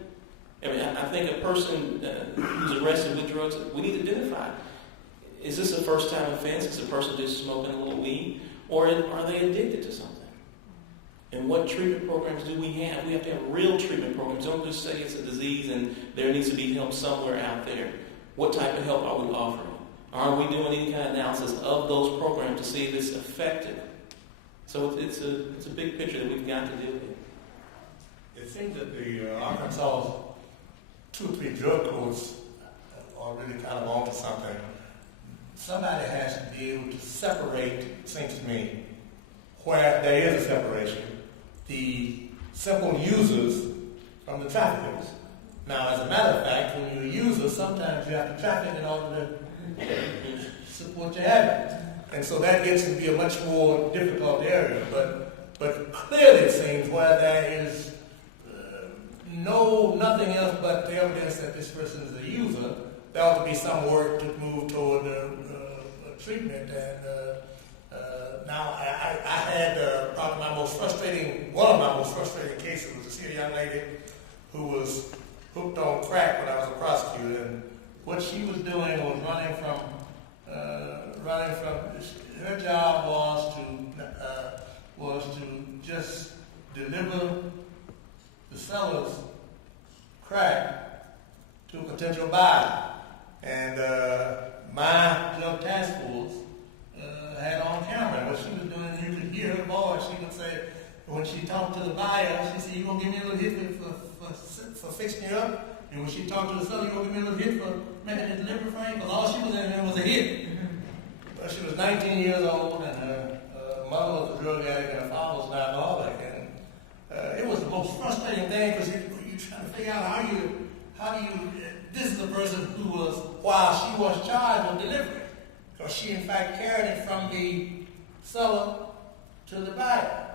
I mean, I think a person who's arrested with drugs, we need to identify. Is this a first-time offense? Is the person just smoking a little weed? Or are they addicted to something? And what treatment programs do we have? We have to have real treatment programs. Don't just say it's a disease and there needs to be help somewhere out there. What type of help are we offering? Are we doing any kind of analysis of those programs to see if it's effective? So it's a big picture that we've got to deal with. It seems that the Arkansas 2 or 3 drug courts are really kind of onto something. Somebody has to be able to separate, it seems to me, where there is a separation, the simple users from the traffickers. Now, as a matter of fact, when you're a user, sometimes you have to traffic in order to support your habit. And so that gets to be a much more difficult area. But clearly it seems where there is nothing else but the evidence that this person is a user, there ought to be some work to move toward treatment. And now I had probably one of my most frustrating cases was to see a young lady who was hooked on crack when I was a prosecutor, and what she was doing was running from her job was to just deliver the seller's crack to a potential buyer. And my drug task force had on camera what she was doing. You could hear her voice. She would say, when she talked to the buyer, she said, "You gonna give me a little hit for fixing it up?" And when she talked to the seller, "You gonna give me a little hit for making it delivery for him?" Because all she was in there was a hit. Well, she was 19 years old, and her mother was a drug addict, and her father was an alcoholic. And it was the most frustrating thing because you're trying to figure out how do you. This is a person who was, while she was charged with delivery, because she in fact carried it from the seller to the buyer.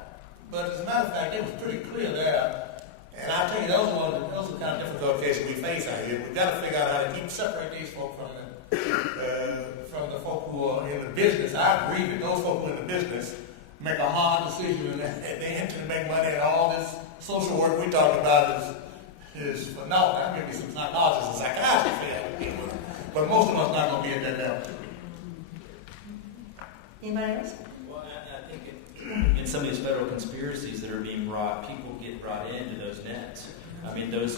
But as a matter of fact, it was pretty clear there. And I tell you, those are the kind of difficult cases we face out here. We've got to figure out how to separate these folk from the folk who are in the business. I agree that those folk who are in the business make a hard decision and they enter to make money, and all this social work we talk about is for naught. There may be some psychologists and psychiatrists there, but most of us not going to be at that level. Anybody else? Well, I think in some of these federal conspiracies that are being brought, people get brought into those nets. I mean, those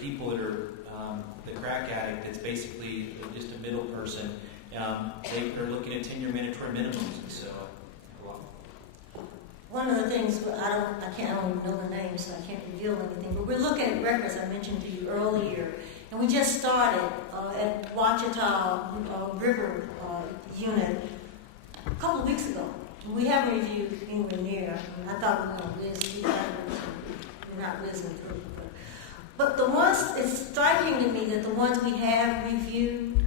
people that are the crack addict that's basically just a middle person, they are looking at 10-year mandatory minimums. And so, one of the things, I don't even know the names, so I can't reveal anything, but we're looking at records I mentioned to you earlier, and we just started at Ouachita River Unit a couple of weeks ago. We haven't reviewed anywhere near. I thought we were going to list, we're not listening through. But the ones, it's striking to me that the ones we have reviewed,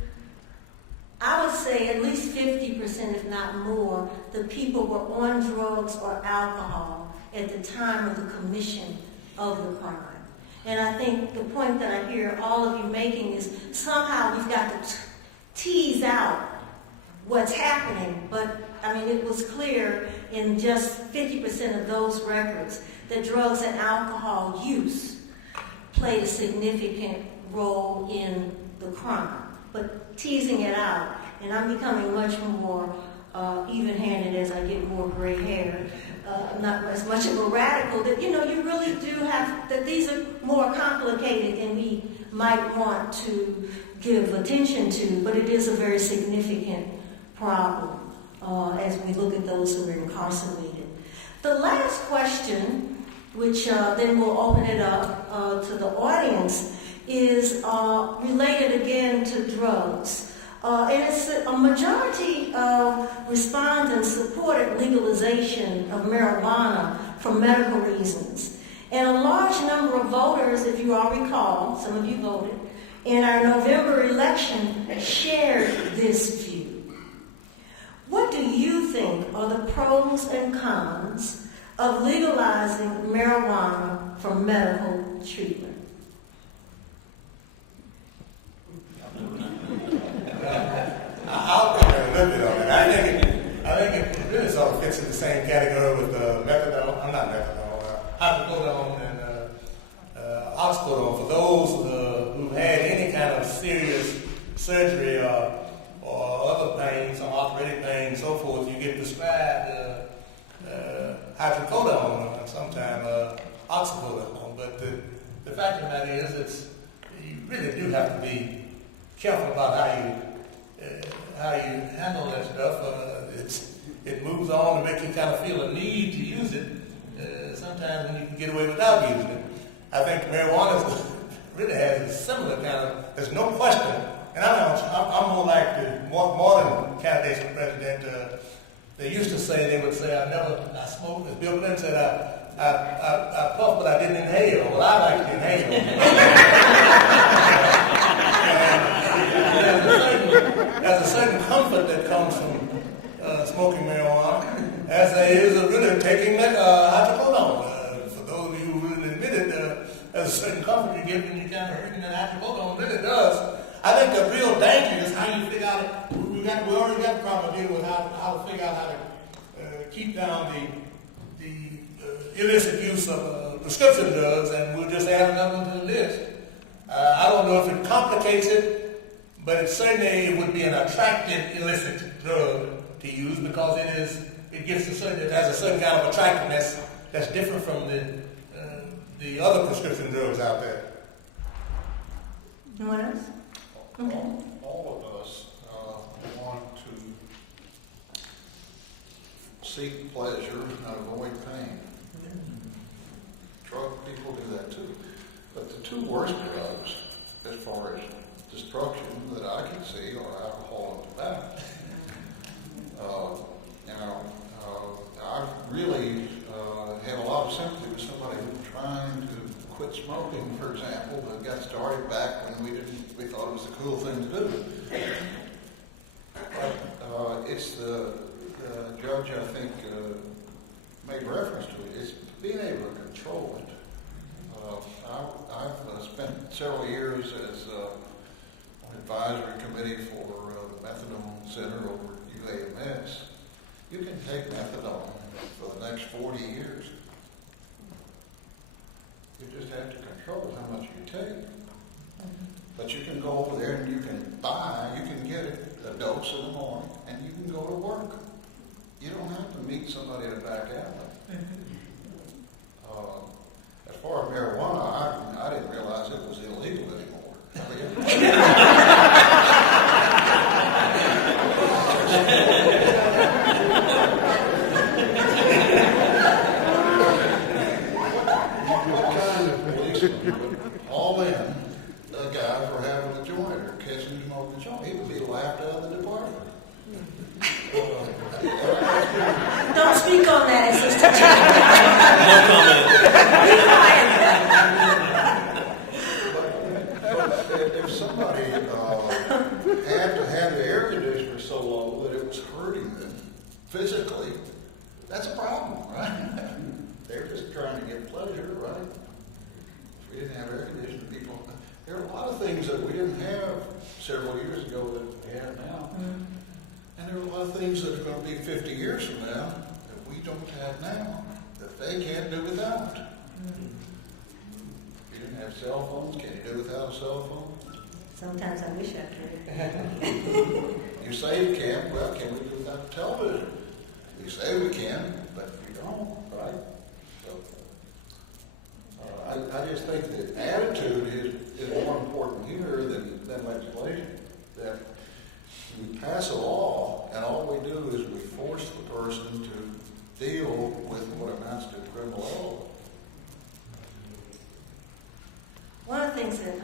I would say at least 50%, if not more, the people were on drugs or alcohol at the time of the commission of the crime. And I think the point that I hear all of you making is somehow we've got to tease out what's happening. But, I mean, it was clear in just 50% of those records that drugs and alcohol use played a significant role in the crime. But teasing it out, and I'm becoming much more even-handed as I get more gray hair, not as much of a radical, that, you really do have, that these are more complicated than we might want to give attention to, but it is a very significant problem as we look at those who are incarcerated. The last question, which then we'll open it up to the audience, is related again to drugs. And it's a majority of respondents supported legalization of marijuana for medical reasons. And a large number of voters, if you all recall, some of you voted, in our November election shared this view. What do you think are the pros and cons of legalizing marijuana for medical treatment? I'll comment a little bit on it. I think it really sort of fits in the same category with hydrocodone and oxycodone. For those who've had any kind of serious surgery or other pain, some arthritic pain, and so forth, you get prescribed hydrocodone and sometimes oxycodone. But the fact of the matter is, you really do have to be careful about how you handle that stuff. It moves on to make you kind of feel a need to use it. Sometimes when you can get away without using it. I think marijuana really has a similar kind of. There's no question. And I'm more like the modern candidates for president. They used to say, they would say, I smoked. As Bill Clinton said, I puffed, but I didn't inhale. Well, I like to inhale. There's a certain comfort that comes from smoking marijuana, as there is really taking hydrocodone. For those of you who really admit it, there's a certain comfort you get when you kind of hurting that hydrocodone. Really does. I think the real danger is how you figure out it. We already got a problem dealing with how to figure out how to keep down the illicit use of prescription drugs, and we'll just add another one to the list. I don't know if it complicates it, but it certainly would be an attractive illicit drug to use because it has a certain kind of attractiveness that's different from the other prescription drugs out there. Anyone else? Okay. All of us want to seek pleasure and avoid pain. Drug people do that too. But the two worst drugs, as far as destruction that I can see, are alcohol and tobacco. I really have a lot of sympathy with somebody who's trying to quit smoking, for example, but got started back when we thought it was a cool thing to do. But it's the judge, I think, made reference to it. It's being able to control it. I've spent several years as advisory committee for the Methadone Center over at UAMS. You can take methadone for the next 40 years. You just have to control how much you take. But you can go over there and you can get a dose in the morning, and you can go to work. You don't have to meet somebody in a back alley. As far as marijuana, I didn't realize it was illegal anymore. All in, the guy for having a joint or catching him smoking a joint, he would be laughed out of the department. Don't speak on that, Assistant But if somebody had to have the air conditioner so low that it was hurting them physically, that's a problem, right? They're just trying to get pleasure, right? If we didn't have air conditioning, there are a lot of things that we didn't have several years ago that we have now. And there are a lot of things that are going to be 50 years from now that we don't have now, that they can't do without. You didn't have cell phones, can you do without a cell phone? Sometimes I wish I could. You say you can, well, can we do without television? We say we can, but we don't, right? So, I just think that attitude is more important here than legislation. That we pass a law, and all we do is we force the person to deal with what amounts to criminal law. One of the things that,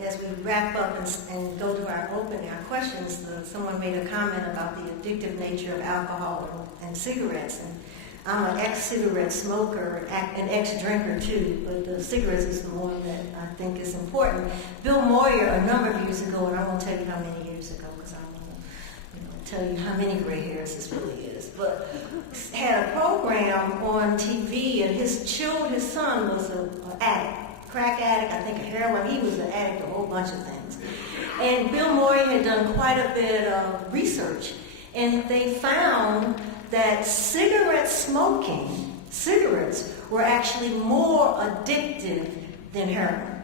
as we wrap up and go to our opening, our questions, someone made a comment about the addictive nature of alcohol and cigarettes. And I'm an ex-cigarette smoker, an ex-drinker too, but the cigarettes is the one that I think is important. Bill Moyer, a number of years ago, and I won't tell you how many years ago because I won't tell you how many gray hairs this really is, but had a program on TV, and his son was an addict, crack addict, I think a heroin. He was an addict of a whole bunch of things. And Bill Moyer had done quite a bit of research, and they found that cigarettes were actually more addictive than heroin.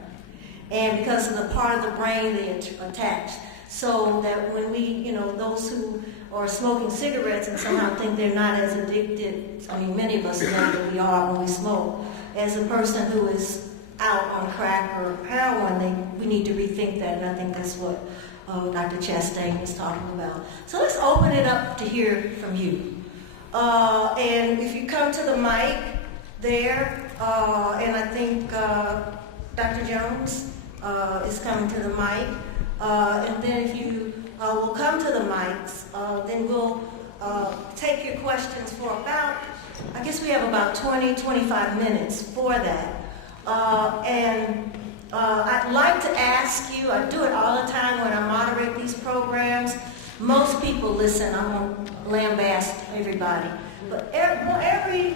And because of the part of the brain they attach. So that when we, those who are smoking cigarettes and somehow think they're not as addicted, I mean, many of us know that we are when we smoke, as a person who is out on crack or heroin, we need to rethink that, and I think that's what Dr. Chastain was talking about. So let's open it up to hear from you. And if you come to the mic there, and I think Dr. Jones is coming to the mic, and then if you will come to the mics, then we'll take your questions for about, I guess we have about 20, 25 minutes for that. And I'd like to ask you, I do it all the time when I moderate these programs. Most people listen, I won't lambast everybody. But every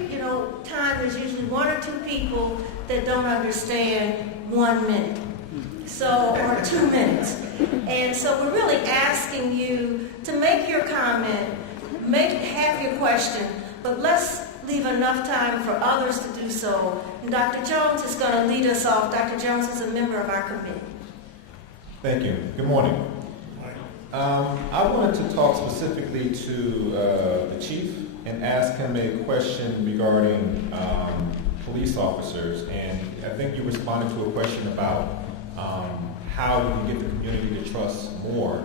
time there's usually one or two people that don't understand 1 minute. Or 2 minutes. And so we're really asking you to make your comment, have your question, but let's leave enough time for others to do so. And Dr. Jones is going to lead us off. Dr. Jones is a member of our committee. Thank you. Good morning. I wanted to talk specifically to the chief and ask him a question regarding police officers. And I think you responded to a question about how you can get the community to trust more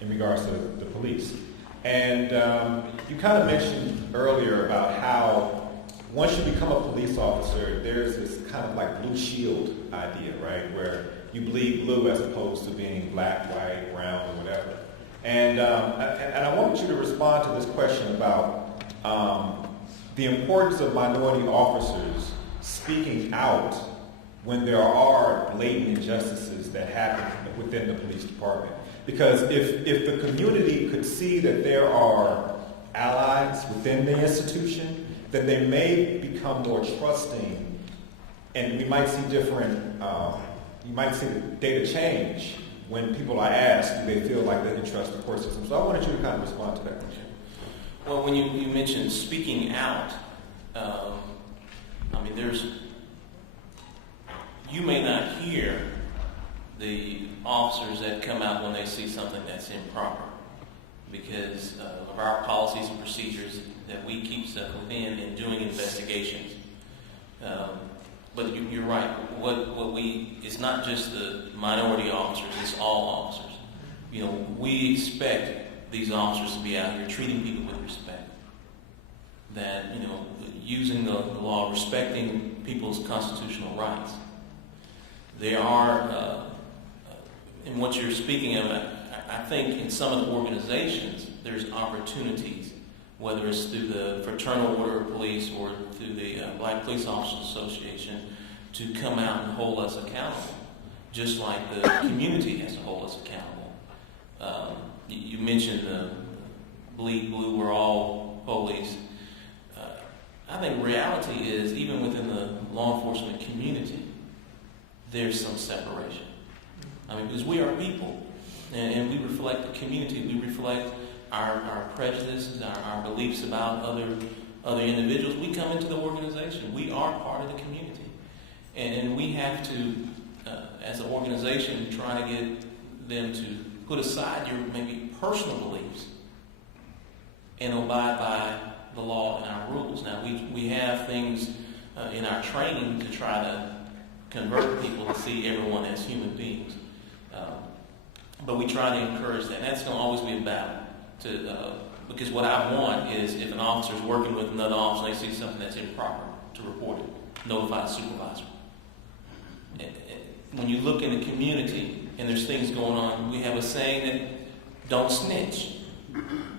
in regards to the police. And you kind of mentioned earlier about how once you become a police officer, there's this kind of like blue shield idea, right? Where you bleed blue as opposed to being black, white, brown, or whatever. And I want you to respond to this question about the importance of minority officers speaking out when there are blatant injustices that happen within the police department. Because if the community could see that there are allies within the institution, then they may become more trusting, and we might see different, you might see the data change when people are asked, do they feel like they can trust the court system? So I wanted you to kind of respond to that question. Well, when you mentioned speaking out, you may not hear the officers that come out when they see something that's improper because of our policies and procedures that we keep within in doing investigations. But you're right. It's not just the minority officers, it's all officers. We expect these officers to be out here treating people with respect. That, using the law, respecting people's constitutional rights. There are, in what you're speaking of, I think in some of the organizations, there's opportunities, whether it's through the Fraternal Order of Police or through the Black Police Officers Association, to come out and hold us accountable, just like the community has to hold us accountable. You mentioned the bleed blue, we're all police. I think reality is, even within the law enforcement community, there's some separation. Because we are people, and we reflect the community, we reflect our prejudices, our beliefs about other individuals, we come into the organization. We are part of the community. And we have to, as an organization, try to get them to put aside your maybe personal beliefs and abide by the law and our rules. Now, we have things in our training to try to convert people to see everyone as human beings. But we try to encourage that. And that's going to always be a battle. Because what I want is if an officer is working with another officer and they see something that's improper, to report it, notify the supervisor. When you look in the community and there's things going on, we have a saying that don't snitch.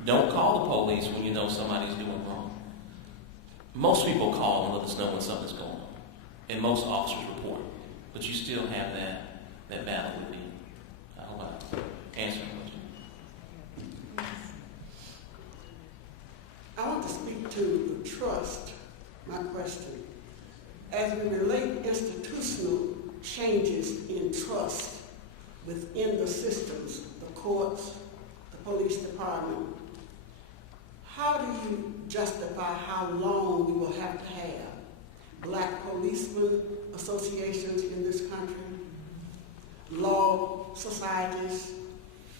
Don't call the police when you know somebody's doing wrong. Most people call and let us know when something's going on. And most officers report. But you still have that battle with you. I hope I answered the question. I want to speak to the trust, my question. As we relate institutional changes in trust within the systems, the courts, the police department, how do you justify how long we will have to have black policemen associations in this country, law societies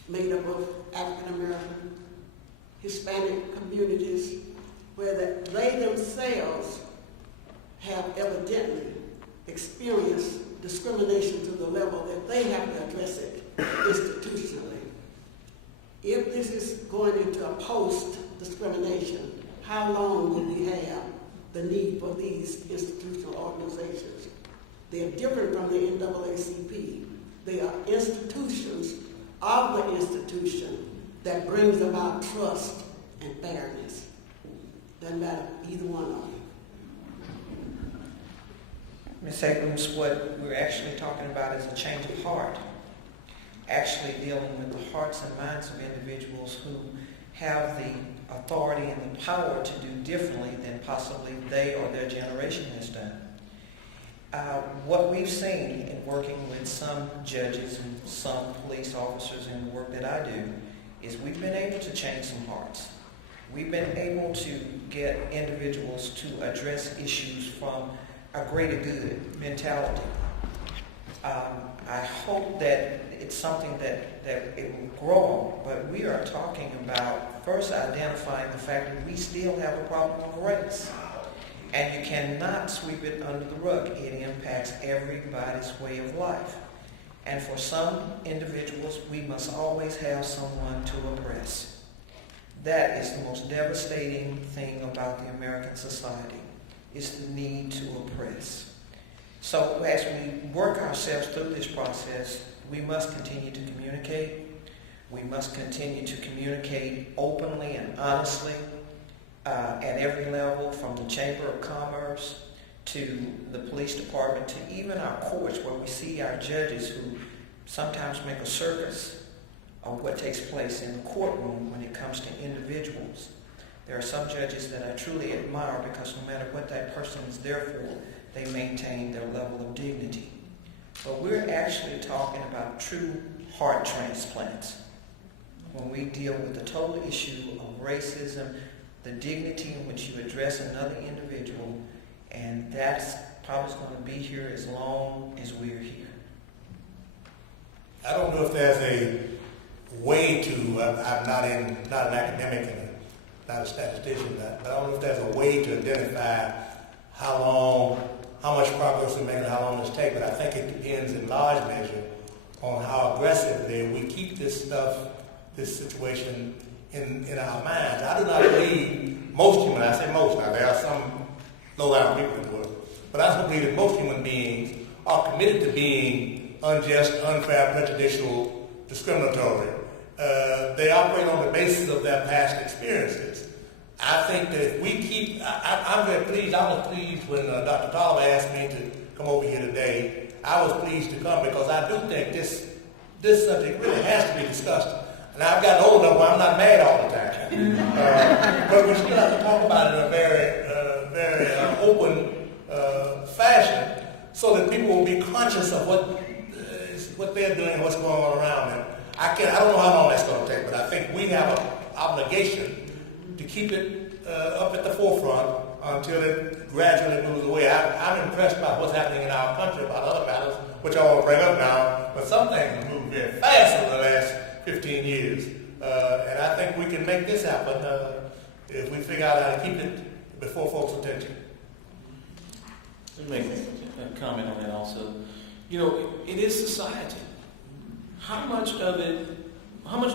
made up of African American, Hispanic communities, where they themselves have evidently experienced discrimination to the level that they have to address it institutionally. If this is going into a post-discrimination, how long will we have the need for these institutional organizations? They are different from the NAACP. They are institutions of the institution that brings about trust and fairness. Doesn't matter, either one of them. Ms. Abrams, what we're actually talking about is a change of heart, actually dealing with the hearts and minds of individuals who have the authority and the power to do differently than possibly they or their generation has done. What we've seen in working with some judges and some police officers in the work that I do is we've been able to change some hearts. We've been able to get individuals to address issues from a greater good mentality. I hope that it's something that it will grow on, but we are talking about first identifying the fact that we still have a problem of race. And you cannot sweep it under the rug. It impacts everybody's way of life. And for some individuals, we must always have someone to oppress. That is the most devastating thing about the American society, is the need to oppress. So as we work ourselves through this process, we must continue to communicate. We must continue to communicate openly and honestly at every level, from the Chamber of Commerce to the police department to even our courts, where we see our judges who sometimes make a circus of what takes place in the courtroom when it comes to individuals. There are some judges that I truly admire because no matter what that person is there for, they maintain their level of dignity. But we're actually talking about true heart transplants when we deal with the total issue of racism, the dignity in which you address another individual, and that's probably going to be here as long as we're here. I don't know if there's a way to, I'm not an academic and not a statistician, but I don't know if there's a way to identify how much progress we make and how long it's take, but I think it depends in large measure on how aggressively we keep this situation in our minds. I do not believe most human, I say most, now there are some low-down people in the world, but I don't believe that most human beings are committed to being unjust, unfair, prejudicial, discriminatory. They operate on the basis of their past experiences. I think that if we keep, I'm very pleased, I was pleased when Dr. Tolliver asked me to come over here today. I was pleased to come because I do think this subject really has to be discussed. And I've gotten old enough where I'm not mad all the time. But we still have to talk about it in a very open fashion so that people will be conscious of what they're doing and what's going on around them. I don't know how long that's going to take, but I think we have obligation to keep it up at the forefront until it gradually moves away. I'm impressed by what's happening in our country about other matters, which I will bring up now, but some things have moved very fast over the last 15 years. And I think we can make this happen if we figure out how to keep it before folks' attention. Let me make a comment on that also. You know, it is society. How much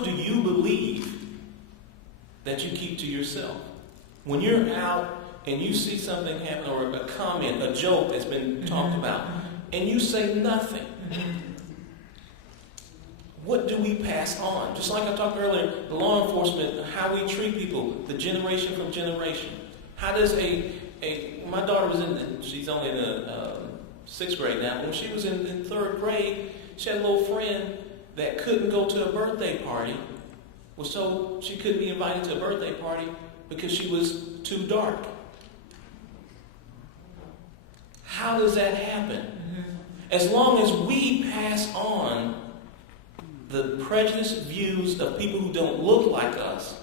do you believe that you keep to yourself? When you're out and you see something happen, or a comment, a joke that's been talked about, and you say nothing, what do we pass on? Just like I talked earlier, the law enforcement, how we treat people, the generation from generation. How does my daughter was she's only in the 6th grade now. When she was in 3rd grade, she had a little friend that couldn't go to a birthday party, was told she couldn't be invited to a birthday party because she was too dark. How does that happen? As long as we pass on the prejudiced views of people who don't look like us,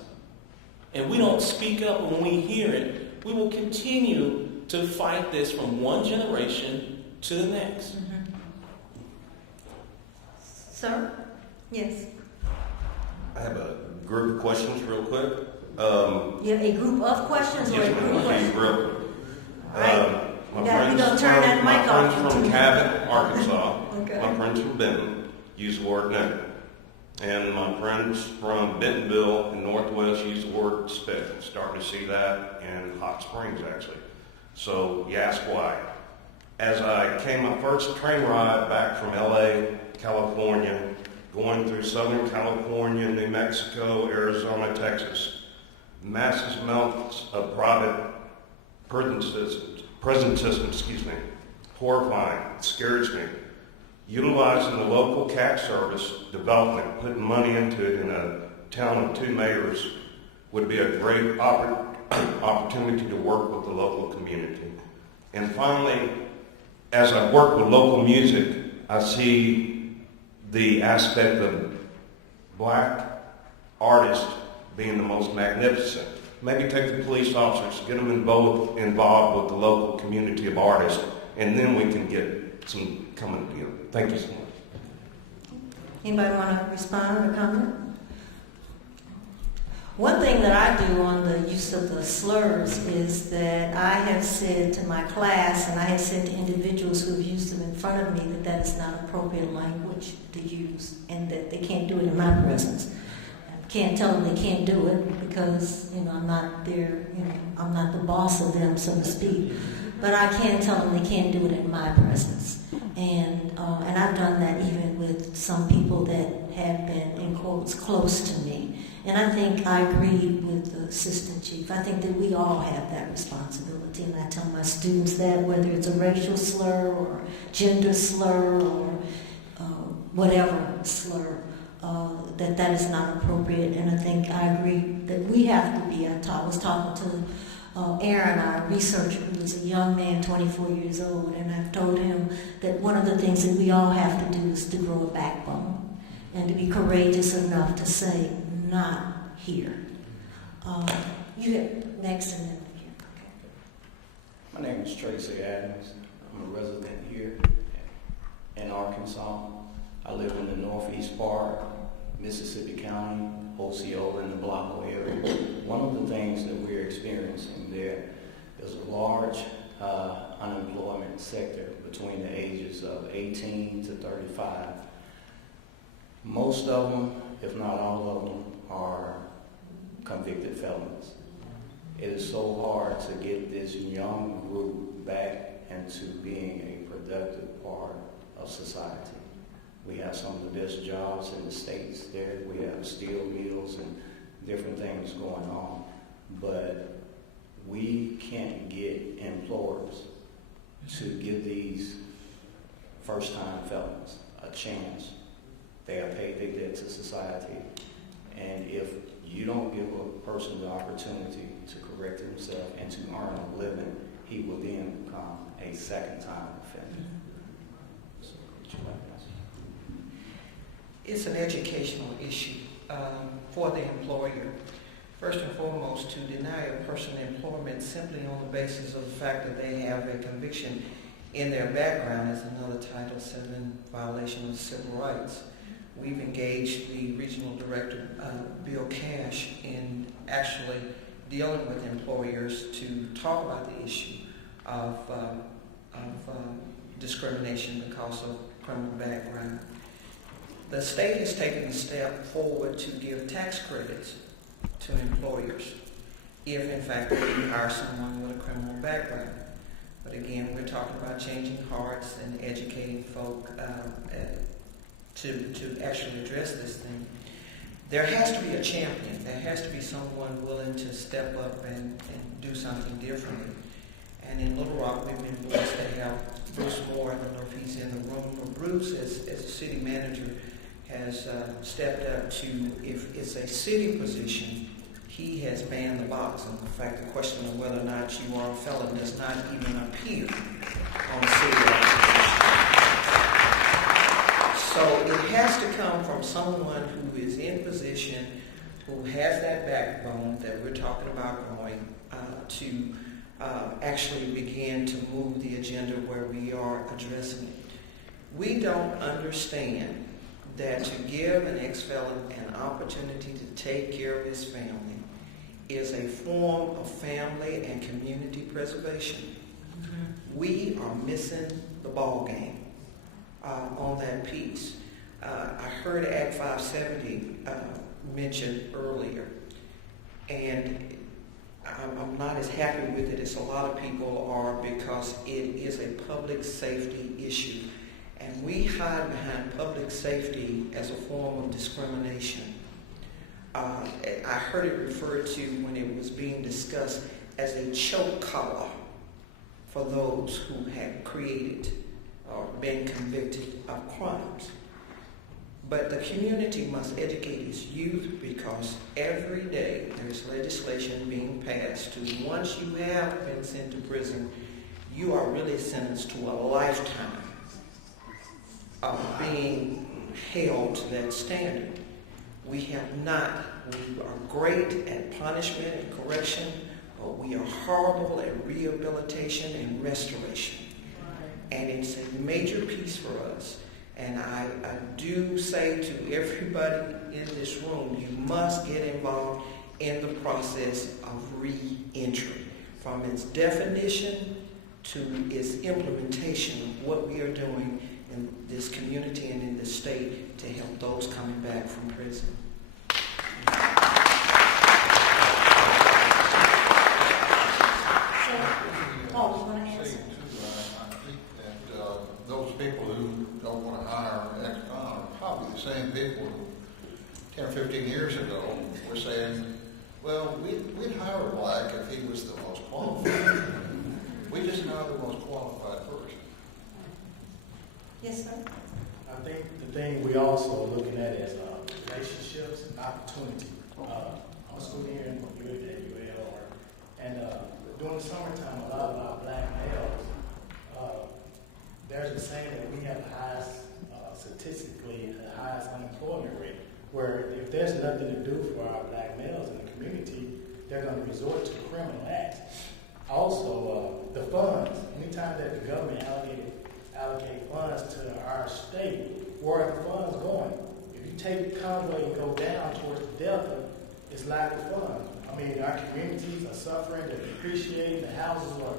and we don't speak up when we hear it, we will continue to fight this from one generation to the next. Sir? Yes. I have a group of questions real quick. You have a group of questions or a group of questions? Real quick. All right. We're going to turn that mic off. My friends from Cabot, Arkansas. Okay. My friends from Benton use the word nigger. And my friends from Bentonville in Northwest use the word spit. Starting to see that in Hot Springs, actually. So you ask why. As I came my first train ride back from LA, California, going through Southern California, New Mexico, Arizona, Texas, massive amounts of private prison systems, horrifying, it scares me. Utilizing the local CAT service development, putting money into it in a town of 2 mayors would be a great opportunity to work with the local community. And finally, as I work with local music, I see the aspect of black artists being the most magnificent. Maybe take the police officers, get them involved with the local community of artists, and then we can get some coming together. Thank you so much. Anybody want to respond or comment? One thing that I do on the use of the slurs is that I have said to my class, and I have said to individuals who have used them in front of me, that that is not appropriate language to use, and that they can't do it in my presence. I can't tell them they can't do it because, I'm not their, I'm not the boss of them, so to speak. But I can tell them they can't do it in my presence. And I've done that even with some people that have been, in quotes, close to me. And I think I agree with the assistant chief. I think that we all have that responsibility. And I tell my students that, whether it's a racial slur or gender slur or whatever slur, that is not appropriate. And I think I agree that we have to be. I was talking to Aaron, our researcher, who is a young man, 24 years old, and I've told him that one of the things that we all have to do is to grow a backbone and to be courageous enough to say, not here. You have next and then here. Okay. My name is Tracy Adams. I'm a resident here in Arkansas. I live in the northeast part, Mississippi County, Osceola, and the Blanco area. One of the things that we're experiencing there is a large unemployment sector between the ages of 18 to 35. Most of them, if not all of them, are convicted felons. It is so hard to get this young group back into being a productive part of society. We have some of the best jobs in the states there. We have steel mills and different things going on. But we can't get employers to give these first-time felons a chance. They have paid their debt to society. And if you don't give a person the opportunity to correct himself and to earn a living, he will then become a second-time offender. So, what you like to say? It's an educational issue for the employer. First and foremost, to deny a person employment simply on the basis of the fact that they have a conviction in their background is another Title VII violation of civil rights. We've engaged the Regional Director, Bill Cash, in actually dealing with employers to talk about the issue of discrimination because of criminal background. The state has taken a step forward to give tax credits to employers if, in fact, they do hire someone with a criminal background. But again, we're talking about changing hearts and educating folk to actually address this thing. There has to be a champion. There has to be someone willing to step up and do something differently. And in Little Rock, we've been blessed to have Bruce Moore. I don't know if he's in the room, but Bruce, as a city manager, has stepped up to, if it's a city position, he has banned the box. And in fact, the question of whether or not you are a felon does not even appear on city application. So it has to come from someone who is in position, who has that backbone that we're talking about growing, to actually begin to move the agenda where we are addressing it. We don't understand that to give an ex-felon an opportunity to take care of his family is a form of family and community preservation. We are missing the ball game on that piece. I heard Act 570 mentioned earlier, and I'm not as happy with it as a lot of people are because it is a public safety issue. And we hide behind public safety as a form of discrimination. I heard it referred to when it was being discussed as a choke collar for those who have created or been convicted of crimes. But the community must educate its youth because every day there's legislation being passed to once you have been sent to prison, you are really sentenced to a lifetime of being held to that standard. We have not. We are great at punishment and correction, but we are horrible at rehabilitation and restoration. And it's a major piece for us. And I do say to everybody in this room, you must get involved in the process of re-entry, from its definition to its implementation of what we are doing in this community and in this state to help those coming back from prison. Those people who don't want to hire an ex-con are probably the same people who 10 or 15 years ago were saying, well, we'd hire a black if he was the most qualified. We just hire the most qualified person. Yes, sir. I think the thing we also are looking at is relationships and opportunity. I'm a student here at UALR, and during the summertime, a lot of our black males, there's a saying that we have the highest, statistically, the highest unemployment rate, where if there's nothing to do for our black males in the community, they're going to resort to criminal acts. Also, the funds. Anytime that the government allocate funds to our state, where are the funds going? If you take Conway and go down towards the Delta, it's lack of funds. I mean, our communities are suffering, they're depreciating, the houses are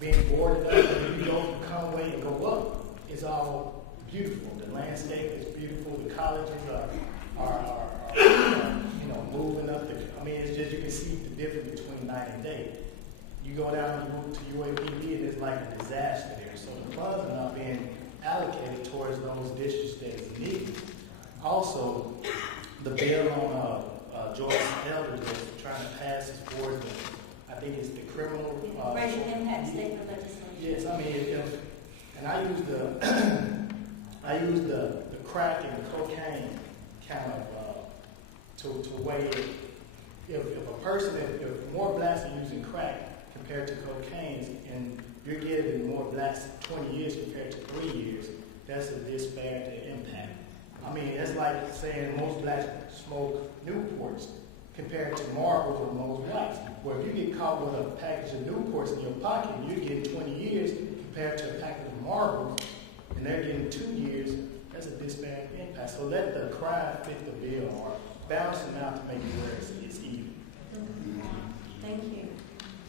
being boarded up, and you go from Conway and go up, it's all beautiful. The landscape is beautiful, the colleges are moving up. It's just, you can see the difference between night and day. You go down and move to UAPB, and it's like a disaster there. So the funds are not being allocated towards those districts that need. Also, the bill on Joyce Elder that's trying to pass is for I think it's the criminal racial impact statement legislation. Yes, and I use the crack and the cocaine kind of to weigh if more blacks are using crack compared to cocaine, and you're giving more blacks 20 years compared to 3 years, that's a disparate impact. It's like saying most blacks smoke Newports, compared to marbles or most whites. Where if you get caught with a package of Newports in your pocket, you're getting 20 years compared to a package of marbles, and they're getting 2 years. That's a disparate impact. So let the crime fit the bill or balance them out to make it where it's even. Thank you.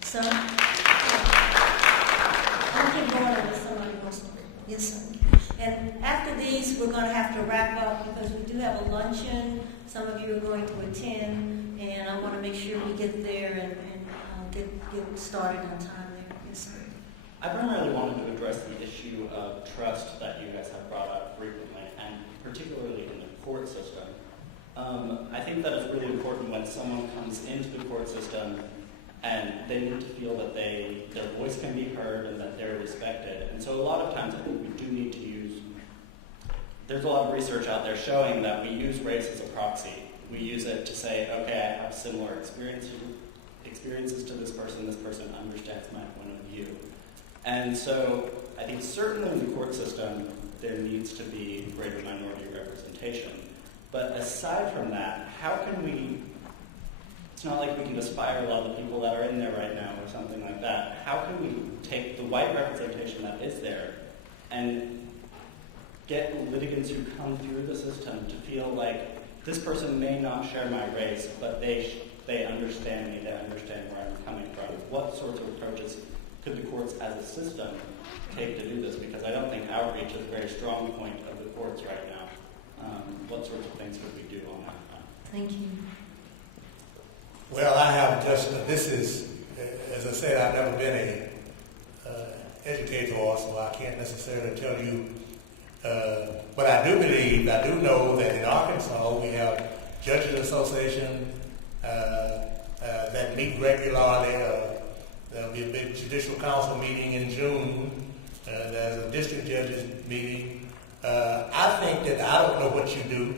So, I'll keep going unless somebody wants to. Yes, sir. And after these, we're going to have to wrap up because we do have a luncheon. Some of you are going to attend, and I want to make sure we get there and get started on time there. Yes, sir. I primarily wanted to address the issue of trust that you guys have brought up frequently, and particularly in the court system. I think that it's really important when someone comes into the court system and they need to feel that their voice can be heard and that they're respected. And so a lot of times I think we do need to there's a lot of research out there showing that we use race as a proxy. We use it to say, okay, I have similar experiences to this person understands my point of view. And so I think certainly in the court system, there needs to be greater minority representation. But aside from that, how can it's not like we can just fire a lot of the people that are in there right now or something like that. How can we take the white representation that is there and get litigants who come through the system to feel like this person may not share my race, but they understand me, they understand where I'm coming from. What sorts of approaches could the courts as a system take to do this? Because I don't think outreach is a very strong point of the courts right now. What sorts of things could we do on that front? Thank you. Well, I have just, this is, as I said, I've never been a educator, so I can't necessarily tell you. But I do know that in Arkansas we have Judges Association that meet regularly. There'll be a big Judicial Council meeting in June. There's a district judges meeting. I think that I don't know what you do,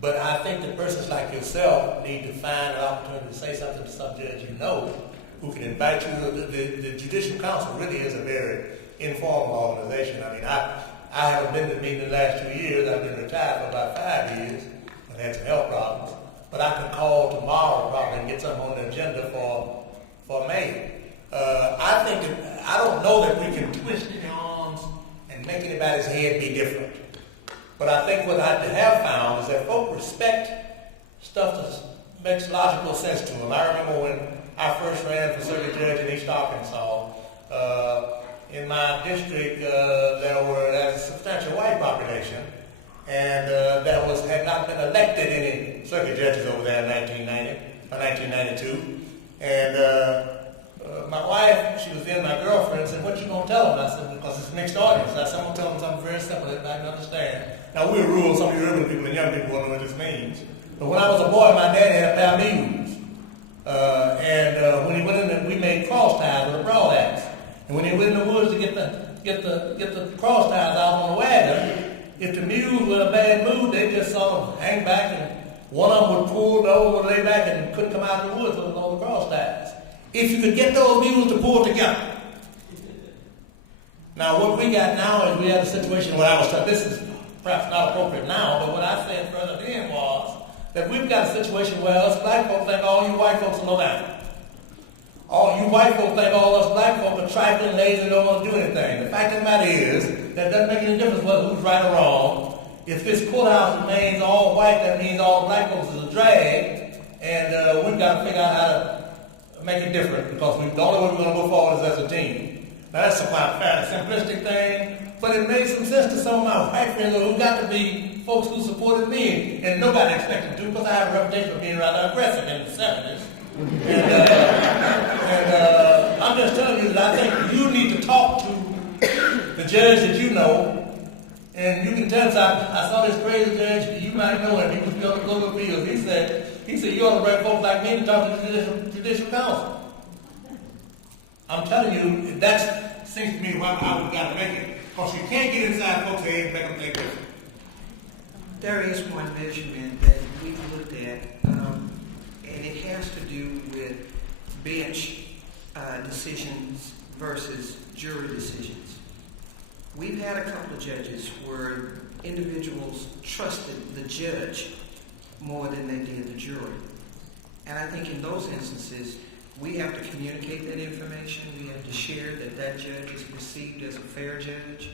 but I think that persons like yourself need to find an opportunity to say something to some judge you know who can invite you. The Judicial Council really is a very informal organization. I mean, I haven't been to the meeting the last 2 years. I've been retired for about 5 years and had some health problems. But I can call tomorrow probably and get something on the agenda for May. I think that I don't know that we can twist the arms and make anybody's head be different. But I think what I have found is that folk respect stuff that makes logical sense to them. I remember when I first ran for circuit judge in East Arkansas. In my district, there's a substantial white population, and had not been elected any circuit judges over there in 1990 or 1992. And my wife, she was then my girlfriend, said, "What you gonna tell them?" I said, "Because it's a mixed audience." I said, "I'm gonna tell them something very simple that I can understand." Now we're rural. Some of you urban people and young people won't know what this means. But when I was a boy, my dad had a pair of mules, and when he went in, we made cross ties with a broad axe. And when he went in the woods to get the cross ties out on the wagon, if the mules were in a bad mood, they just sort of hang back, and one of them would pull, the other would lay back and couldn't come out of the woods with all the cross ties. If you could get those mules to pull together. Now what we got now is we have a situation where this is perhaps not appropriate now, but what I said further then was that we've got a situation where us black folks think all you white folks are low down. All you white folks think all us black folks are trifling, lazy, and don't want to do anything. The fact of the matter is, that doesn't make any difference who's right or wrong. If this courthouse remains all white, that means all black folks is a drag, and we've got to figure out how to make it different, because the only way we're going to go forward is as a team. Now that's a fairly simplistic thing, but it made some sense to some of my white friends who got to be folks who supported me, and nobody expected to, because I have a reputation of being rather aggressive in the 70s. And I'm just telling you that I think you need to talk to the judge that you know, and you can tell us, I saw this crazy judge, you might know him, he was on the political field. He said, you ought to bring folks like me to talk to the Judicial Council. I'm telling you, that seems to me how we've got to make it. Because you can't get inside folks' heads and make them think different. There is one measurement that we've looked at, and it has to do with bench decisions versus jury decisions. We've had a couple of judges where individuals trusted the judge more than they did the jury. And I think in those instances, we have to communicate that information. We have to share that that judge is perceived as a fair judge,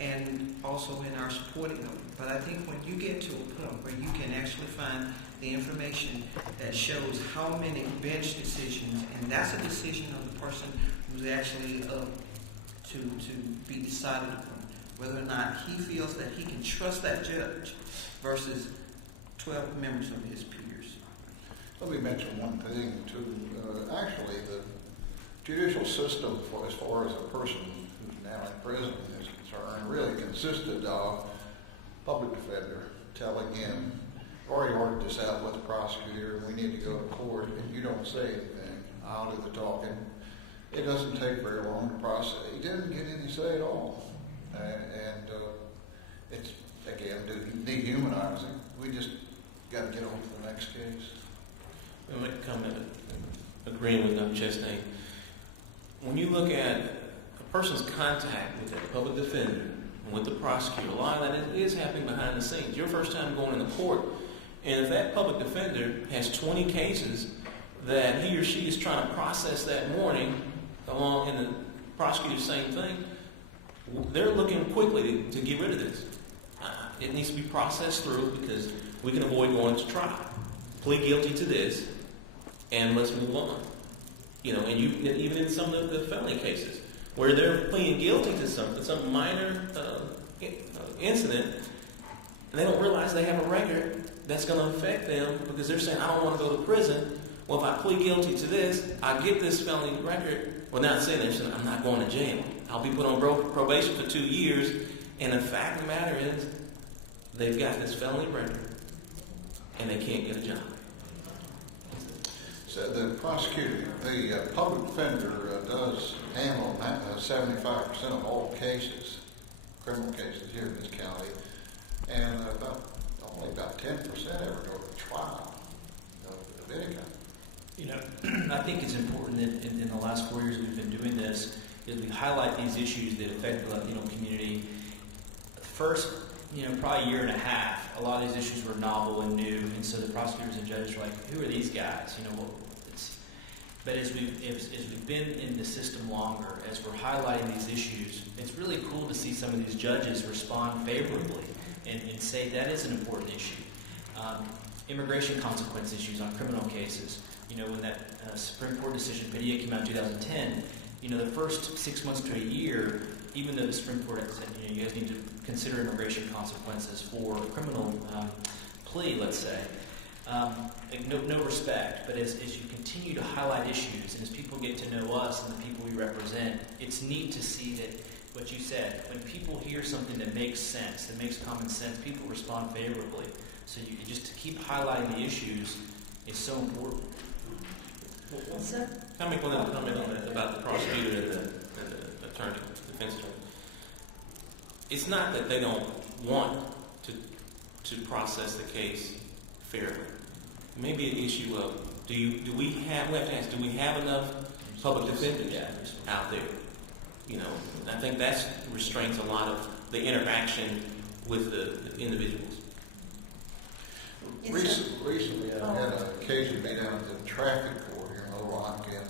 and also in our supporting of it. But I think when you get to a point where you can actually find the information that shows how many bench decisions, and that's a decision of the person who's actually up to be decided upon, whether or not he feels that he can trust that judge versus 12 members of his peers. Let me mention one thing too. Actually, the judicial system, as far as a person who's now in prison is concerned, really consisted of public defender telling him, already ordered this out with the prosecutor, we need to go to court, and you don't say anything. I'll do the talking. It doesn't take very long to process. He didn't get any say at all. And it's, again, dehumanizing. We just got to get on to the next case. I'll make a comment agreeing with Dr. Chastain. When you look at a person's contact with a public defender and with the prosecutor, a lot of that is happening behind the scenes. Your first time going into court, and if that public defender has 20 cases that he or she is trying to process that morning, along in the prosecutor same thing, they're looking quickly to get rid of this. It needs to be processed through because we can avoid going to trial. Plead guilty to this, and let's move on. And even in some of the felony cases where they're pleading guilty to some minor incident, and they don't realize they have a record that's going to affect them because they're saying, I don't want to go to prison. Well, if I plead guilty to this, I get this felony record. Well, not saying they're saying I'm not going to jail. I'll be put on probation for 2 years, and the fact of the matter is, they've got this felony record, and they can't get a job. So the prosecutor, the public defender does handle 75% of all cases, criminal cases here in this county, and only about 10% ever go to trial of any kind. I think it's important that in the last 4 years we've been doing this, is we highlight these issues that affect the Latino community. First, probably a year and a half, a lot of these issues were novel and new, and so the prosecutors and judges were like, who are these guys? But as we've been in the system longer, as we're highlighting these issues, it's really cool to see some of these judges respond favorably and say that is an important issue. Immigration consequence issues on criminal cases. When that Supreme Court decision, Padilla, came out in 2010, the first 6 months to a year, even though the Supreme Court had said, you guys need to consider immigration consequences for a criminal plea, let's say, no respect. But as you continue to highlight issues, and as people get to know us and the people we represent, it's neat to see that what you said, when people hear something that makes sense, that makes common sense, people respond favorably. So you just to keep highlighting the issues is so important. Can I make one other comment on that about the prosecutor and the attorney, defense attorney? It's not that they don't want to process the case fairly. It may be an issue of do we have enough public defenders out there? I think that restrains a lot of the interaction with the individuals. Recently, I had an occasion to be down at the traffic court here in Little Rock, and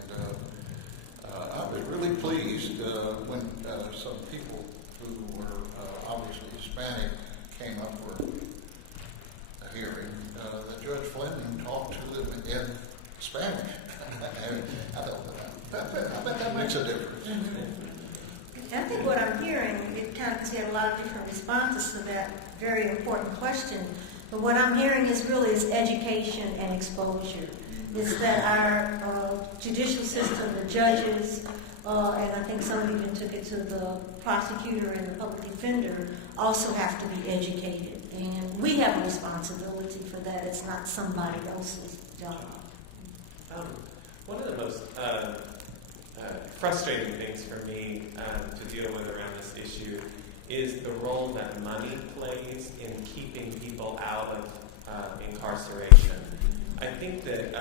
I was really pleased when some people who were obviously Hispanic came up for a hearing. That Judge Fleming talked to them in Spanish. I bet that makes a difference. I think what I'm hearing, it kind of had a lot of different responses to that very important question. But what I'm hearing is education and exposure. It's that our judicial system, the judges, and I think some even took it to the prosecutor and the public defender, also have to be educated. And we have a responsibility for that. It's not somebody else's job. One of the most frustrating things for me to deal with around this issue is the role that money plays in keeping people out of incarceration. I think that,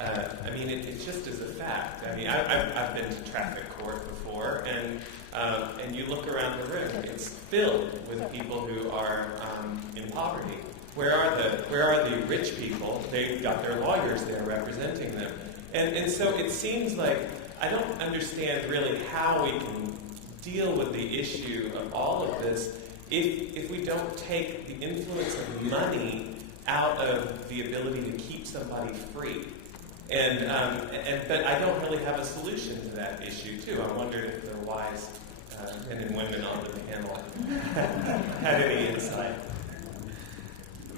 it just is a fact. I've been to traffic court before, and you look around the room, it's filled with people who are in poverty. Where are the rich people? They've got their lawyers there representing them. And so it seems like I don't understand really how we can deal with the issue of all of this if we don't take the influence of money out of the ability to keep somebody free. But I don't really have a solution to that issue, too. I wondered if the wise men and women on the panel had any insight.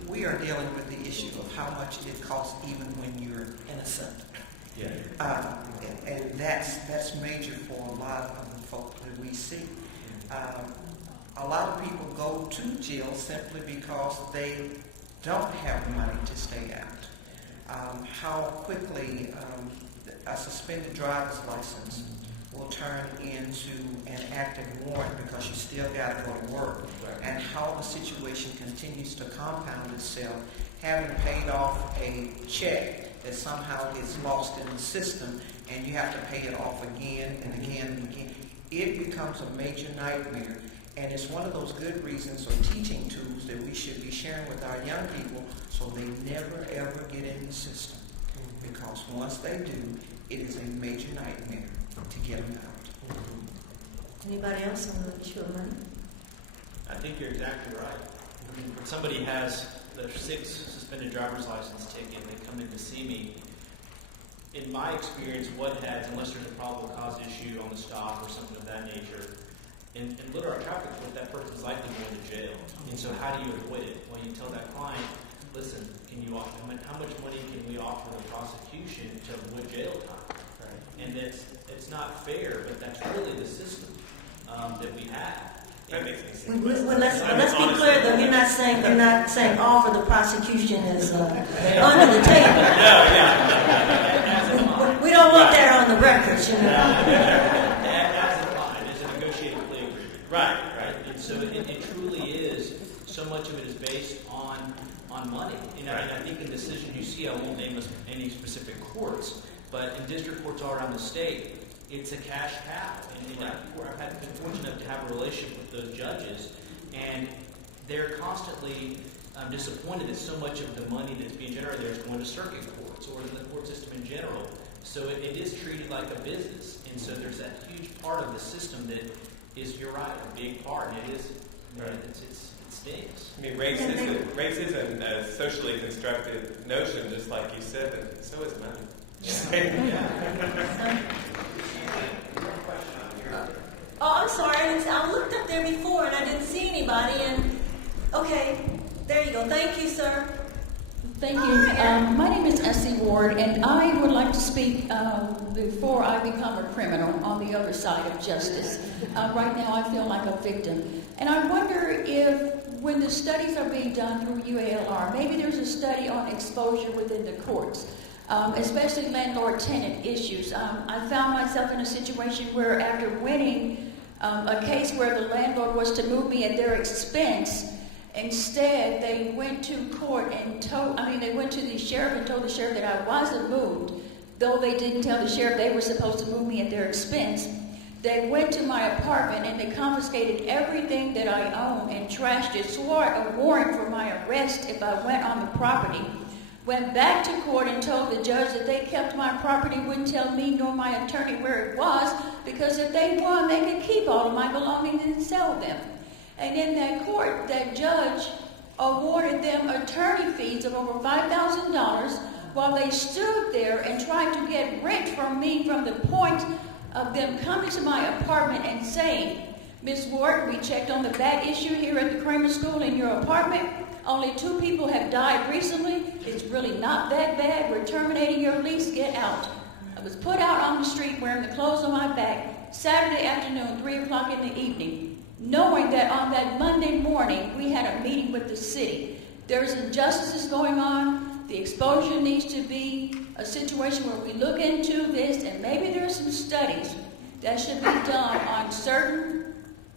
We are dealing with the issue of how much it costs even when you're innocent. Yeah. And that's major for a lot of the folk that we see. A lot of people go to jail simply because they don't have money to stay out. How quickly a suspended driver's license will turn into an active warrant because you still got to go to work, and how the situation continues to compound itself, having paid off a check that somehow gets lost in the system, and you have to pay it off again and again and again. It becomes a major nightmare, and it's one of those good reasons or teaching tools that we should be sharing with our young people so they never ever get in the system. Because once they do, it is a major nightmare to get them out. Anybody else on the issue of money? I think you're exactly right. I mean, when somebody has their 6 suspended driver's license ticket, they come in to see me. In my experience, unless there's a probable cause issue on the stop or something of that nature, in literal traffic court, that person's likely going to jail. And so how do you avoid it? Well, you tell that client, listen, how much money can we offer the prosecution to avoid jail time? Right. And it's not fair, but that's really the system that we have. That makes sense. Well, let's be clear though. You're not saying offer the prosecution is under the table. No, yeah. We don't want that on the records, you know. As defined, as a negotiated plea agreement. Right. And so it truly is. So much of it is based on money. And I think the decision you see, I won't name any specific courts, but in district courts all around the state, it's a cash cow. And I've been fortunate enough to have a relationship with those judges, and they're constantly disappointed that so much of the money that's being generated there is going to circuit courts or in the court system in general. So it is treated like a business, and so there's that huge part of the system that is, you're right, a big part, and it is. Right. It stinks. I mean, race is a socially constructed notion, just like you said, but so is money. Oh, I'm sorry. I looked up there before and I didn't see anybody. And okay, there you go. Thank you, sir. Thank you. My name is Essie Ward, and I would like to speak before I become a criminal on the other side of justice. Right now, I feel like a victim. And I wonder if, when the studies are being done through UALR, maybe there's a study on exposure within the courts, especially landlord-tenant issues. I found myself in a situation where, after winning a case where the landlord was to move me at their expense, instead, they went to court and they went to the sheriff and told the sheriff that I wasn't moved, though they didn't tell the sheriff they were supposed to move me at their expense. They went to my apartment and they confiscated everything that I own and trashed it, swore a warrant for my arrest if I went on the property. Went back to court and told the judge that they kept my property, wouldn't tell me nor my attorney where it was, because if they won, they could keep all of my belongings and sell them. And in that court, that judge awarded them attorney fees of over $5,000 while they stood there and tried to get rent from me from the point of them coming to my apartment and saying, Ms. Ward, we checked on the bad issue here at the Kramer School in your apartment. Only 2 people have died recently. It's really not that bad. We're terminating your lease. Get out. I was put out on the street wearing the clothes on my back Saturday afternoon, 3 o'clock in the evening, knowing that on that Monday morning we had a meeting with the city. There's injustices going on. The exposure needs to be a situation where we look into this, and maybe there are some studies that should be done on certain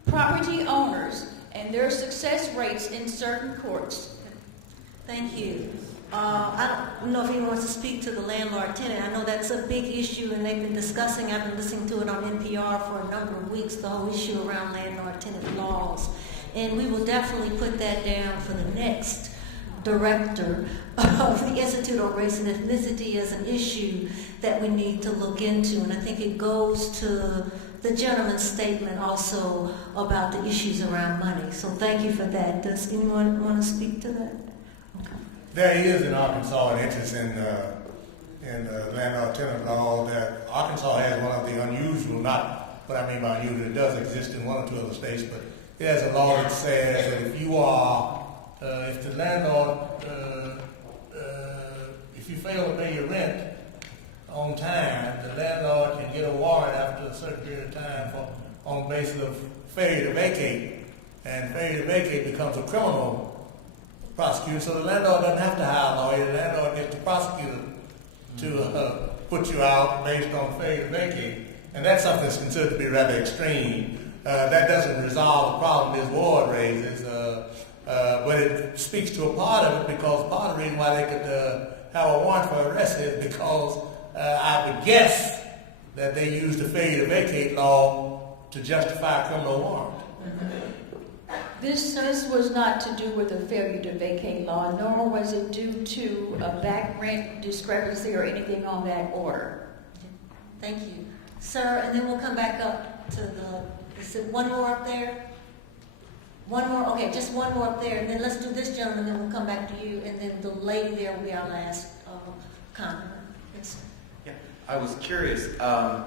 property owners and their success rates in certain courts. Thank you. I don't know if anyone wants to speak to the landlord-tenant. I know that's a big issue, and they've been discussing, I've been listening to it on NPR for a number of weeks, the whole issue around landlord-tenant laws. And we will definitely put that down for the next director of the Institute on Race and Ethnicity as an issue that we need to look into. And I think it goes to the gentleman's statement also about the issues around money. So thank you for that. Does anyone want to speak to that? Okay. There is in Arkansas an interest in landlord-tenant law. That Arkansas has one of the unusual, not what I mean by unusual, it does exist in one or two other states, but it has a law that says that if you are, if the landlord, if you fail to pay your rent on time, the landlord can get a warrant after a certain period of time on the basis of failure to vacate. And failure to vacate becomes a criminal prosecution, so the landlord doesn't have to hire a lawyer. The landlord gets the prosecutor to put you out based on failure to vacate. And that's something that's considered to be rather extreme. That doesn't resolve the problem Ms. Ward raises, but it speaks to a part of it, because part of the reason why they could have a warrant for arrest is because I would guess that they used the failure to vacate law to justify a criminal warrant. This was not to do with a failure to vacate law, nor was it due to a back rent discrepancy or anything on that order. Thank you. Sir, and then we'll come back up to is it one more up there? One more? Okay, just one more up there. And then let's do this gentleman, then we'll come back to you. And then the lady there will be our last comment. Yes, sir. Yeah, I was curious, and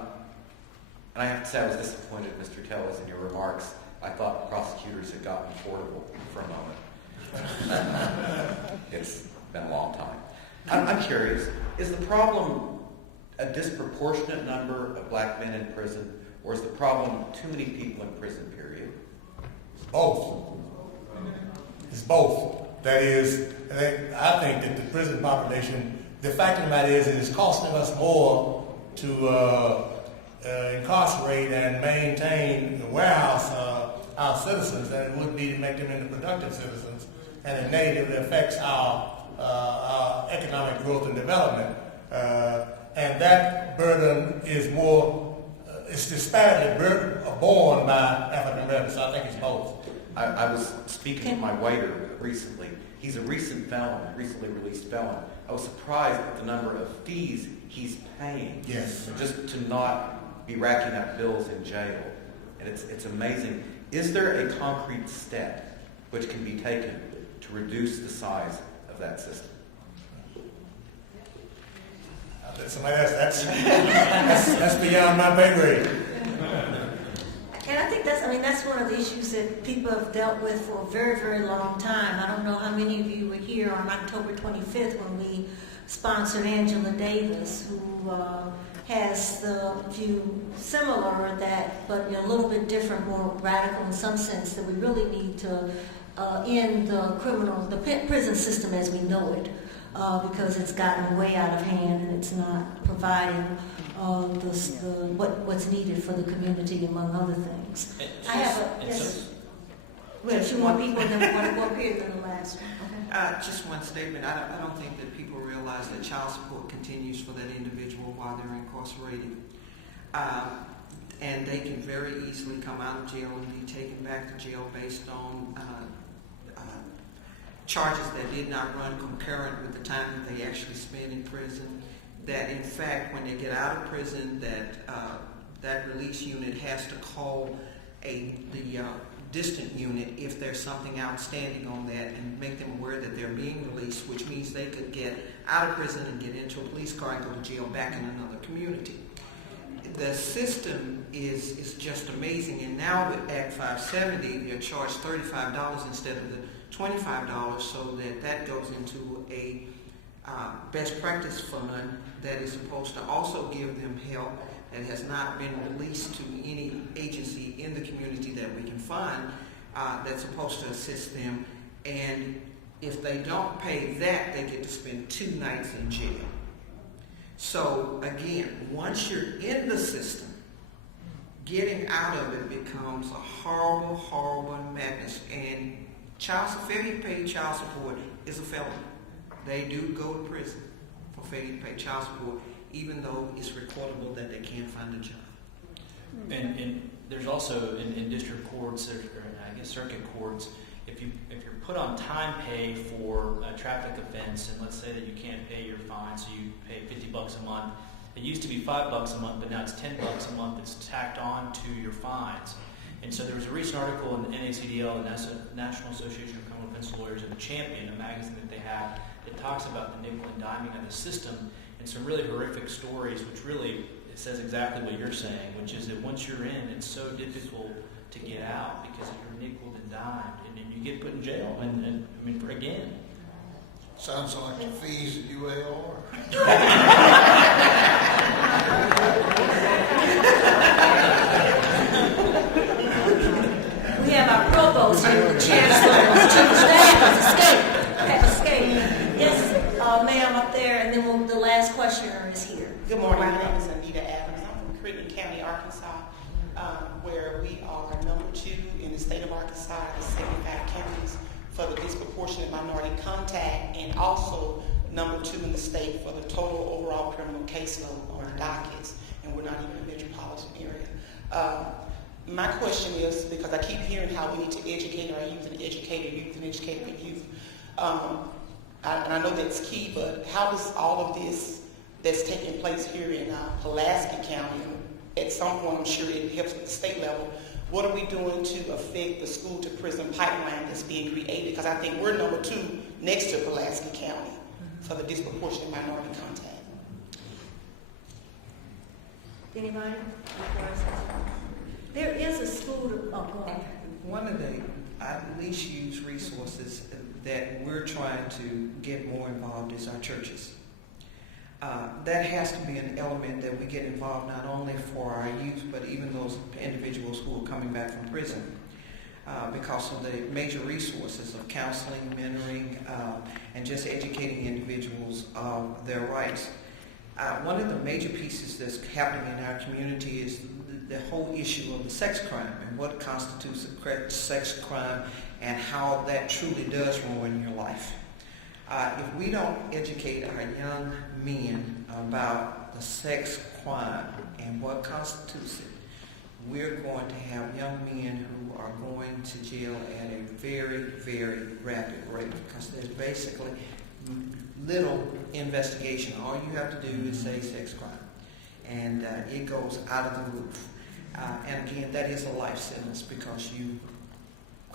I have to say I was disappointed, Mr. Tellez, in your remarks. I thought prosecutors had gotten portable for a moment. It's been a long time. I'm curious, is the problem a disproportionate number of black men in prison, or is the problem too many people in prison, period? Both. It's both. That is, I think that the prison population, the fact of the matter is, it is costing us more to incarcerate and maintain the warehouse our citizens than it would be to make them into productive citizens, and it negatively affects our economic growth and development. And that burden is more, it's disparately borne by African Americans. So I think it's both. I was speaking to my waiter recently. He's a recent felon, recently released felon. I was surprised at the number of fees he's paying. Yes. Just to not be racking up bills in jail. And it's amazing. Is there a concrete step which can be taken to reduce the size of that system? Somebody else, that's beyond my pay grade. And I think that's one of the issues that people have dealt with for a very, very long time. I don't know how many of you were here on October 25th when we sponsored Angela Davis, who has the view similar that, but a little bit different, more radical in some sense, that we really need to end the prison system as we know it. Because it's gotten way out of hand and it's not providing what's needed for the community, among other things. I have a yes. We have two more people, and then we want to go up here than the last one. Okay. Just one statement. I don't think that people realize that child support continues for that individual while they're incarcerated, and they can very easily come out of jail and be taken back to jail based on charges that did not run concurrent with the time that they actually spent in prison. That in fact, when they get out of prison, that release unit has to call the distant unit if there's something outstanding on that, and make them aware that they're being released, which means they could get out of prison and get into a police car and go to jail back in another community. The system is just amazing, and now with Act 570, they're charged $35 instead of the $25, so that goes into a best practice fund that is supposed to also give them help that has not been released to any agency in the community that we can find that's supposed to assist them. And if they don't pay that, they get to spend 2 nights in jail. So again, once you're in the system, getting out of it becomes a horrible, horrible madness. And failure to pay child support is a felony. They do go to prison for failure to pay child support, even though it's recordable that they can't find a job. And there's also in district courts, or I guess circuit courts, if you're put on time pay for a traffic offense, and let's say that you can't pay your fine, so you pay $50 a month. It used to be $5 a month, but now it's $10 a month that's tacked on to your fines. And so there was a recent article in the NACDL, the National Association of Criminal Defense Lawyers, and the Champion, a magazine that they have, that talks about the nickel and diming of the system, and some really horrific stories, which really it says exactly what you're saying, which is that once you're in, it's so difficult to get out because you're nickeled and dimed, and then you get put in jail, and I mean, for again. Sounds like the fees at UALR. We have our provost here, the chancellor, the chief of staff has escaped. Yes, ma'am, up there, and then the last questioner is here. Good morning. My name is Anita Adams. I'm from Crittenden County, Arkansas, where we are number 2 in the state of Arkansas out of 75 counties for the disproportionate minority contact, and also number 2 in the state for the total overall criminal caseload on the dockets, and we're not even a metropolitan area. My question is, because I keep hearing how we need to educate our youth and educate our youth and educate our youth, and I know that's key, but how does all of this that's taking place here in Pulaski County, at some point I'm sure it helps at the state level, what are we doing to affect the school-to-prison pipeline that's being created? Because I think we're number 2 next to Pulaski County for the disproportionate minority contact. Anybody? There is a school to, go ahead. One of the least used resources that we're trying to get more involved is our churches. That has to be an element that we get involved not only for our youth, but even those individuals who are coming back from prison, because of the major resources of counseling, mentoring, and just educating individuals of their rights. One of the major pieces that's happening in our community is the whole issue of the sex crime and what constitutes a sex crime and how that truly does ruin your life. If we don't educate our young men about the sex crime and what constitutes it, we're going to have young men who are going to jail at a very, very rapid rate because there's basically little investigation. All you have to do is say sex crime, and it goes out of the roof. And again, that is a life sentence because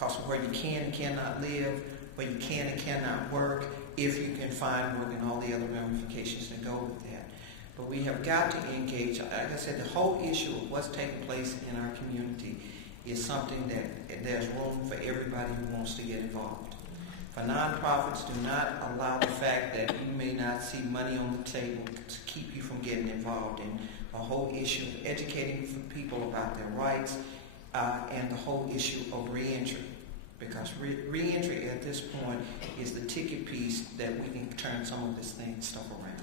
of where you can and cannot live, where you can and cannot work, if you can find work and all the other ramifications that go with that. But we have got to engage. Like I said, the whole issue of what's taking place in our community is something that there's room for everybody who wants to get involved. For nonprofits, do not allow the fact that you may not see money on the table to keep you from getting involved in the whole issue of educating people about their rights and the whole issue of reentry. Because reentry at this point is the ticket piece that we can turn some of this stuff around.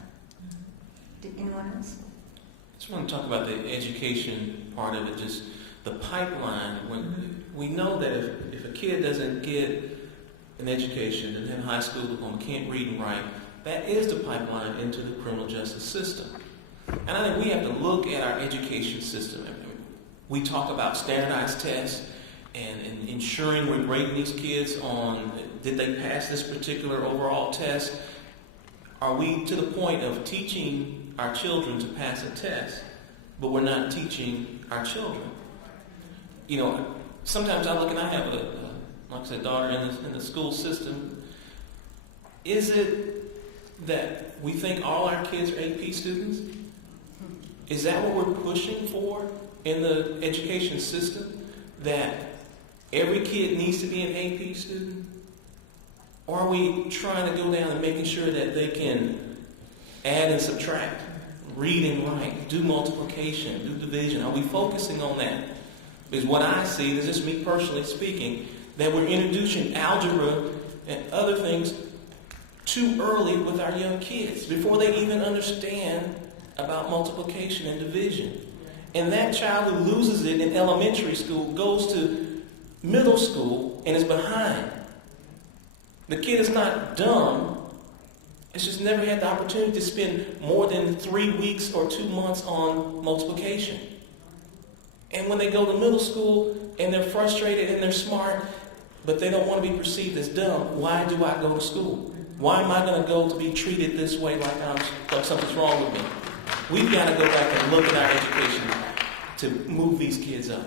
Did anyone else? I just want to talk about the education part of it, just the pipeline. When we know that if a kid doesn't get an education and in high school can't read and write, that is the pipeline into the criminal justice system. And I think we have to look at our education system. I mean, we talk about standardized tests and ensuring we're grading these kids on did they pass this particular overall test. Are we to the point of teaching our children to pass a test, but we're not teaching our children? You know, sometimes I look and I have like I said, daughter in the school system. Is it that we think all our kids are AP students? Is that what we're pushing for in the education system? That every kid needs to be an AP student? Or are we trying to go down and making sure that they can add and subtract, read and write, do multiplication, do division? Are we focusing on that? Because what I see, this is me personally speaking, that we're introducing algebra and other things too early with our young kids before they even understand about multiplication and division. And that child who loses it in elementary school goes to middle school and is behind. The kid is not dumb. It's just never had the opportunity to spend more than 3 weeks or 2 months on multiplication. And when they go to middle school and they're frustrated and they're smart, but they don't want to be perceived as dumb. Why do I go to school? Why am I going to go to be treated this way like something's wrong with me? We've got to go back and look at our education to move these kids up.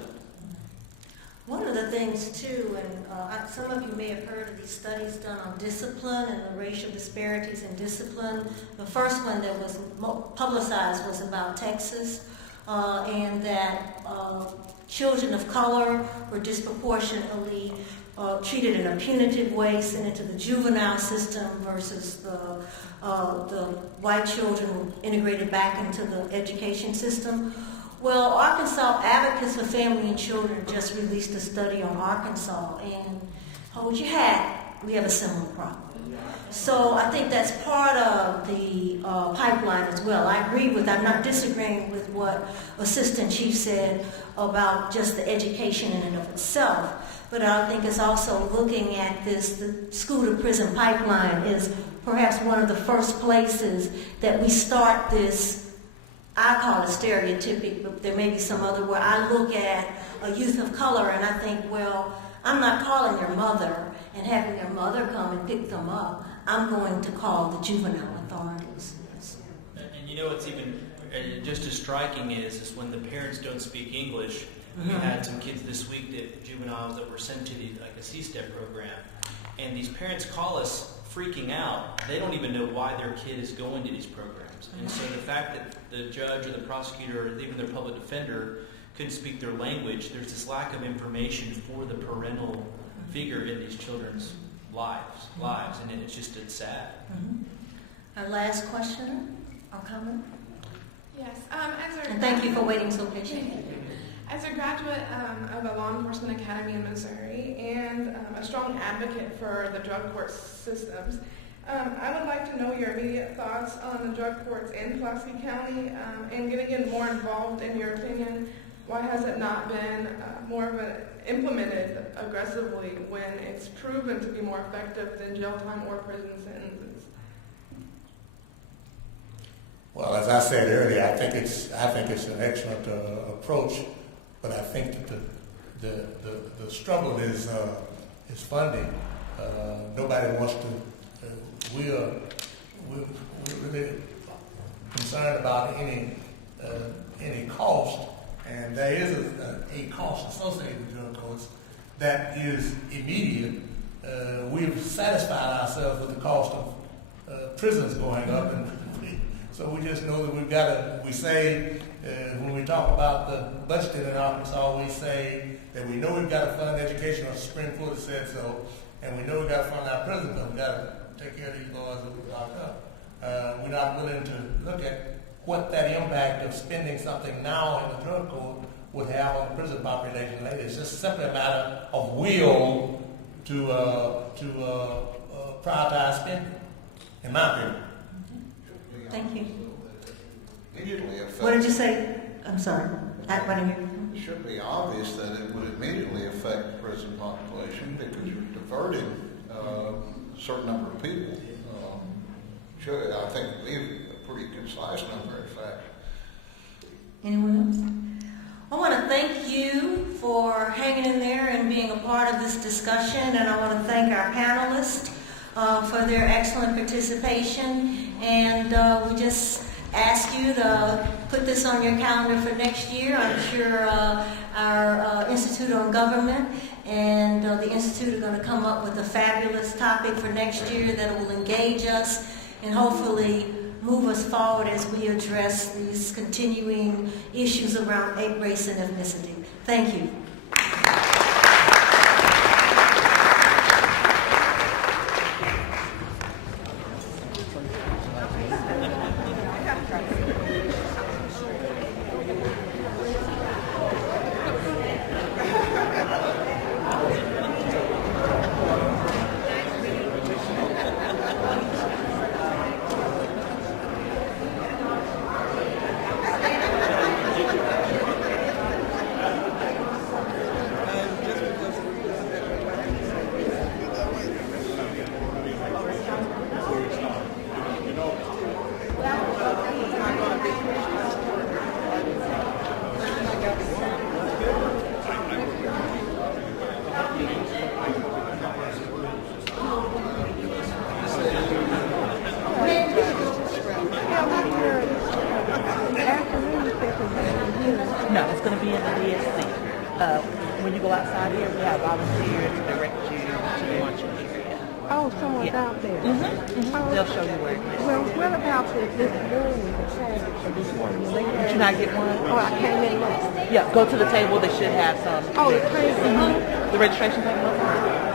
One of the things, too, and some of you may have heard of these studies done on discipline and the racial disparities in discipline. The first one that was publicized was about Texas, and that children of color were disproportionately treated in a punitive way, sent into the juvenile system versus the white children were integrated back into the education system. Well, Arkansas Advocates for Family and Children just released a study on Arkansas, and hold your hat, we have a similar problem. So I think that's part of the pipeline as well. I'm not disagreeing with what Assistant Chief said about just the education in and of itself, but I think it's also looking at this, the school to prison pipeline is perhaps one of the first places that we start this. I call it stereotypic, but there may be some other where I look at a youth of color and I think, well, I'm not calling their mother and having their mother come and pick them up. I'm going to call the juvenile authorities. And you know what's even just as striking is when the parents don't speak English. We had some kids this week, juveniles that were sent to a C-STEP program, and these parents call us freaking out. They don't even know why their kid is going to these programs. And so the fact that the judge or the prosecutor or even their public defender couldn't speak their language, there's this lack of information for the parental figure in these children's lives, and it's sad. Our last questioner or comment? Yes. And thank you for waiting so patiently. As a graduate of a law enforcement academy in Missouri and a strong advocate for the drug court systems, I would like to know your immediate thoughts on the drug courts in Pulaski County and getting more involved. In your opinion, why has it not been more of an implemented aggressively when it's proven to be more effective than jail time or prison sentences? Well, as I said earlier, I think it's an excellent approach, but I think that the struggle is funding. Nobody wants to. We're really concerned about any cost, and there is a cost associated with drug courts that is immediate. We've satisfied ourselves with the cost of prisons going up, and so we just know that we say, when we talk about the budgeting in Arkansas, we say that we know we've got to fund education, the Supreme Court has said so, and we know we've got to fund our prisons, but we've got to take care of these boys that we've locked up. We're not willing to look at what that impact of spending something now in the drug court would have on the prison population later. It's just simply a matter of will to prioritize spending, in my opinion. Thank you. Immediately affect. What did you say? I'm sorry. It should be obvious that it would immediately affect the prison population because you're diverting a certain number of people. I think it would be a pretty concise number, in fact. Anyone else? I want to thank you for hanging in there and being a part of this discussion, and I want to thank our panelists for their excellent participation, and we just ask you to put this on your calendar for next year. I'm sure our Institute on Government and the Institute are going to come up with a fabulous topic for next year that will engage us and hopefully move us forward as we address these continuing issues around race and ethnicity. Thank you. when you go outside here, we have volunteers to direct you to the luncheon area. Oh, someone's Yeah. out there. Mm-hmm. They'll show you where it is. Well, what about this room with the table for this morning? Did you not get one? Oh, I came in late. Yeah, go to the table. They should have some. Oh, the there. table. The registration table.